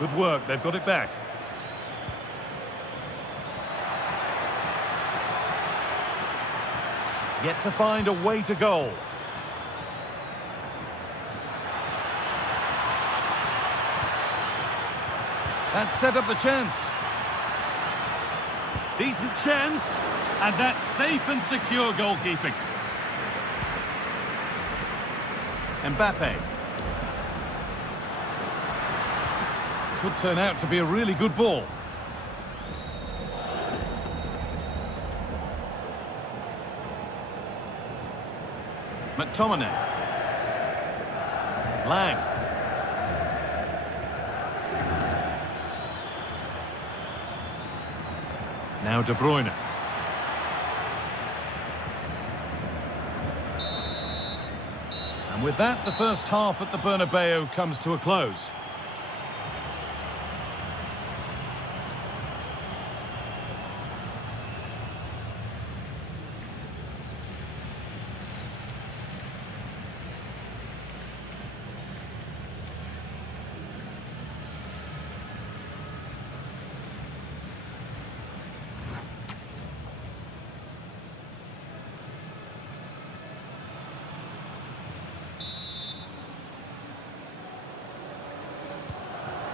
Good work, they've got it back. Yet to find a way to goal. That set up the chance. Decent chance, and that's safe and secure goalkeeping. Mbappe. Could turn out to be a really good ball. McTominay. Lang. Now De Bruyne. And with that, the first half at the Bernabeu comes to a close.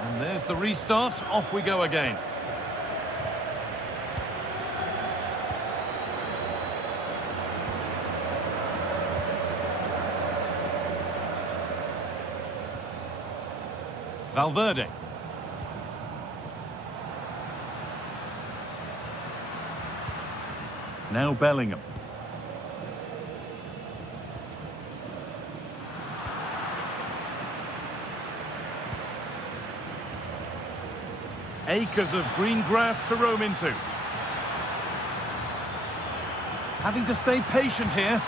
And there's the restart. Off we go again. Valverde. Now Bellingham. Acres of green grass to roam into. Having to stay patient here.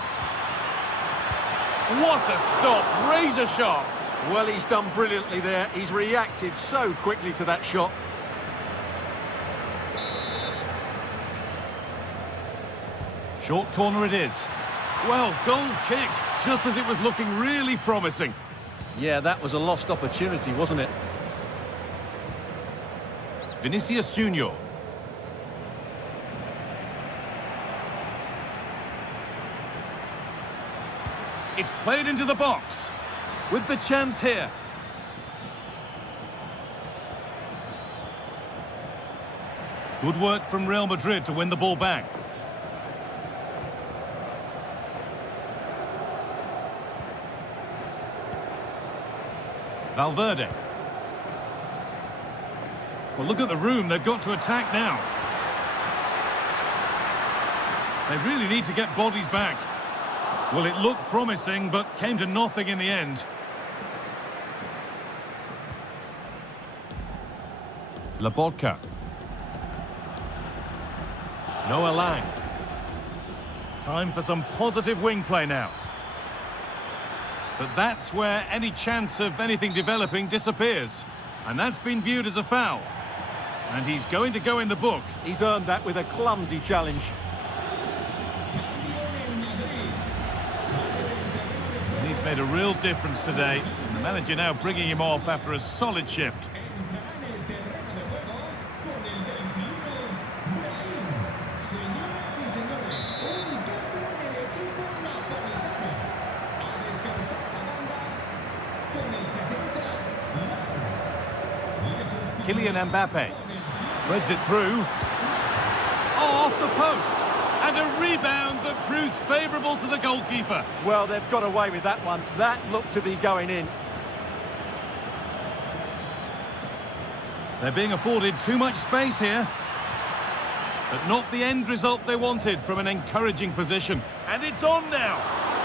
What a stop! Razor sharp! Well, he's done brilliantly there. He's reacted so quickly to that shot. Short corner it is. Well, goal kick, just as it was looking really promising. Yeah, that was a lost opportunity, wasn't it? Vinicius Junior. It's played into the box. With the chance here. Good work from Real Madrid to win the ball back. Valverde. Well, look at the room they've got to attack now. They really need to get bodies back. Well, it looked promising, but came to nothing in the end. Laborca. Noah Lang. Time for some positive wing play now. But that's where any chance of anything developing disappears. And that's been viewed as a foul. And he's going to go in the book. He's earned that with a clumsy challenge. And he's made a real difference today. The manager now bringing him off after a solid shift. Kylian Mbappe threads it through. off the post. And a rebound that proves favourable to the goalkeeper. Well, they've got away with that one. That looked to be going in. They're being afforded too much space here. But not the end result they wanted from an encouraging position. And it's on now.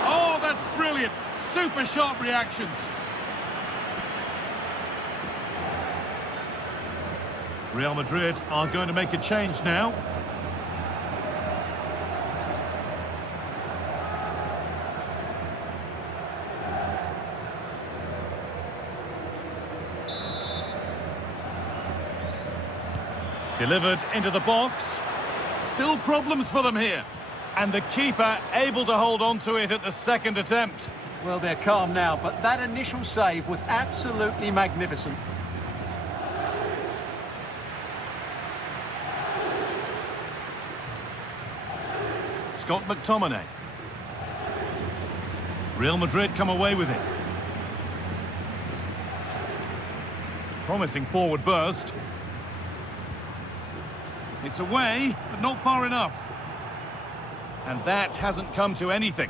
Oh, that's brilliant. Super sharp reactions. Real Madrid are going to make a change now. Delivered into the box. Still problems for them here. And the keeper able to hold on to it at the second attempt. Well, they're calm now, but that initial save was absolutely magnificent. Scott McTominay. Real Madrid come away with it. Promising forward burst. It's away, but not far enough. And that hasn't come to anything.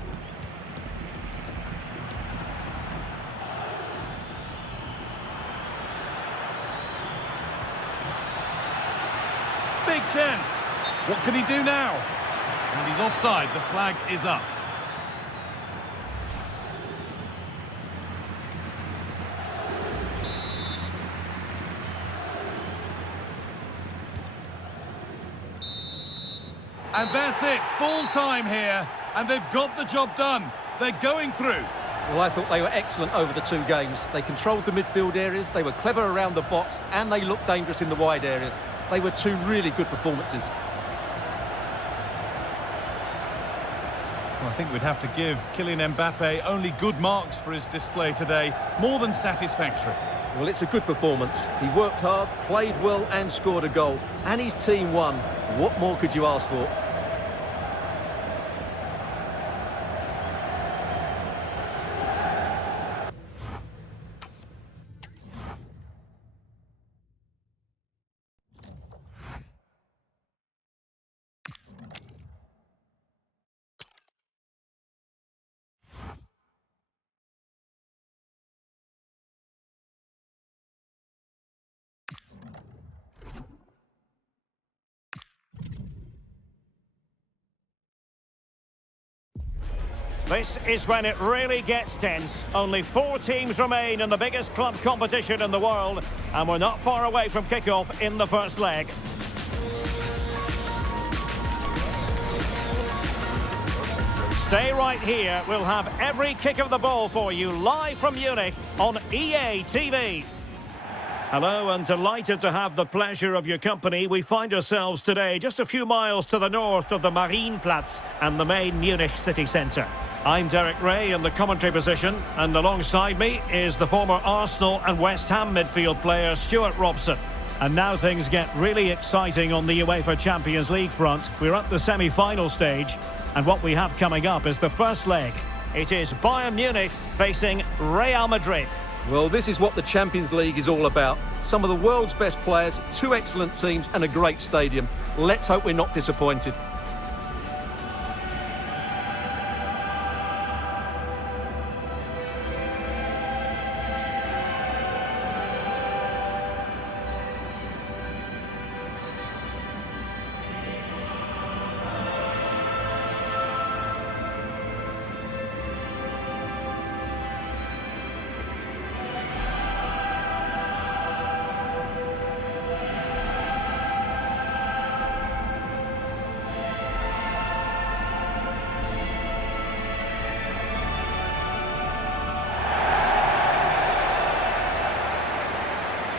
Big chance. What can he do now? And he's offside. The flag is up. And that's it, full time here, and they've got the job done. They're going through. Well, I thought they were excellent over the two games. They controlled the midfield areas, they were clever around the box, and they looked dangerous in the wide areas. They were two really good performances. Well, I think we'd have to give Kylian Mbappe only good marks for his display today. More than satisfactory. Well, it's a good performance. He worked hard, played well, and scored a goal. And his team won. What more could you ask for? This is when it really gets tense. Only 4 teams remain in the biggest club competition in the world, and we're not far away from kickoff in the first leg. Stay right here. We'll have every kick of the ball for you live from Munich on EA TV. Hello, and delighted to have the pleasure of your company. We find ourselves today just a few miles to the north of the Marienplatz and the main Munich city centre. I'm Derek Ray in the commentary position, and alongside me is the former Arsenal and West Ham midfield player Stuart Robson. And now things get really exciting on the UEFA Champions League front. We're at the semi-final stage, and what we have coming up is the first leg. It is Bayern Munich facing Real Madrid. Well, this is what the Champions League is all about. Some of the world's best players, 2 excellent teams and a great stadium. Let's hope we're not disappointed.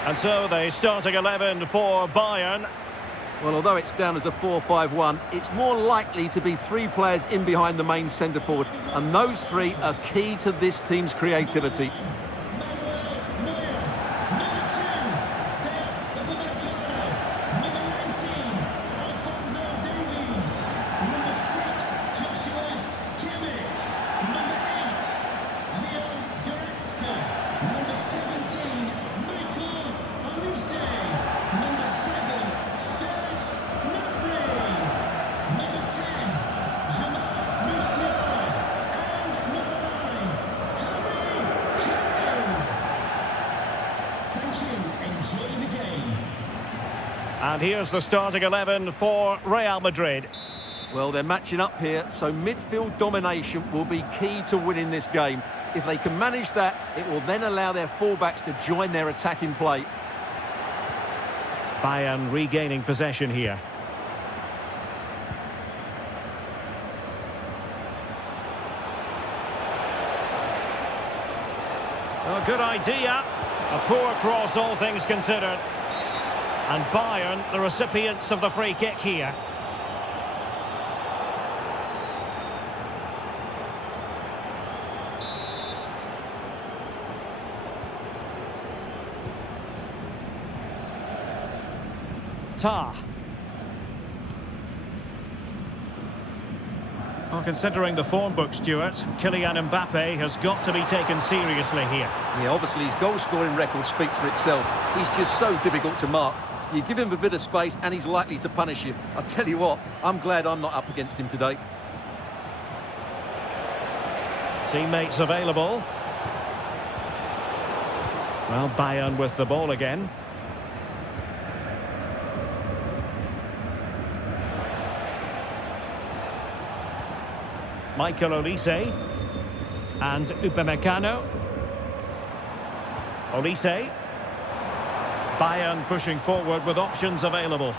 And so the starting 11 for Bayern. Well, although it's down as a 4-5-1, it's more likely to be 3 players in behind the main centre forward, and those 3 are key to this team's creativity. And here's the starting 11 for Real Madrid. Well, they're matching up here, so midfield domination will be key to winning this game. If they can manage that, it will then allow their fullbacks to join their attacking play. Bayern regaining possession here. Oh, good idea. A poor cross, all things considered. And Bayern, the recipients of the free kick here. Tar. Well, considering the form book, Stuart, Kylian Mbappe has got to be taken seriously here. Yeah, obviously his goal-scoring record speaks for itself. He's just so difficult to mark. You give him a bit of space and he's likely to punish you. I tell you what, I'm glad I'm not up against him today. Teammates available. Well, Bayern with the ball again. Michael Olise and Upamecano. Olise. Bayern pushing forward with options available.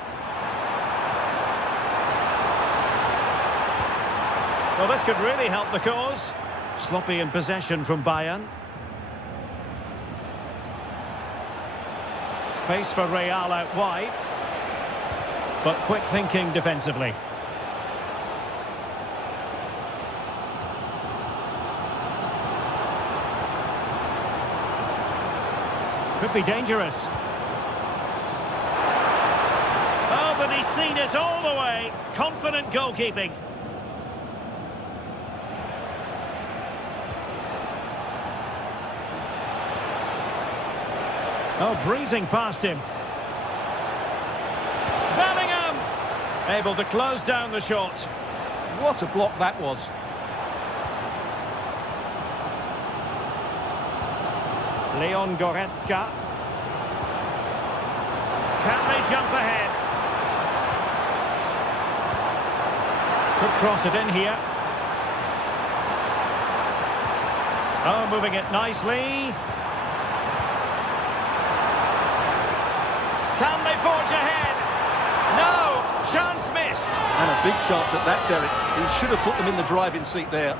Well, this could really help the cause. Sloppy in possession from Bayern. Space for Real out wide. But quick thinking defensively. Could be dangerous. Oh, but he's seen it all the way. Confident goalkeeping. Oh, breezing past him. Bellingham! Able to close down the shot. What a block that was. Leon Goretzka. Can they jump ahead? Could cross it in here. Oh, moving it nicely. Can they forge ahead? No! Chance missed. And a big chance at that, Derek. He should have put them in the driving seat there.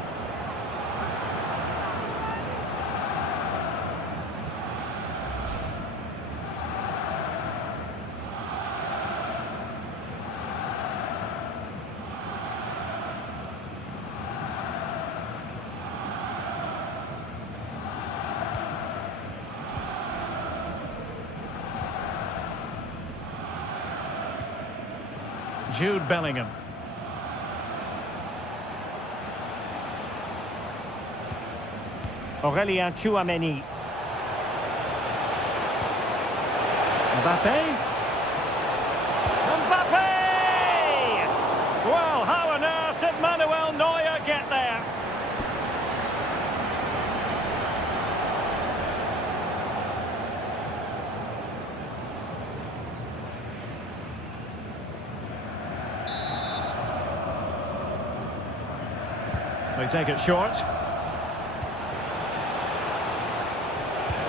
Jude Bellingham. Aurélien Tchouameni. Mbappe. Mbappe! Well, how on earth did Manuel Neuer get there? They take it short.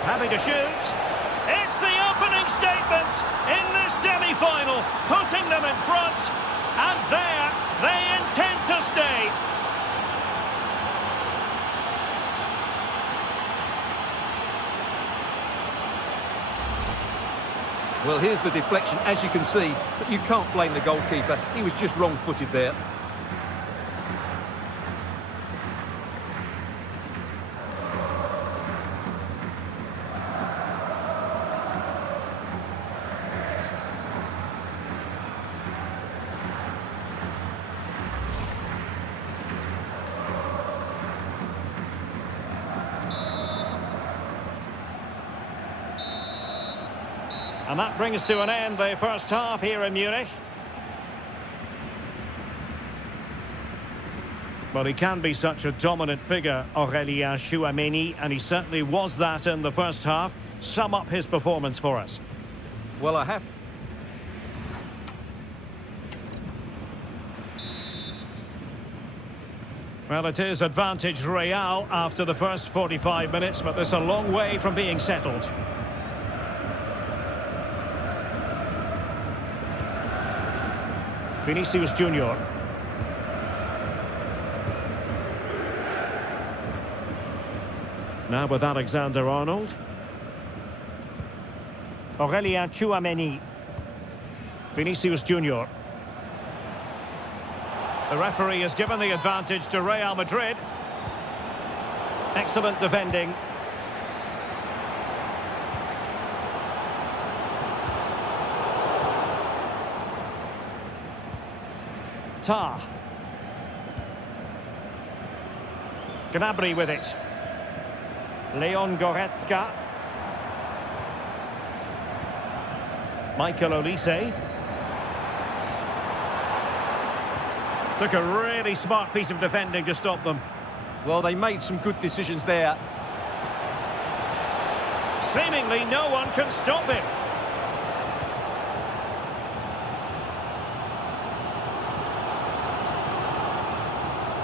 Happy to shoot. It's the opening statement in this semi-final, putting them in front, and there they intend to stay. Well, here's the deflection, as you can see, but you can't blame the goalkeeper. He was just wrong-footed there. And that brings to an end the first half here in Munich. Well, he can be such a dominant figure, Aurélien Tchouameni, and he certainly was that in the first half. Sum up his performance for us. Well, I have Well, it is advantage Real after the first 45 minutes, but there's a long way from being settled. Vinicius Junior. Now with Alexander-Arnold. Aurélien Tchouameni. Vinicius Junior. The referee has given the advantage to Real Madrid. Excellent defending. Tar. Gnabry with it. Leon Goretzka. Michael Olise. Took a really smart piece of defending to stop them. Well, they made some good decisions there. Seemingly no one can stop him.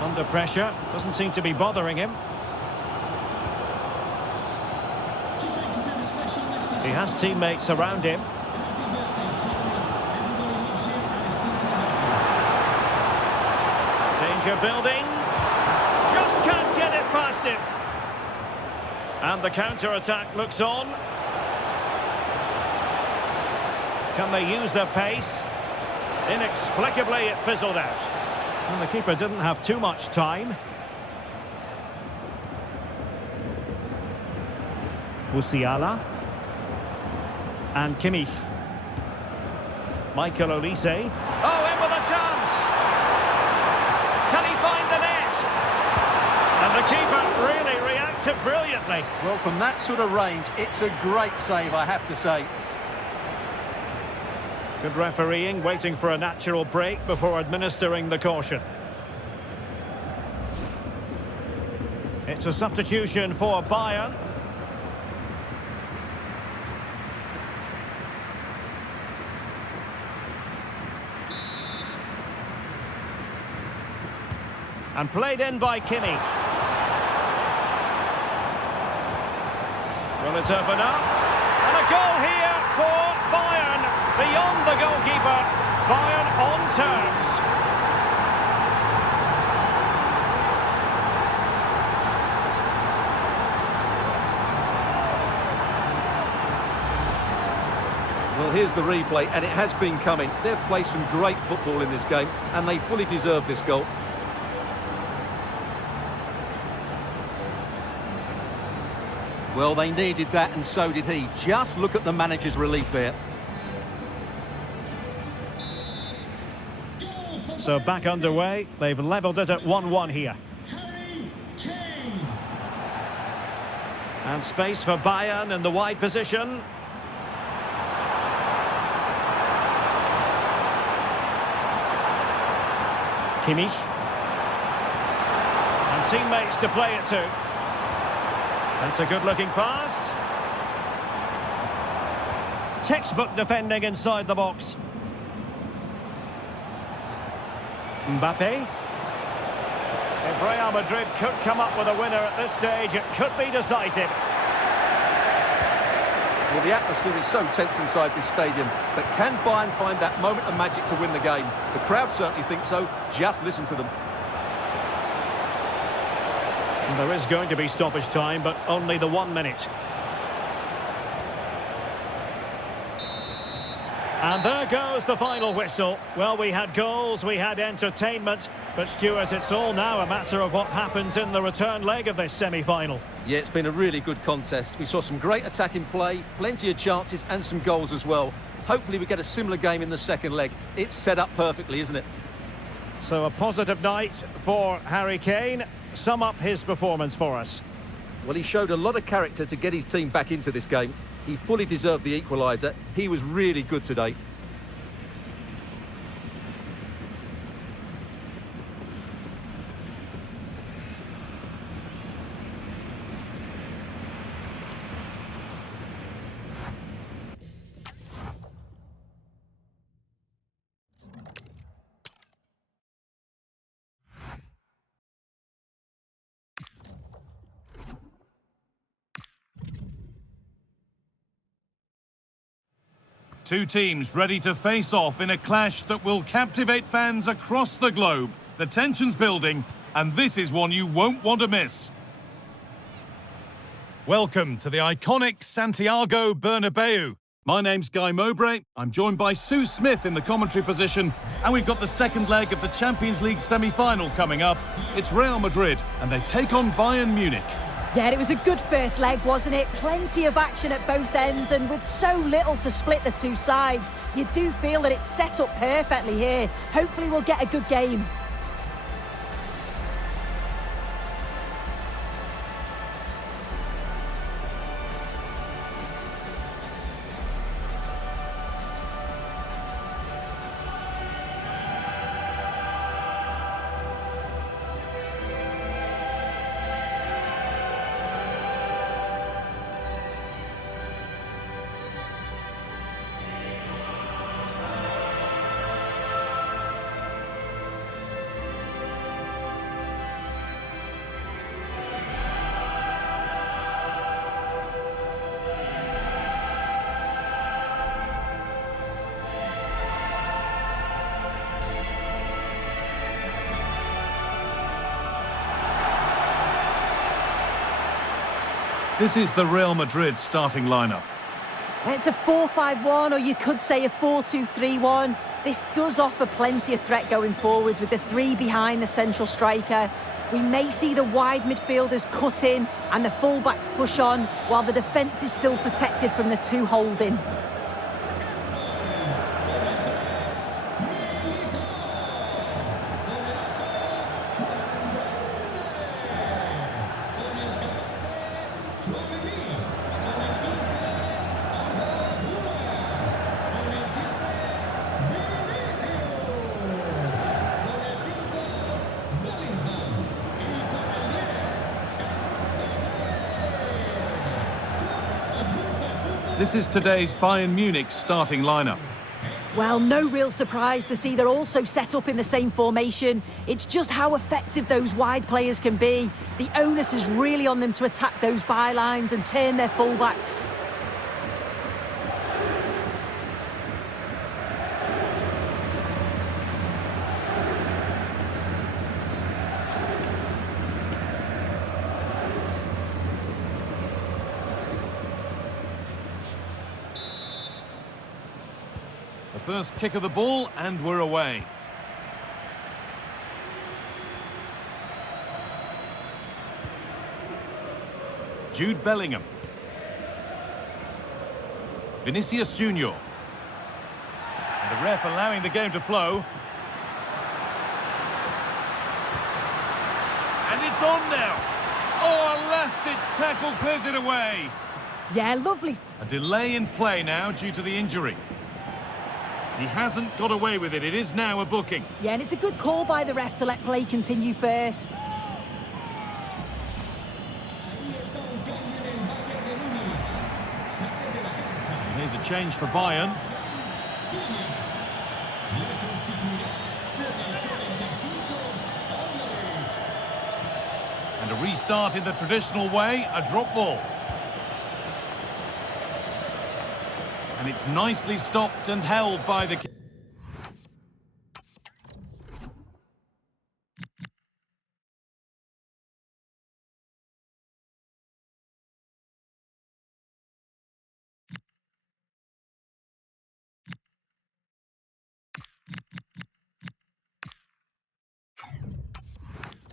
Under pressure, doesn't seem to be bothering him. He has teammates around him. Danger building. Just can't get it past him. And the counter-attack looks on. Can they use their pace? Inexplicably, it fizzled out. And the keeper didn't have too much time. Musiala. And Kimmich. Michael Olise. Oh, in with a chance! Can he find the net? And the keeper really reacted brilliantly. Well, from that sort of range, it's a great save, I have to say. Good refereeing, waiting for a natural break before administering the caution. It's a substitution for Bayern. And played in by Kimmich. Will it open up? And a goal here for Bayern. Beyond the goalkeeper. Bayern on terms. Well, here's the replay, and it has been coming. They've played some great football in this game, and they fully deserve this goal. Well, they needed that, and so did he. Just look at the manager's relief there. So back underway. They've levelled it at 1-1 here. And space for Bayern in the wide position. Kimmich. And teammates to play it to. That's a good-looking pass. Textbook defending inside the box. Mbappe. If Real Madrid could come up with a winner at this stage, it could be decisive. Well, the atmosphere is so tense inside this stadium, but can Bayern find that moment of magic to win the game? The crowd certainly think so. Just listen to them. And there is going to be stoppage time, but only the 1 minute. And there goes the final whistle. Well, we had goals, we had entertainment, but Stuart, it's all now a matter of what happens in the return leg of this semi-final. Yeah, it's been a really good contest. We saw some great attacking play, plenty of chances and some goals as well. Hopefully we get a similar game in the second leg. It's set up perfectly, isn't it? So a positive night for Harry Kane. Sum up his performance for us. Well, he showed a lot of character to get his team back into this game. He fully deserved the equaliser. He was really good today. Two teams ready to face off in a clash that will captivate fans across the globe. The tension's building, and this is one you won't want to miss. Welcome to the iconic Santiago Bernabeu. My name's Guy Mowbray. I'm joined by Sue Smith in the commentary position, and we've got the second leg of the Champions League semi-final coming up. It's Real Madrid, and they take on Bayern Munich. Yeah, it was a good first leg, wasn't it? Plenty of action at both ends, and with so little to split the two sides, you do feel that it's set up perfectly here. Hopefully we'll get a good game. This is the Real Madrid starting lineup. It's a 4-5-1, or you could say a 4-2-3-1. This does offer plenty of threat going forward with the three behind the central striker. We may see the wide midfielders cut in and the fullbacks push on, while the defence is still protected from the two holding. This is today's Bayern Munich starting lineup. Well, no real surprise to see they're also set up in the same formation. It's just how effective those wide players can be. The onus is really on them to attack those bylines and turn their fullbacks. The first kick of the ball, and we're away. Jude Bellingham. Vinicius Junior. And the ref allowing the game to flow. And it's on now. Oh, a last-ditch tackle clears it away. Yeah, lovely. A delay in play now due to the injury. He hasn't got away with it. It is now a booking. Yeah, and it's a good call by the ref to let play continue first. Here's a change for Bayern. And a restart in the traditional way, a drop ball. And it's nicely stopped and held by the...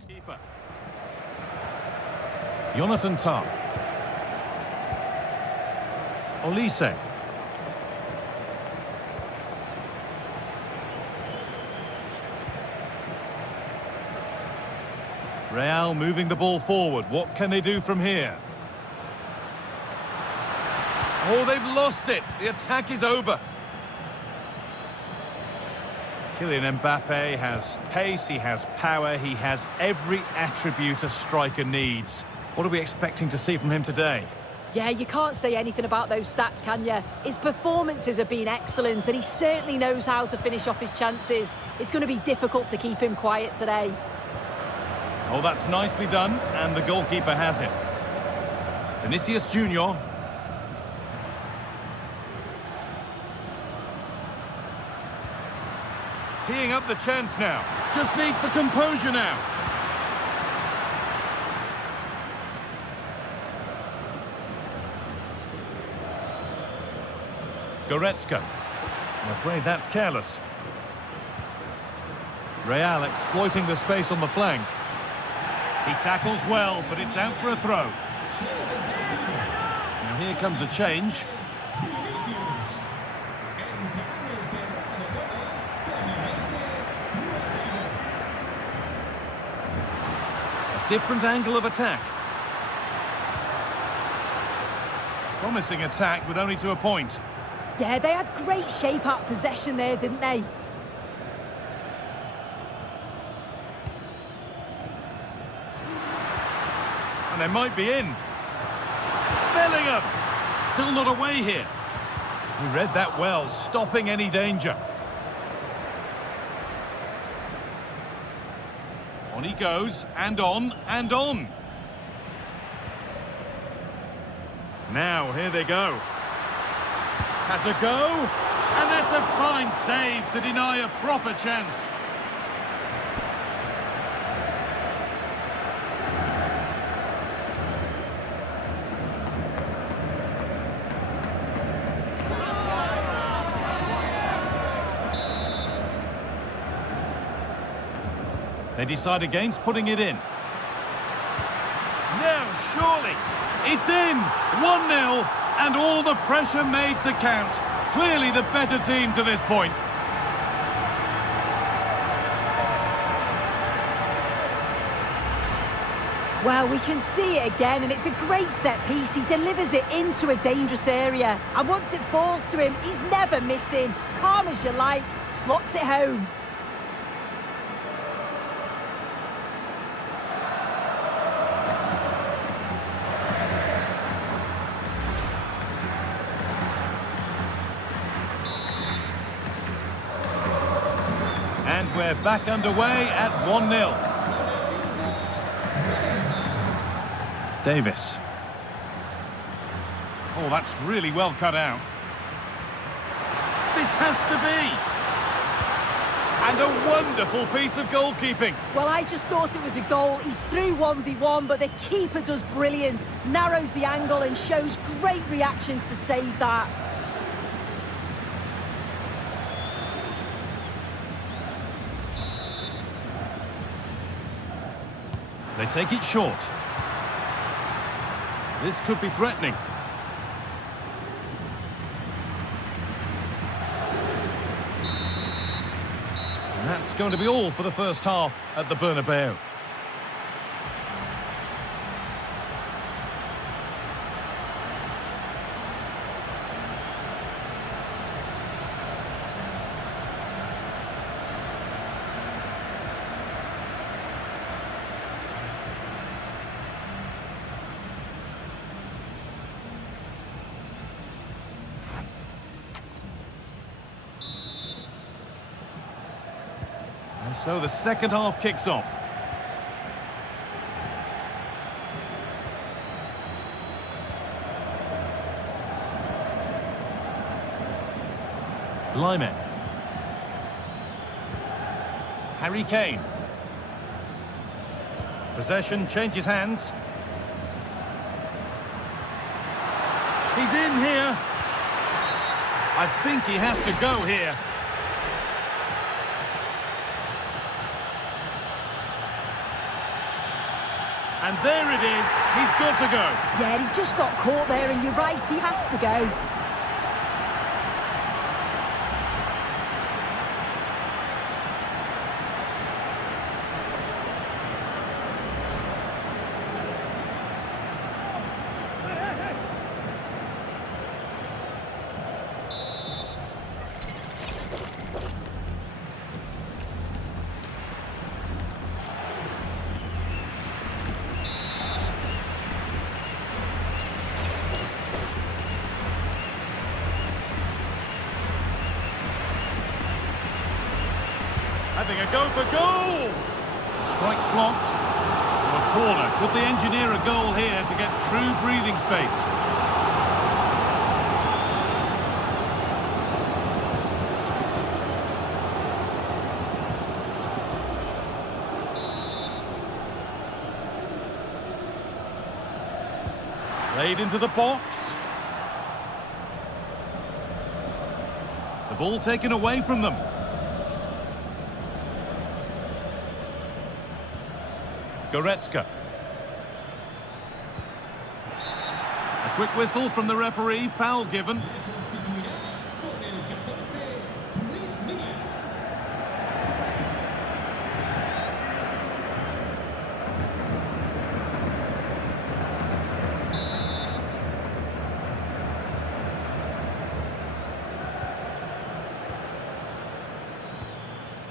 keeper. Jonathan Tah. Olise. Real moving the ball forward. What can they do from here? Oh, they've lost it. The attack is over. Kylian Mbappe has pace, he has power, he has every attribute a striker needs. What are we expecting to see from him today? Yeah, you can't say anything about those stats, can you? His performances have been excellent, and he certainly knows how to finish off his chances. It's going to be difficult to keep him quiet today. Oh, that's nicely done, and the goalkeeper has it. Vinicius Junior. teeing up the chance now. Just needs the composure now. Goretzka. I'm afraid that's careless. Real exploiting the space on the flank. He tackles well, but it's out for a throw. Now here comes a change. A different angle of attack. Promising attack, but only to a point. Yeah, they had great shape up possession there, didn't they? And they might be in. Bellingham! Still not away here. He read that well, stopping any danger. On he goes, and on, and on. Now, here they go. Has a go, and that's a fine save to deny a proper chance. They decide against putting it in. No, surely. It's in. 1-0. And all the pressure made to count. Clearly the better team to this point. Well, we can see it again, and it's a great set piece. He delivers it into a dangerous area. And once it falls to him, he's never missing. Calm as you like, slots it home. And we're back underway at 1-0. Davis. Oh, that's really well cut out. This has to be. And a wonderful piece of goalkeeping. Well, I just thought it was a goal. He's through 1v1, but the keeper does brilliant. Narrows the angle and shows great reactions to save that. They take it short. This could be threatening. And that's going to be all for the first half at the Bernabeu. And so the second half kicks off. Lyman. Harry Kane. Possession changes hands. He's in here. I think he has to go here. And there it is, he's got to go. Yeah, he just got caught there, and you're right, he has to go. Having a go for goal! Strike's blocked. So a corner. Could they engineer a goal here to get true breathing space? Played into the box. The ball taken away from them. Goretzka. A quick whistle from the referee, foul given.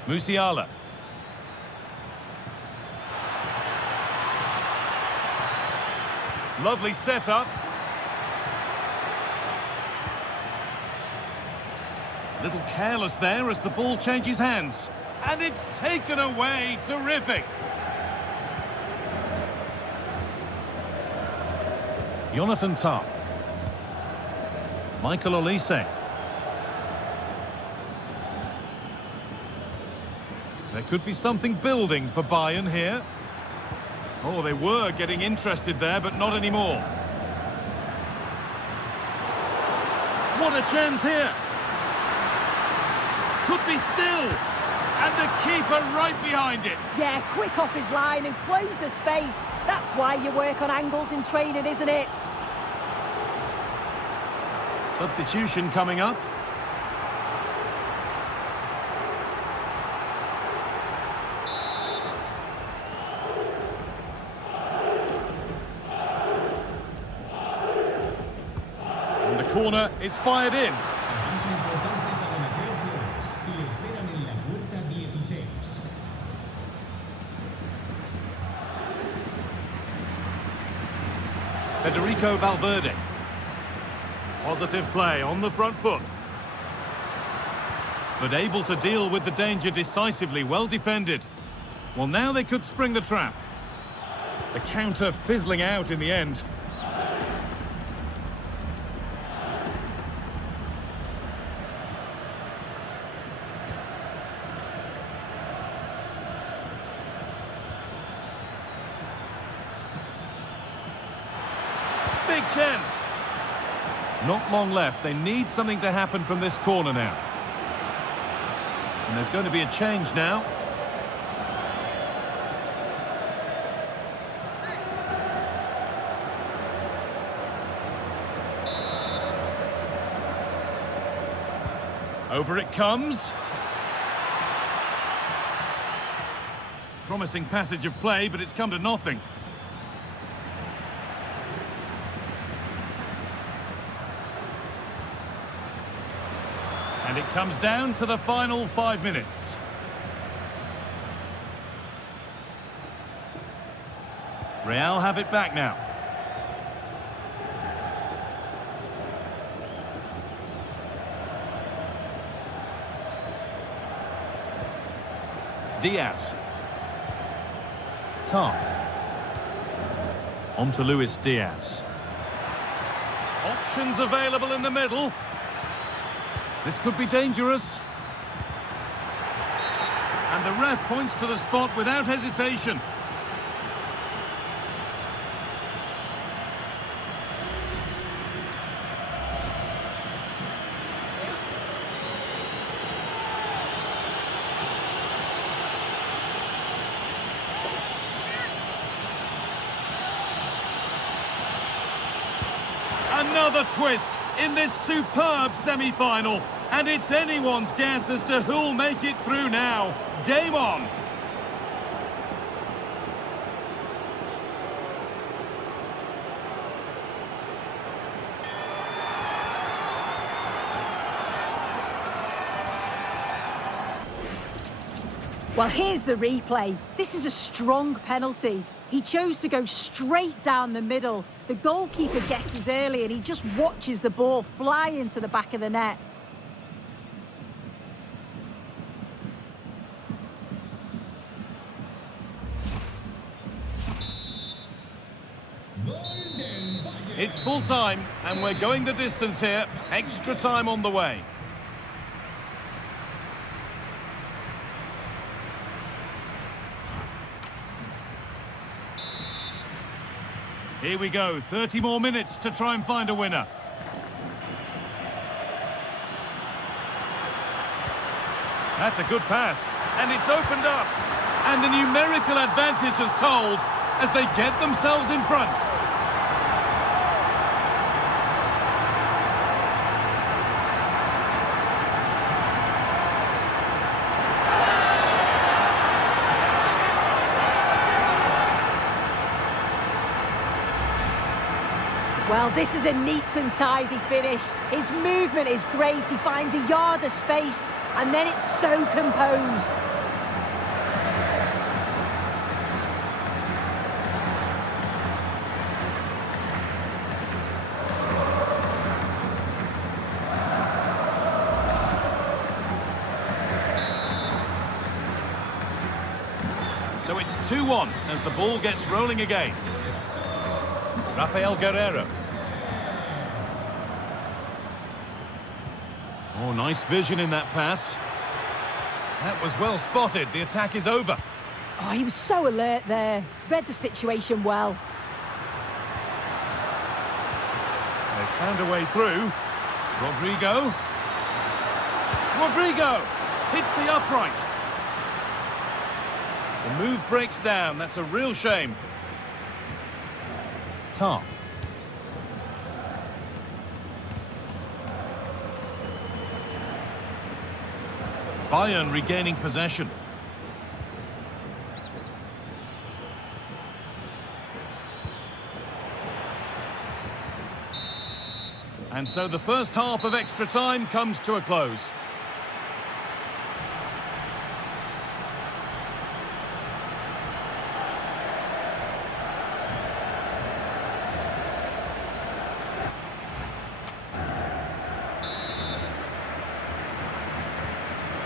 Musiala. Lovely setup. A little careless there as the ball changes hands. And it's taken away. Terrific. Jonathan Tah. Michael Olise. There could be something building for Bayern here. Oh, they were getting interested there, but not anymore. What a chance here. Could be still. And the keeper right behind it. Yeah, quick off his line and close the space. That's why you work on angles in training, isn't it? Substitution coming up. Corner is fired in. Federico Valverde. Positive play on the front foot. But able to deal with the danger decisively, well defended. Well, now they could spring the trap. The counter fizzling out in the end. Big chance. Not long left. They need something to happen from this corner now. And there's going to be a change now. Over it comes. Promising passage of play, but it's come to nothing. And it comes down to the final 5 minutes. Real have it back now. Diaz. Tah. On to Luis Diaz. Options available in the middle. This could be dangerous. And the ref points to the spot without hesitation. Another twist in this superb semi-final. And it's anyone's guess as to who'll make it through now. Game on. Well, here's the replay. This is a strong penalty. He chose to go straight down the middle. The goalkeeper guesses early and he just watches the ball fly into the back of the net. It's full time, and we're going the distance here. Extra time on the way. Here we go, 30 more minutes to try and find a winner. That's a good pass, and it's opened up. And a numerical advantage is told as they get themselves in front. Well, this is a neat and tidy finish. His movement is great. He finds a yard of space, and then it's so composed. So it's 2-1 as the ball gets rolling again. Rafael Guerreiro. Oh, nice vision in that pass. That was well spotted. The attack is over. Oh, he was so alert there. Read the situation well. They found a way through. Rodrigo. Rodrigo hits the upright. The move breaks down. That's a real shame. Tar. Bayern regaining possession. And so the first half of extra time comes to a close.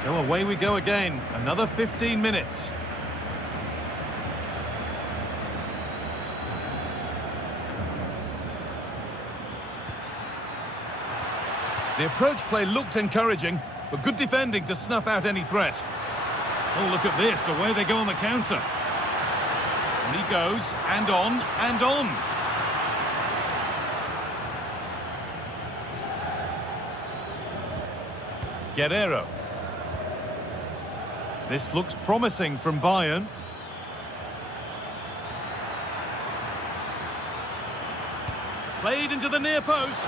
So away we go again, another 15 minutes. The approach play looked encouraging, but good defending to snuff out any threat. Oh, look at this, away they go on the counter. And he goes, and on, and on. Guerreiro. This looks promising from Bayern. Played into the near post.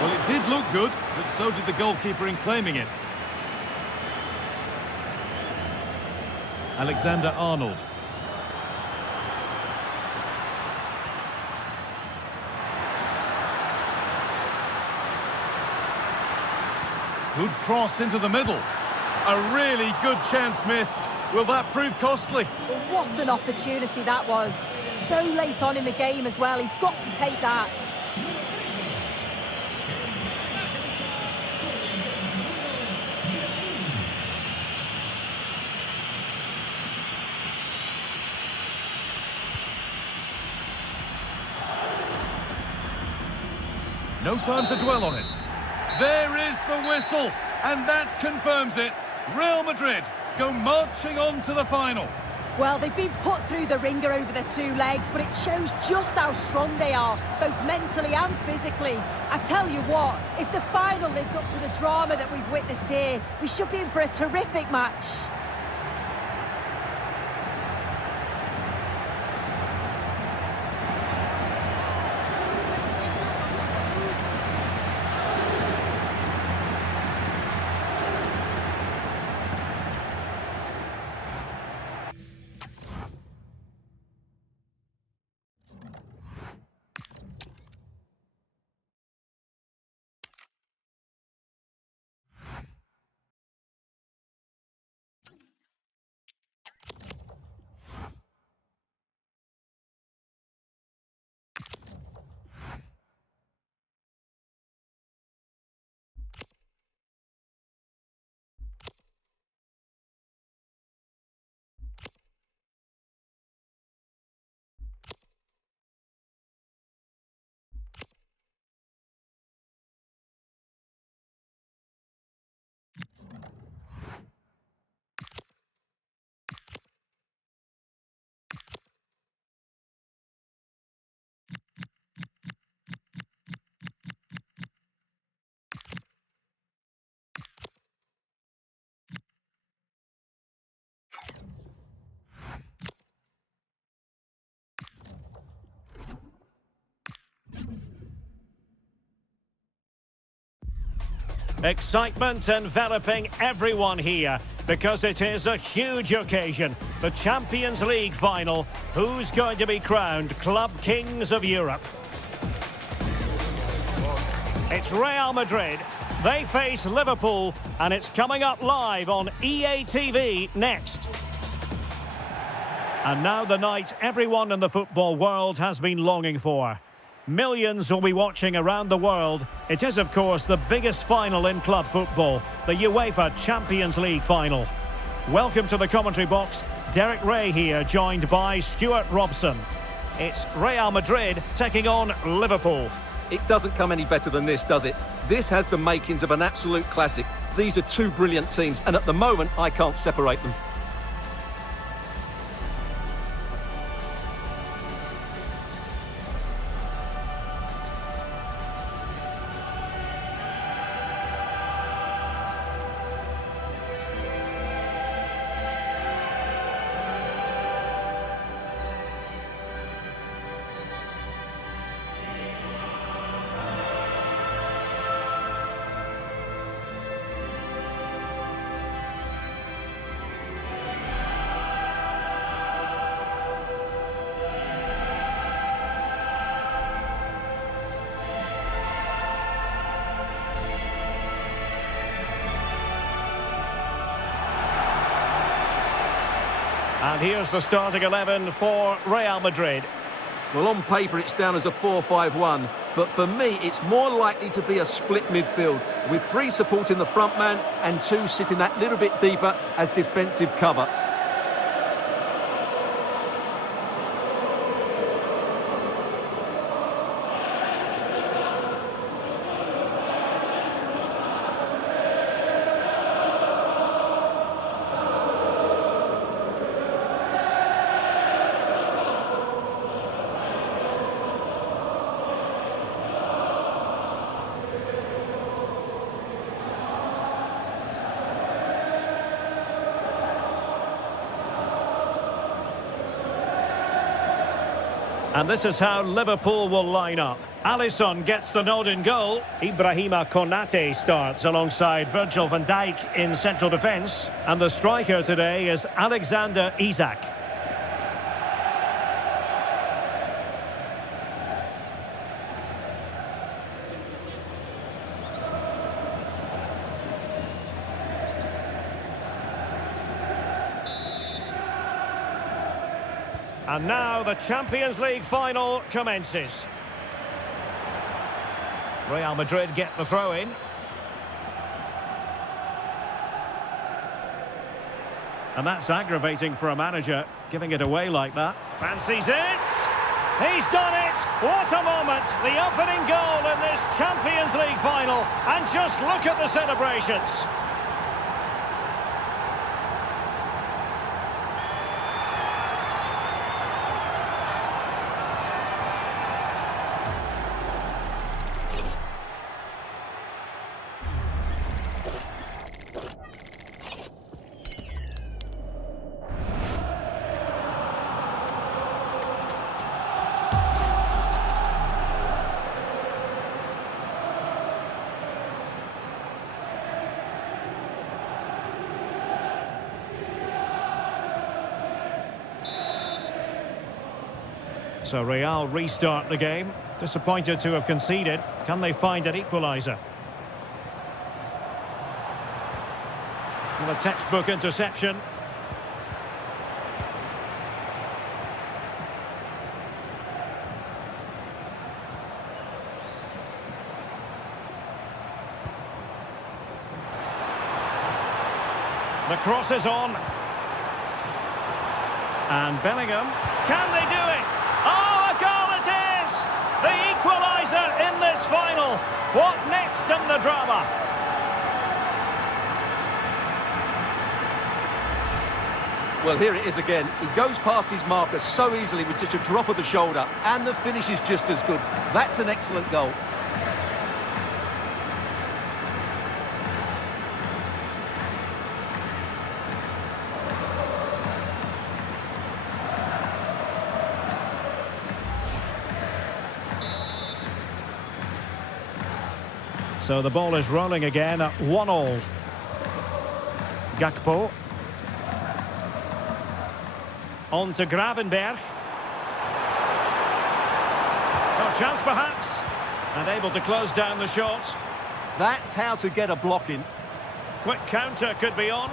Well, it did look good, but so did the goalkeeper in claiming it. Alexander-Arnold. Good cross into the middle. A really good chance missed. Will that prove costly? What an opportunity that was. So late on in the game as well. He's got to take that. No time to dwell on it. There is the whistle, and that confirms it. Real Madrid go marching on to the final. Well, they've been put through the ringer over their two legs, but it shows just how strong they are, both mentally and physically. I tell you what, if the final lives up to the drama that we've witnessed here, we should be in for a terrific match. Excitement enveloping everyone here because it is a huge occasion. The Champions League final. Who's going to be crowned Club Kings of Europe? It's Real Madrid. They face Liverpool, and it's coming up live on EA TV next. And now the night everyone in the football world has been longing for. Millions will be watching around the world. It is, of course, the biggest final in club football, the UEFA Champions League final. Welcome to the commentary box. Derek Ray here, joined by Stuart Robson. It's Real Madrid taking on Liverpool. It doesn't come any better than this, does it? This has the makings of an absolute classic. These are two brilliant teams, and at the moment, I can't separate them. And here's the starting 11 for Real Madrid. Well, on paper, it's down as a 4-5-1, but for me, it's more likely to be a split midfield, with 3 supporting the front man and 2 sitting that little bit deeper as defensive cover. And this is how Liverpool will line up. Alisson gets the nod in goal. Ibrahima Konate starts alongside Virgil van Dijk in central defence. And the striker today is Alexander Isak. And now the Champions League final commences. Real Madrid get the throw-in. And that's aggravating for a manager, giving it away like that. Fancies it! He's done it! What a moment! The opening goal in this Champions League final. And just look at the celebrations. So Real restart the game. Disappointed to have conceded. Can they find an equaliser? Well, a textbook interception. The cross is on. And Bellingham. Can they do it? Oh, a goal it is! The equaliser in this final. What next in the drama? Well, here it is again. He goes past his marker so easily with just a drop of the shoulder, and the finish is just as good. That's an excellent goal. So the ball is rolling again at 1-1. Gakpo. On to Gravenberg. Oh, chance perhaps. And able to close down the shot. That's how to get a block in. Quick counter could be on.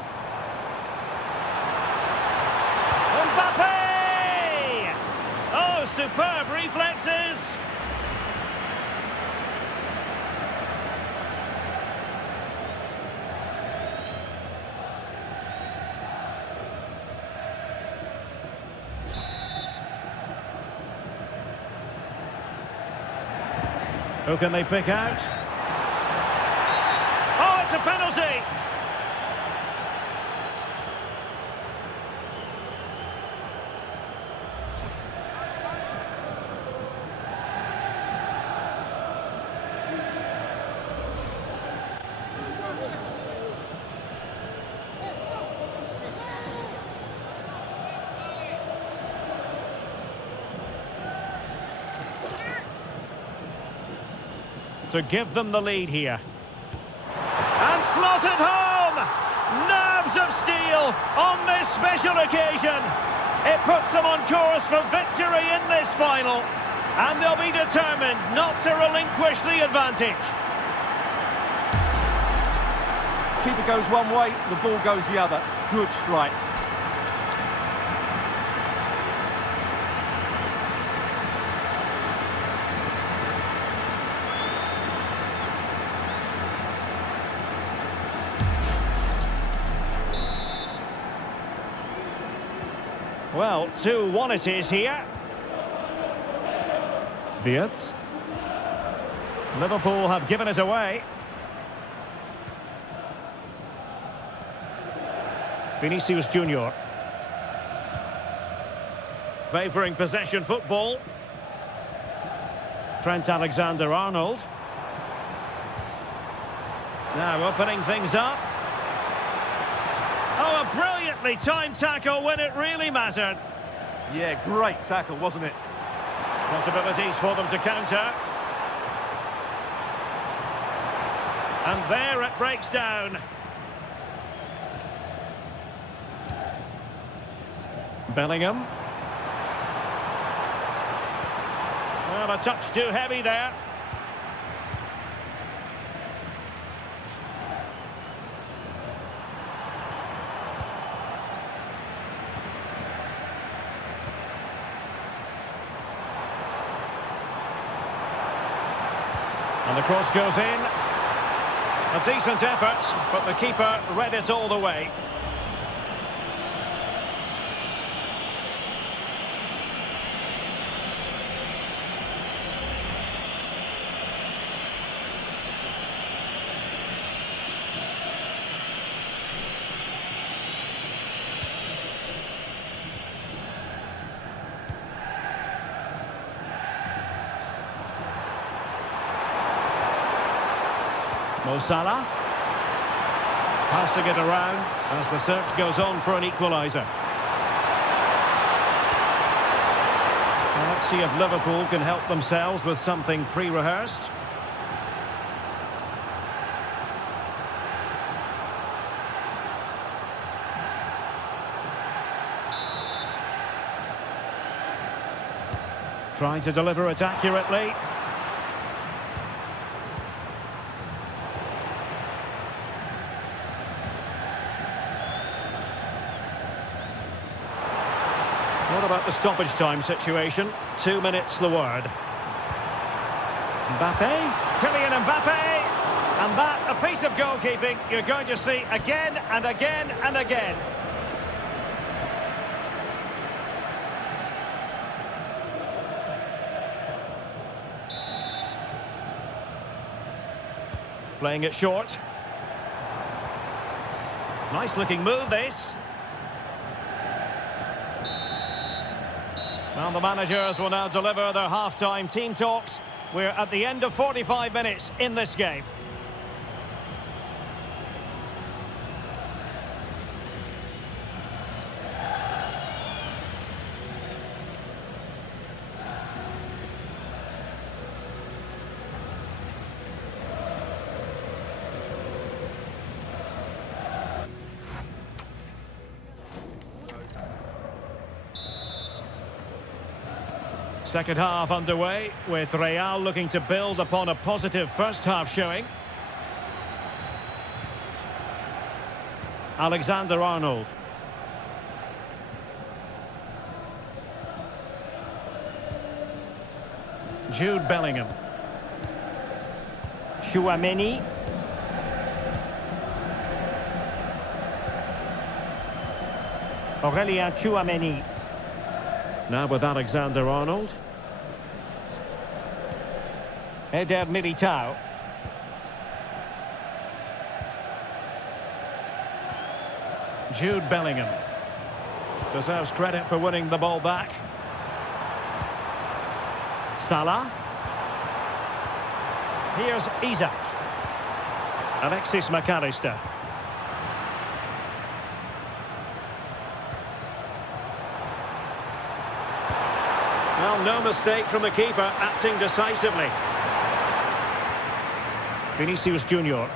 Mbappe! Oh, superb reflexes. Who can they pick out? Oh, it's a penalty! To give them the lead here. And slots it home! Nerves of steel on this special occasion. It puts them on course for victory in this final. And they'll be determined not to relinquish the advantage. Keeper goes one way, the ball goes the other. Good strike. Well, 2-1 it is here. Wirtz. Liverpool have given it away. Vinicius Junior. Favouring possession football. Trent Alexander-Arnold. Now opening things up. Oh, a brilliantly timed tackle when it really mattered. Yeah, great tackle, wasn't it? Possibilities for them to counter. And there it breaks down. Bellingham. Well, a touch too heavy there. And the cross goes in. A decent effort, but the keeper read it all the way. Mo Salah. Passing it around as the search goes on for an equaliser. Well, let's see if Liverpool can help themselves with something pre-rehearsed. Trying to deliver it accurately. What about the stoppage time situation? 2 minutes the word. Mbappe, Kylian Mbappe, and that a piece of goalkeeping you're going to see again and again and again. Playing it short. Nice looking move this. Well, the managers will now deliver their half-time team talks. We're at the end of 45 minutes in this game. Second half underway, with Real looking to build upon a positive first half showing. Alexander-Arnold. Jude Bellingham. Tchouaméni. Aurélien Tchouaméni. Now with Alexander-Arnold. Eder Militao. Jude Bellingham. Deserves credit for winning the ball back. Salah. Here's Isak. Alexis McAllister. Well, no mistake from the keeper, acting decisively. Vinicius Junior.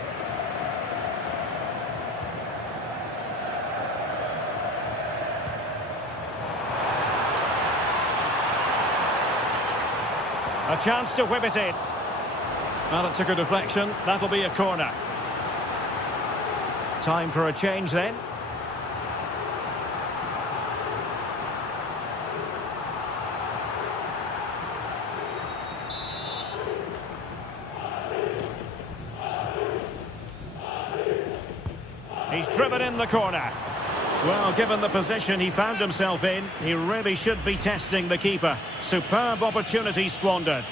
A chance to whip it in. Well, it took a deflection. That'll be a corner. Time for a change then. He's driven in the corner. Well, given the position he found himself in, he really should be testing the keeper. Superb opportunity squandered.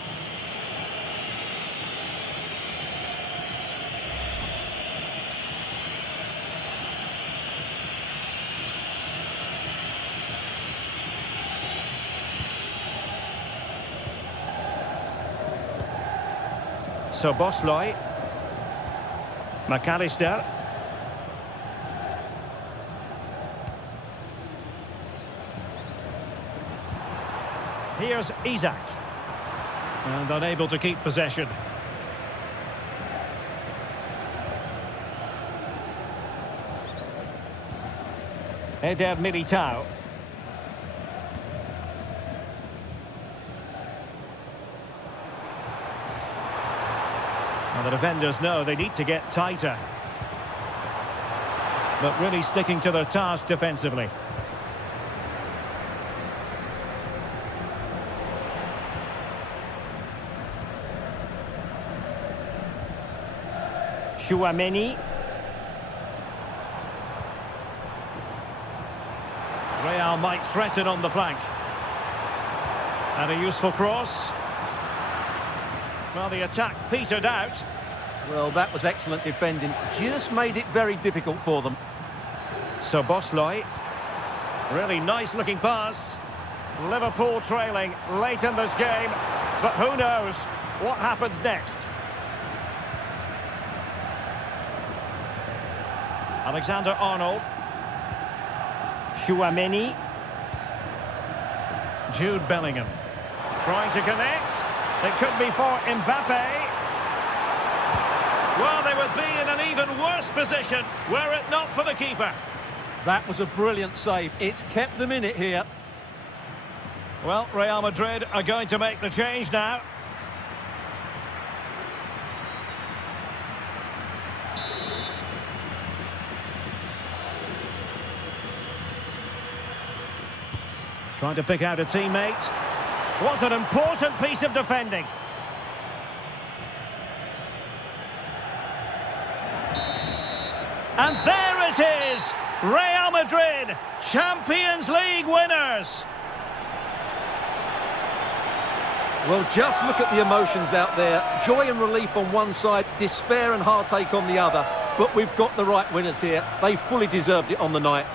So Bosley. McAllister. Here's Isak. And unable to keep possession. Eder Militao. Well, the defenders know they need to get tighter. But really sticking to their task defensively. Tchouaméni. Real might threaten on the flank. And a useful cross. Well, the attack petered out. Well, that was excellent defending. Just made it very difficult for them. So Bosley. Really nice looking pass. Liverpool trailing late in this game. But who knows what happens next. Alexander-Arnold. Tchouaméni. Jude Bellingham. Trying to connect. It could be for Mbappe. Well, they would be in an even worse position were it not for the keeper. That was a brilliant save. It's kept them in it here. Well, Real Madrid are going to make the change now. Trying to pick out a teammate. Was an important piece of defending. And there it is! Real Madrid, Champions League winners! Well, just look at the emotions out there. Joy and relief on one side, despair and heartache on the other. But we've got the right winners here. They fully deserved it on the night.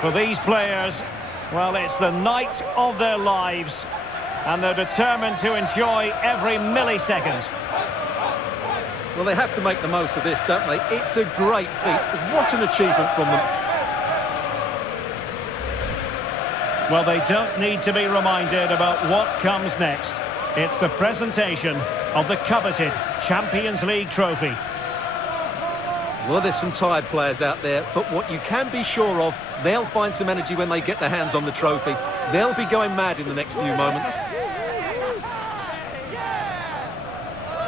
For these players, well, it's the night of their lives, and they're determined to enjoy every millisecond. Well, they have to make the most of this, don't they? It's a great feat. What an achievement from them. Well, they don't need to be reminded about what comes next. It's the presentation of the coveted Champions League trophy. Well, there's some tired players out there, but what you can be sure of, they'll find some energy when they get their hands on the trophy. They'll be going mad in the next few moments.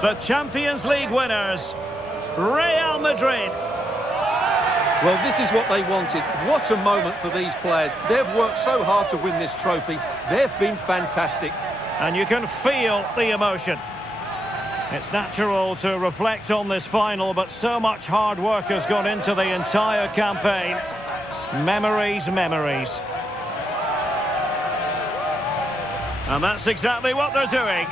The Champions League winners, Real Madrid. Well, this is what they wanted. What a moment for these players. They've worked so hard to win this trophy. They've been fantastic. And you can feel the emotion. It's natural to reflect on this final, but so much hard work has gone into the entire campaign. Memories, memories. And that's exactly what they're doing.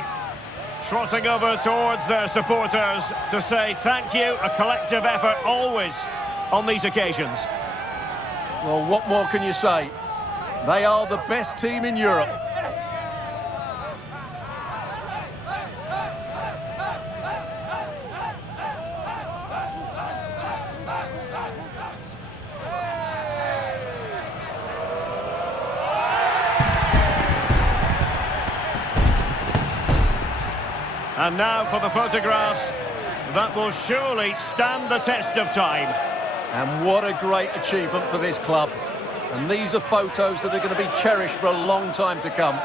Trotting over towards their supporters to say thank you, a collective effort always on these occasions. Well, what more can you say? They are the best team in Europe. And now for the photographs that will surely stand the test of time. And what a great achievement for this club. And these are photos that are going to be cherished for a long time to come.